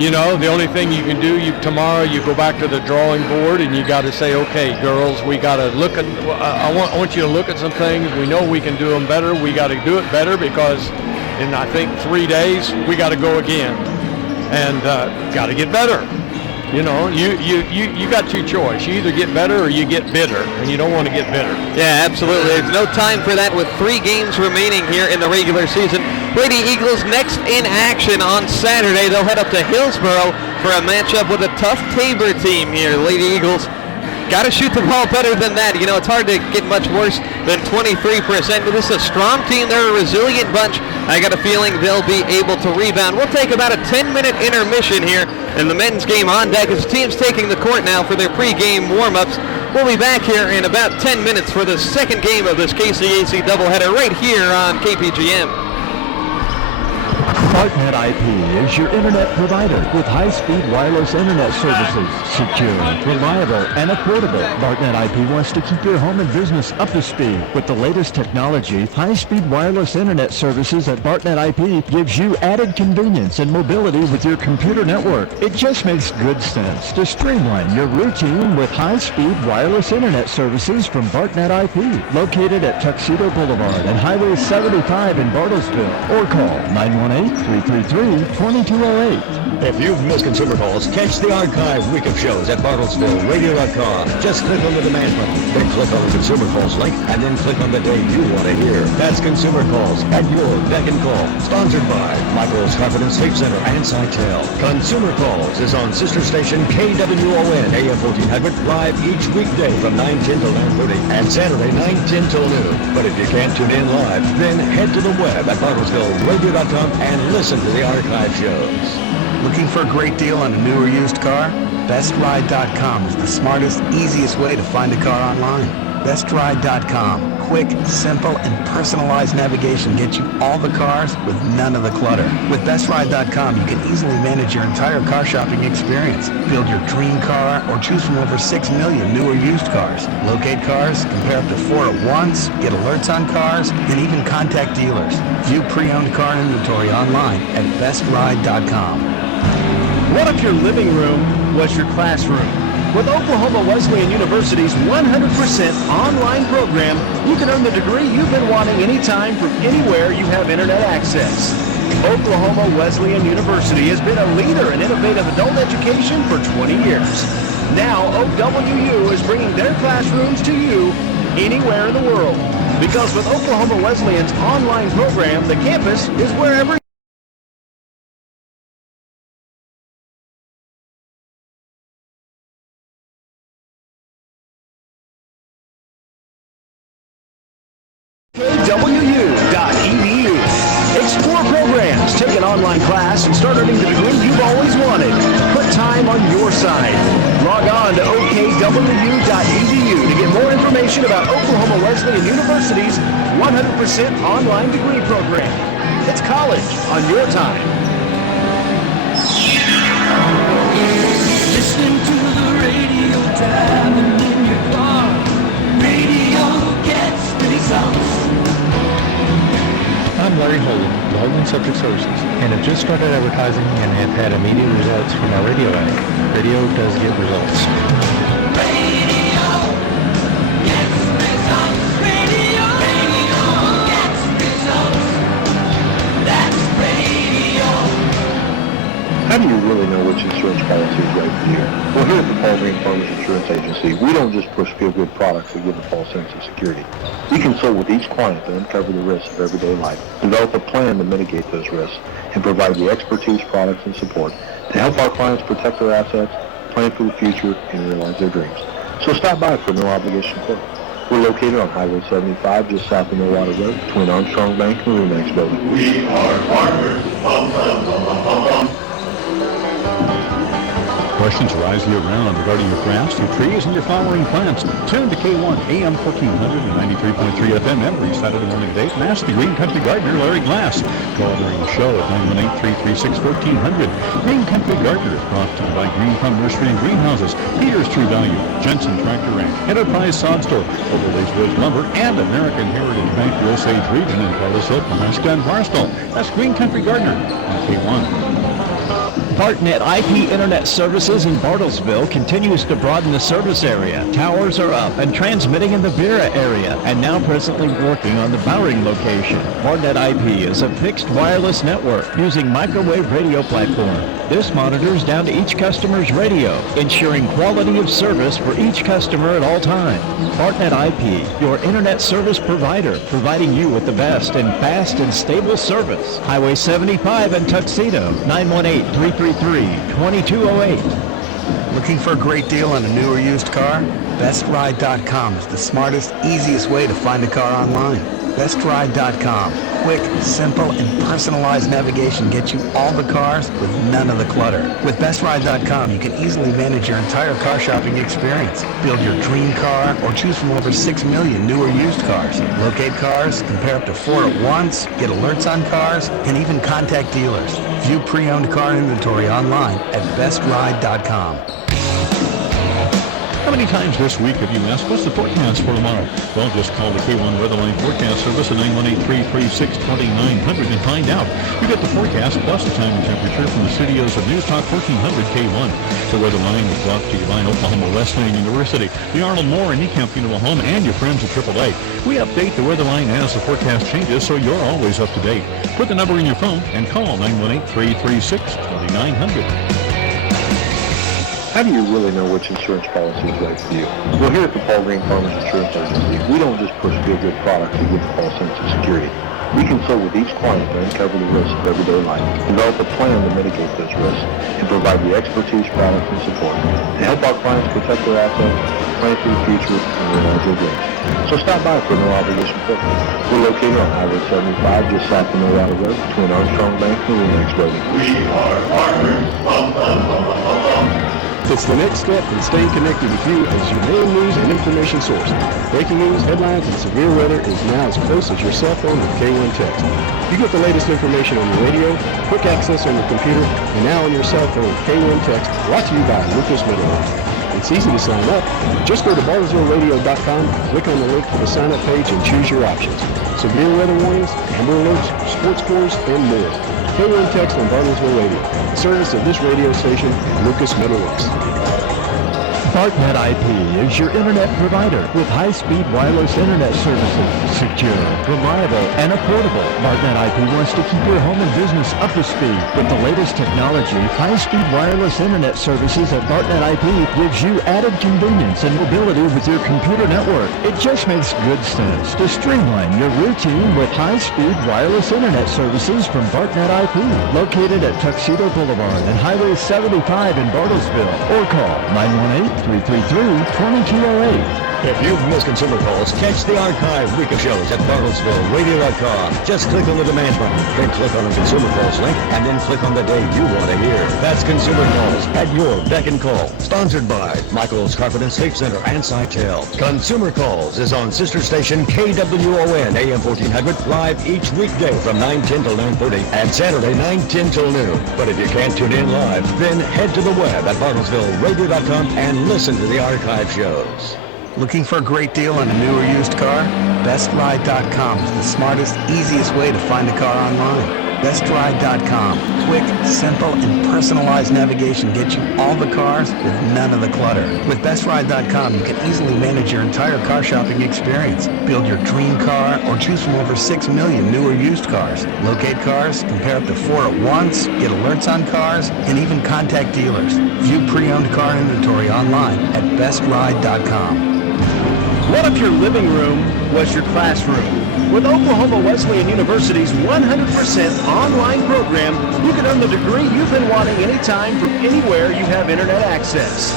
you know, the only thing you can do, tomorrow you go back to the drawing board and you got to say, okay, girls, we got to look at, I want you to look at some things. We know we can do them better. We got to do it better because in, I think, 3 days, we got to go again and got to get better. You know, you got two choices. You either get better or you get bitter, and you don't want to get bitter. Yeah, absolutely. There's no time for that with 3 games remaining here in the regular season. Lady Eagles next in action on Saturday. They'll head up to Hillsboro for a matchup with a tough Tabor team here. Lady Eagles got to shoot the ball better than that. You know, it's hard to get much worse than 23%, but this is a strong team. They're a resilient bunch. I got a feeling they'll be able to rebound. We'll take about a 10-minute intermission here in the men's game on deck as the team's taking the court now for their pregame warm-ups. We'll be back here in about 10 minutes for the second game of this KCAC doubleheader right here on KPGM. Bartnet IP is your internet provider with high-speed wireless internet services. Secure, reliable, and affordable. Bartnet IP wants to keep your home and business up to speed. With the latest technology, high-speed wireless internet services at Bartnet IP gives you added convenience and mobility with your computer network. It just makes good sense to streamline your routine with high-speed wireless internet services from Bartnet IP, located at Tuxedo Boulevard and Highway 75 in Bartlesville, or call 918-333-2208. If you've missed Consumer Calls, catch the archive week of shows at BartlesvilleRadio.com. Just click on the demand button, then click on the Consumer Calls link, and then click on the day you want to hear. That's Consumer Calls at your beck and call. Sponsored by Michael's Carpet and Sleep Center and Sitel. Consumer Calls is on sister station KWON AM 1400 live each weekday from 9:10 to 9:30 and Saturday 9:10 till noon. But if you can't tune in live, then head to the web at BartlesvilleRadio.com and listen to the archive shows. Looking for a great deal on a new or used car? BestRide.com is the smartest, easiest way to find a car online. BestRide.com. Quick, simple, and personalized navigation gets you all the cars with none of the clutter. With BestRide.com, you can easily manage your entire car shopping experience. Build your dream car or choose from over 6 million new or used cars. Locate cars, compare up to 4 at once, get alerts on cars, and even contact dealers. View pre-owned car inventory online at BestRide.com. What if your living room was your classroom? With Oklahoma Wesleyan University's 100% online program, you can earn the degree you've been wanting anytime from anywhere you have internet access. Oklahoma Wesleyan University has been a leader in innovative adult education for 20 years. Now, OWU is bringing their classrooms to you anywhere in the world. Because with Oklahoma Wesleyan's online program, the campus is wherever KWU.edu. Explore programs, take an online class, and start earning the degree you've always wanted. Put time on your side. Log on to OKWU.edu to get more information about Oklahoma Wesleyan University's 100% online degree program. It's college on your time. Listening to the radio, driving in your car. Radio gets results. I'm Larry Holden, with Holden Subject Services, and have just started advertising and have had immediate results from our radio ad. Radio does get results. Radio gets results. Radio gets results. That's radio. How do you really know which insurance policy is right for you? Well, here at the Paul Green Farmers Insurance Agency, we don't just push feel-good products that give a false sense of security. We consult with each client to uncover the risks of everyday life, develop a plan to mitigate those risks, and provide the expertise, products, and support to help our clients protect their assets, plan for the future, and realize their dreams. So stop by for no obligation quote. We're located on Highway 75, just south of Millwater Road, between Armstrong Bank and the Remax Building. We are farmers. Bum, bum, bum, bum, bum, bum. Questions arise year-round regarding your grass, your trees, and your flowering plants. Tune to K1 AM 1400 and 93.3 FM every Saturday morning date and ask the Green Country Gardener, Larry Glass. Call during the show at 918-336-1400. Green Country Gardener is brought to you by Green Thumb Nursery and Greenhouses, Peter's True Value, Jensen Tractor Ranch, Enterprise Sod Store, Overlays Woods Lumber, and American Heritage Bank Osage Region in Carlsville, Nebraska, and Barstow. That's Green Country Gardener on K1. Partnet IP Internet Services in Bartlesville continues to broaden the service area. Towers are up and transmitting in the Vera area, and now presently working on the Bowring location. Partnet IP is a fixed wireless network using microwave radio platform. This monitors down to each customer's radio, ensuring quality of service for each customer at all times. Partnet IP, your internet service provider, providing you with the best and fast and stable service. Highway 75 in Tuxedo, 918-333-2208. Looking for a great deal on a new or used car? BestRide.com is the smartest, easiest way to find a car online. BestRide.com. Quick, simple, and personalized navigation gets you all the cars with none of the clutter. With BestRide.com, you can easily manage your entire car shopping experience. Build your dream car or choose from over 6 million new or used cars. Locate cars, compare up to 4 at once, get alerts on cars, and even contact dealers. View pre-owned car inventory online at BestRide.com. How many times this week have you asked, what's the forecast for tomorrow? Well, just call the K1 Weatherline Forecast Service at 918-336-2900 and find out. You get the forecast plus the time and temperature from the studios of News Talk 1400 K1. The Weatherline is brought to you by Oklahoma Wesleyan University, the Arnold Moore and Ekamp Funeral Home, and your friends at AAA. We update the Weatherline as the forecast changes, so you're always up to date. Put the number in your phone and call 918-336-2900. How do you really know which insurance policy is right for you? Well, here at the Paul Green Farmers Insurance Agency, we don't just push good products to give a false sense of security. We consult with each client to uncover the risks of everyday life, develop a plan to mitigate those risks, and provide the expertise, products, and support to help our clients protect their assets, plan for the future, and realize their dreams. So stop by for no obligation quote. We're located on Highway 75, just south of Millwater Road, between Armstrong Bank and the Remax Building. We are farmers. Bum, bum, bum, bum, bum, bum. It's the next step in staying connected with you as your main news and information source. Breaking news, headlines, and severe weather is now as close as your cell phone with K1 Text. You get the latest information on your radio, quick access on your computer, and now on your cell phone with K1 Text, brought to you by Lucas Middleton. It's easy to sign up. Just go to BartlesvilleRadio.com, click on the link to the sign-up page, and choose your options. Severe weather warnings, amber alerts, sports scores, and more. K1 Text on Bartlesville Radio, the service of this radio station, Lucas Metal Works. Partnet IP is your internet provider with high-speed wireless internet services. Secure, reliable, and affordable. Partnet IP wants to keep your home and business up to speed with the latest technology. High-speed wireless internet services at Partnet IP gives you added convenience and mobility with your computer network. It just makes good sense to streamline your routine with high-speed wireless internet services from Partnet IP, located at Tuxedo Boulevard and Highway 75 in Bartlesville, or call 918-333-2208. If you've missed consumer calls, catch the archive week of shows at BartlesvilleRadio.com. Just click on the demand button, then click on the consumer calls link, and then click on the day you want to hear. That's Consumer Calls at your beck and call. Sponsored by Michael's Carpet and Safe Center and Sitel. Consumer Calls is on sister station KWON AM 1400, live each weekday from 9:10 till 9:30 and Saturday 9:10 till noon. But if you can't tune in live, then head to the web at BartlesvilleRadio.com and listen to the archive shows. Looking for a great deal on a new or used car? BestRide.com is the smartest, easiest way to find a car online. BestRide.com. Quick, simple, and personalized navigation gets you all the cars with none of the clutter. With BestRide.com, you can easily manage your entire car shopping experience. Build your dream car or choose from over 6 million new or used cars. Locate cars, compare up to 4 at once, get alerts on cars, and even contact dealers. View pre-owned car inventory online at BestRide.com. What if your living room was your classroom? With Oklahoma Wesleyan University's 100% online program, you can earn the degree you've been wanting anytime from anywhere you have internet access.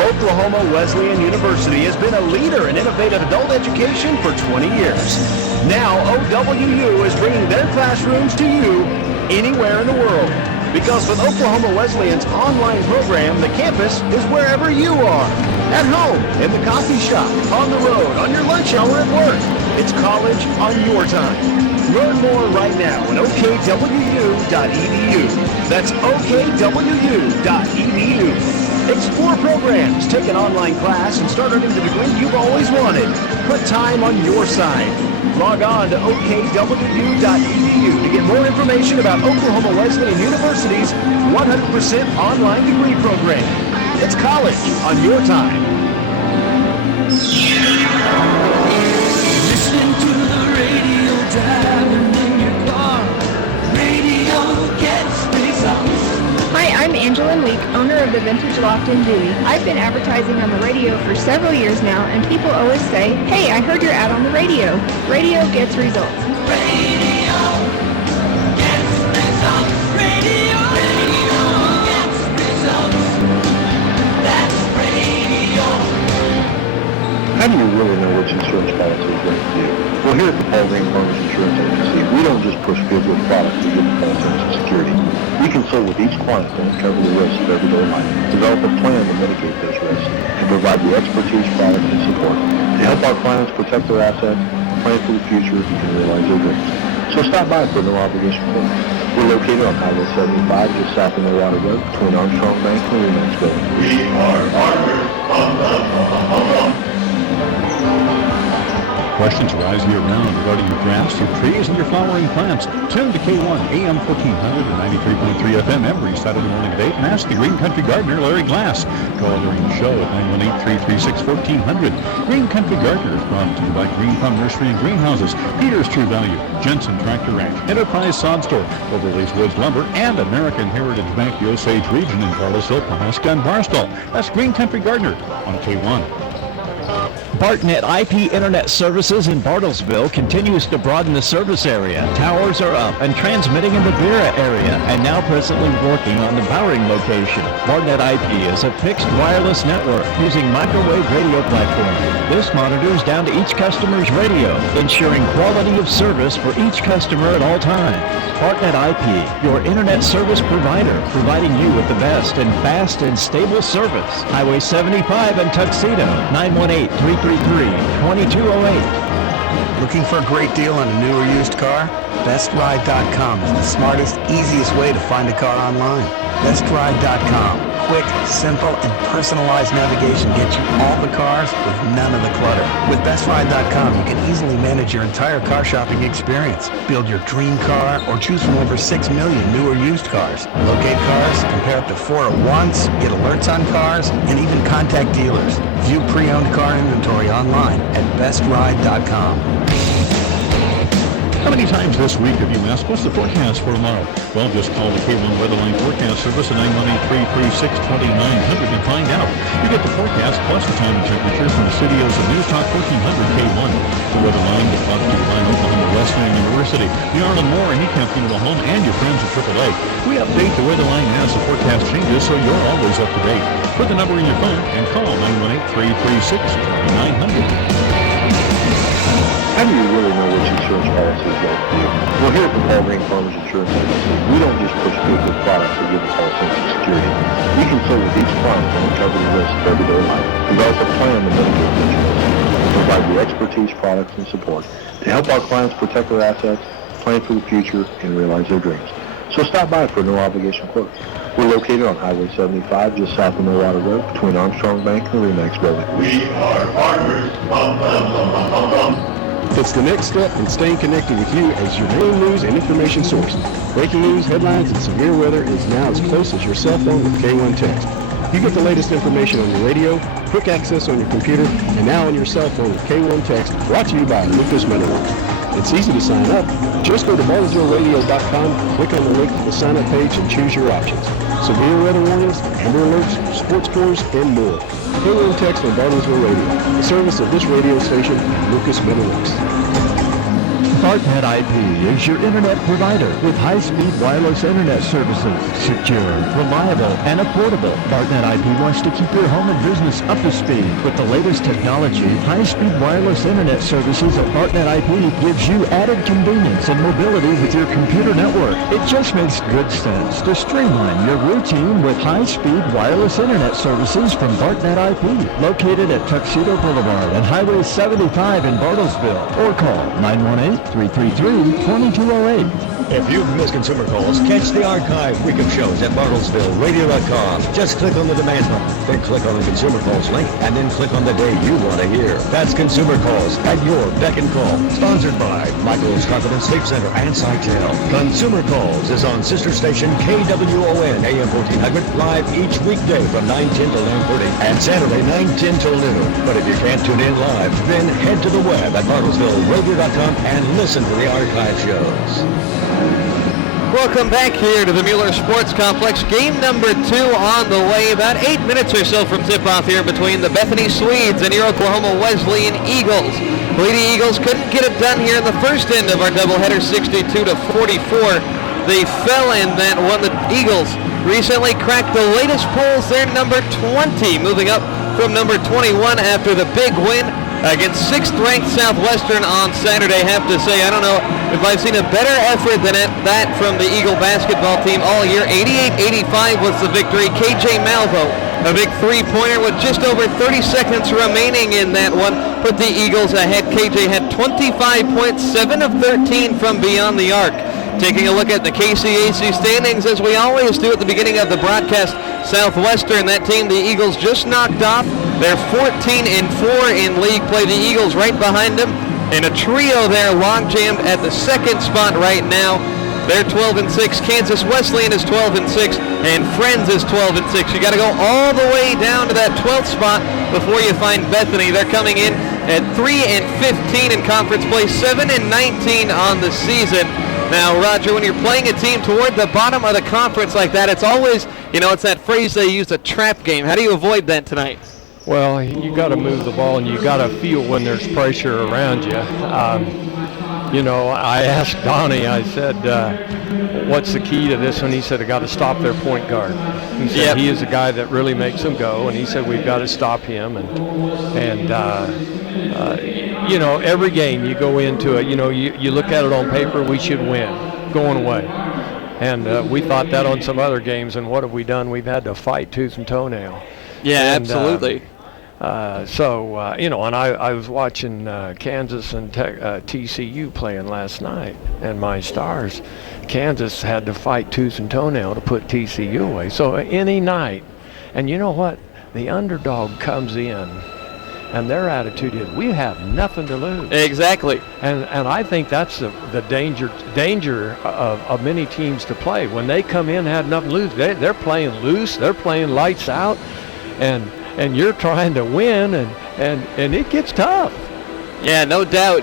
Oklahoma Wesleyan University has been a leader in innovative adult education for 20 years. Now, OWU is bringing their classrooms to you anywhere in the world. Because with Oklahoma Wesleyan's online program, the campus is wherever you are. At home, in the coffee shop, on the road, on your lunch hour at work. It's college on your time. Learn more right now at okwu.edu. That's okwu.edu. Explore programs, take an online class, and start earning the degree you've always wanted. Put time on your side. Log on to okwu.edu to get more information about Oklahoma Wesleyan University's 100% online degree program. It's college on your time. Listening to the radio, driving in your car. Radio gets results. Hi, I'm Angela Leak, owner of the Vintage Loft in Dewey. I've been advertising on the radio for several years now, and people always say, "Hey, I heard your ad on the radio." Radio gets results. Radio gets results. Radio gets results. That's radio. How do you really know which insurance policy is right for you? Well, here at the Paul Green Farmers Insurance Agency, we don't just push good with products to give a false sense of security. We consult with each client to uncover the risks of everyday life, develop a plan to mitigate those risks, and provide the expertise, products, and support to help our clients protect their assets, plan for the future, and realize their dreams. So stop by for no obligation quote. We're located on Highway 75, just south of Millwater Road, between Armstrong Bank and the Remax Building. We are partners. Bum, bum, bum, bum, bum. Questions arise year-round regarding your grass, your trees, and your flowering plants. Tune to K1 AM 1400 and 93.3 FM every Saturday morning at 8 and ask the Green Country Gardener, Larry Glass. Call during the show at 918-336-1400. Green Country Gardener is brought to you by Green Thumb Nursery and Greenhouses, Peter's True Value, Jensen Tractor Ranch, Enterprise Sod Store, Overlays Woods Lumber, and American Heritage Bank, the Osage region in Carlsville, Pawhuska, and Barstow. That's Green Country Gardener on K1. Bartnet IP Internet Services in Bartlesville continues to broaden the service area. Towers are up and transmitting in the Vera area, and now presently working on the Bowring location. Bartnet IP is a fixed wireless network using microwave radio platform. This monitors down to each customer's radio, ensuring quality of service for each customer at all times. Bartnet IP, your internet service provider, providing you with the best and fast and stable service. Highway 75 in Tuxedo, 918-333-2208. Looking for a great deal on a new or used car? BestRide.com is the smartest, easiest way to find a car online. BestRide.com. Quick, simple, and personalized navigation gets you all the cars with none of the clutter. With BestRide.com, you can easily manage your entire car shopping experience. Build your dream car or choose from over 6 million new or used cars. Locate cars, compare up to 4 at once, get alerts on cars, and even contact dealers. View pre-owned car inventory online at BestRide.com. How many times this week have you asked, what's the forecast for tomorrow? Well, just call the K1 Weatherline Forecast Service at 918-336-2900 and find out. You get the forecast plus the time and temperature from the studios of News Talk 1400 K1. The Weatherline is brought to you by Oklahoma Wesleyan University, the Arlen Moore and Ecamp Funeral Home, and your friends at AAA. We update the Weatherline as the forecast changes, so you're always up to date. Put the number in your phone and call 918-336-2900. How do you really know which insurance policy is right for you? Well, here at the Paul Green Farmers Insurance Agency, we don't just push good with products to give a false sense of security. We consult with each client to uncover the risks of everyday life, develop a plan to mitigate those risks, and provide the expertise, products, and support to help our clients protect their assets, plan for the future, and realize their dreams. So stop by for no obligation quote. We're located on Highway 75, just south of Millwater Road, between Armstrong Bank and the Remax Building. We are partners. Bum, bum, bum, bum, bum, bum. It's the next step in staying connected with you as your main news and information source. Breaking news, headlines, and severe weather is now as close as your cell phone with K1 Text. You get the latest information on your radio, quick access on your computer, and now on your cell phone with K1 Text, brought to you by Lucas Mineral. It's easy to sign up. Just go to BartlesvilleRadio.com, click on the link to the sign-up page, and choose your options. severe weather warnings, amber alerts, sports scores, and more. Halo and text on Bartlesville Radio, the service of this radio station, Lucas Metal Works. BartNet IP is your internet provider with high-speed wireless internet services. Secure, reliable, and affordable. BartNet IP wants to keep your home and business up to speed. With the latest technology, high-speed wireless internet services at BartNet IP gives you added convenience and mobility with your computer network. It just makes good sense to streamline your routine with high-speed wireless internet services from BartNet IP, located at Tuxedo Boulevard and Highway 75 in Bartlesville, or call 918-333-2208. If you've missed consumer calls, catch the archive week of shows at BartlesvilleRadio.com. Just click on the demand button, then click on the consumer calls link, and then click on the day you want to hear. That's consumer calls at your beck and call. Sponsored by Michael's Confidence Sleep Center and Sitel. Consumer Calls is on sister station KWON AM 1400, live each weekday from 9:10 to 11:30 and Saturday 9:10 till noon. But if you can't tune in live, then head to the web at BartlesvilleRadio.com and listen to the archive shows. Welcome back here to the Mueller Sports Complex. Game number 2 on the way. About 8 minutes or so from tip-off here between the Bethany Swedes and your Oklahoma Wesleyan Eagles. Lady Eagles couldn't get it done here in the first end of our doubleheader, 62-44. They fell in that one. The Eagles recently cracked the latest polls. They're number 20, moving up from number 21 after the big win against 6th-ranked Southwestern on Saturday. Have to say, I don't know if I've seen a better effort than that from the Eagle basketball team all year. 88-85 was the victory. KJ Malvo, a big three-pointer with just over 30 seconds remaining in that one, put the Eagles ahead. KJ had 25 points, 7 of 13 from beyond the arc. Taking a look at the KCAC standings, as we always do at the beginning of the broadcast, Southwestern, that team the Eagles just knocked off. They're 14-4 in league play. The Eagles right behind them. In a trio there, log jammed at the second spot right now. They're 12-6. Kansas Wesleyan is 12-6, and Friends is 12-6. You got to go all the way down to that 12th spot before you find Bethany. They're coming in at 3-15 in conference play, 7-19 on the season. Now, Roger, when you're playing a team toward the bottom of the conference like that, it's always, it's that phrase they use, a trap game. How do you avoid that tonight? Well, you got to move the ball, and you got to feel when there's pressure around you. I asked Donnie, I said, what's the key to this one? He said, I got to stop their point guard. He said he is a guy that really makes them go, and he said, we've got to stop him. Every game you go into it, you look at it on paper, we should win, going away. And we thought that on some other games, and what have we done? We've had to fight tooth and toenail. Yeah, absolutely. And I was watching Kansas and TCU playing last night, and my Stars, Kansas had to fight tooth and toenail to put TCU away. So any night, and you know what? The underdog comes in, and their attitude is, we have nothing to lose. Exactly. And I think that's the danger of many teams to play. When they come in and have nothing to lose, they're playing loose, they're playing lights out, and you're trying to win, and it gets tough. Yeah, no doubt.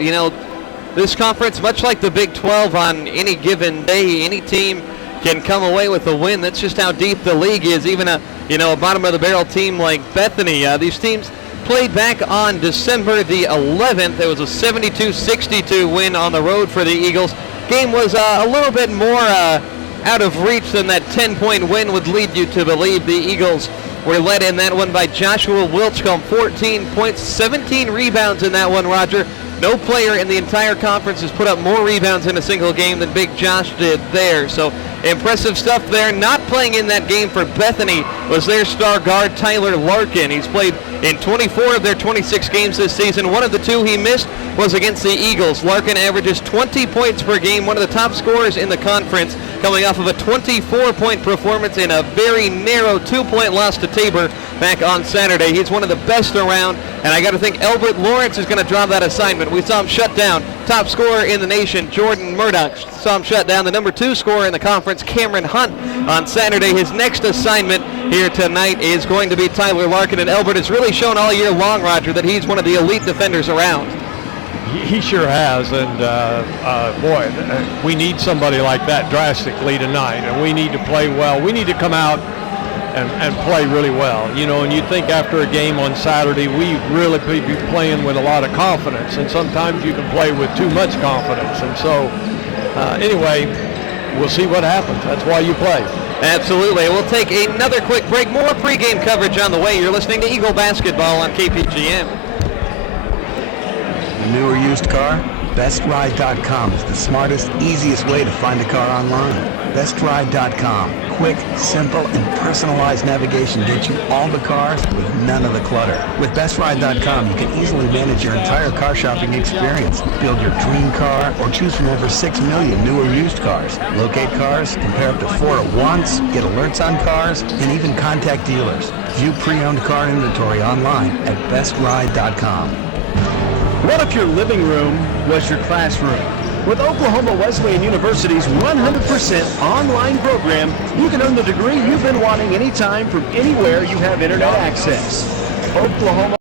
This conference, much like the Big 12, on any given day, any team can come away with a win. That's just how deep the league is. Even a bottom-of-the-barrel team like Bethany, these teams played back on December the 11th. It was a 72-62 win on the road for the Eagles. Game was a little bit more out of reach than that 10-point win would lead you to believe. The Eagles were led in that one by Joshua Wilchcomb, 14 points, 17 rebounds in that one, Roger. No player in the entire conference has put up more rebounds in a single game than Big Josh did there. So impressive stuff there. Not playing in that game for Bethany was their star guard, Tyler Larkin. He's played in 24 of their 26 games this season. One of the 2 he missed was against the Eagles. Larkin averages 20 points per game, one of the top scorers in the conference, coming off of a 24-point performance in a very narrow 2-point loss to Tabor back on Saturday. He's one of the best around, and I got to think Elbert Lawrence is going to draw that assignment. We saw him shut down top scorer in the nation, Jordan Murdoch. Saw him shut down the number 2 scorer in the conference, Cameron Hunt, on Saturday. His next assignment here tonight is going to be Tyler Larkin, and Elbert has really shown all year long, Roger, that he's one of the elite defenders around. He sure has, and boy, we need somebody like that drastically tonight, and we need to play well. We need to come out and play really well, you know, and you think after a game on Saturday, we really be playing with a lot of confidence, and sometimes you can play with too much confidence, and so anyway, we'll see what happens. That's why you play. Absolutely. We'll take another quick break. More pregame coverage on the way. You're listening to Eagle Basketball on KPGM. A new or used car? BestRide.com is the smartest, easiest way to find a car online. BestRide.com. Quick, simple, and personalized navigation gets you all the cars with none of the clutter. With BestRide.com, you can easily manage your entire car shopping experience. Build your dream car or choose from over 6 million new or used cars. Locate cars, compare up to 4 at once, get alerts on cars, and even contact dealers. View pre-owned car inventory online at BestRide.com. What if your living room was your classroom? With Oklahoma Wesleyan University's 100% online program, you can earn the degree you've been wanting anytime from anywhere you have internet access. Oklahoma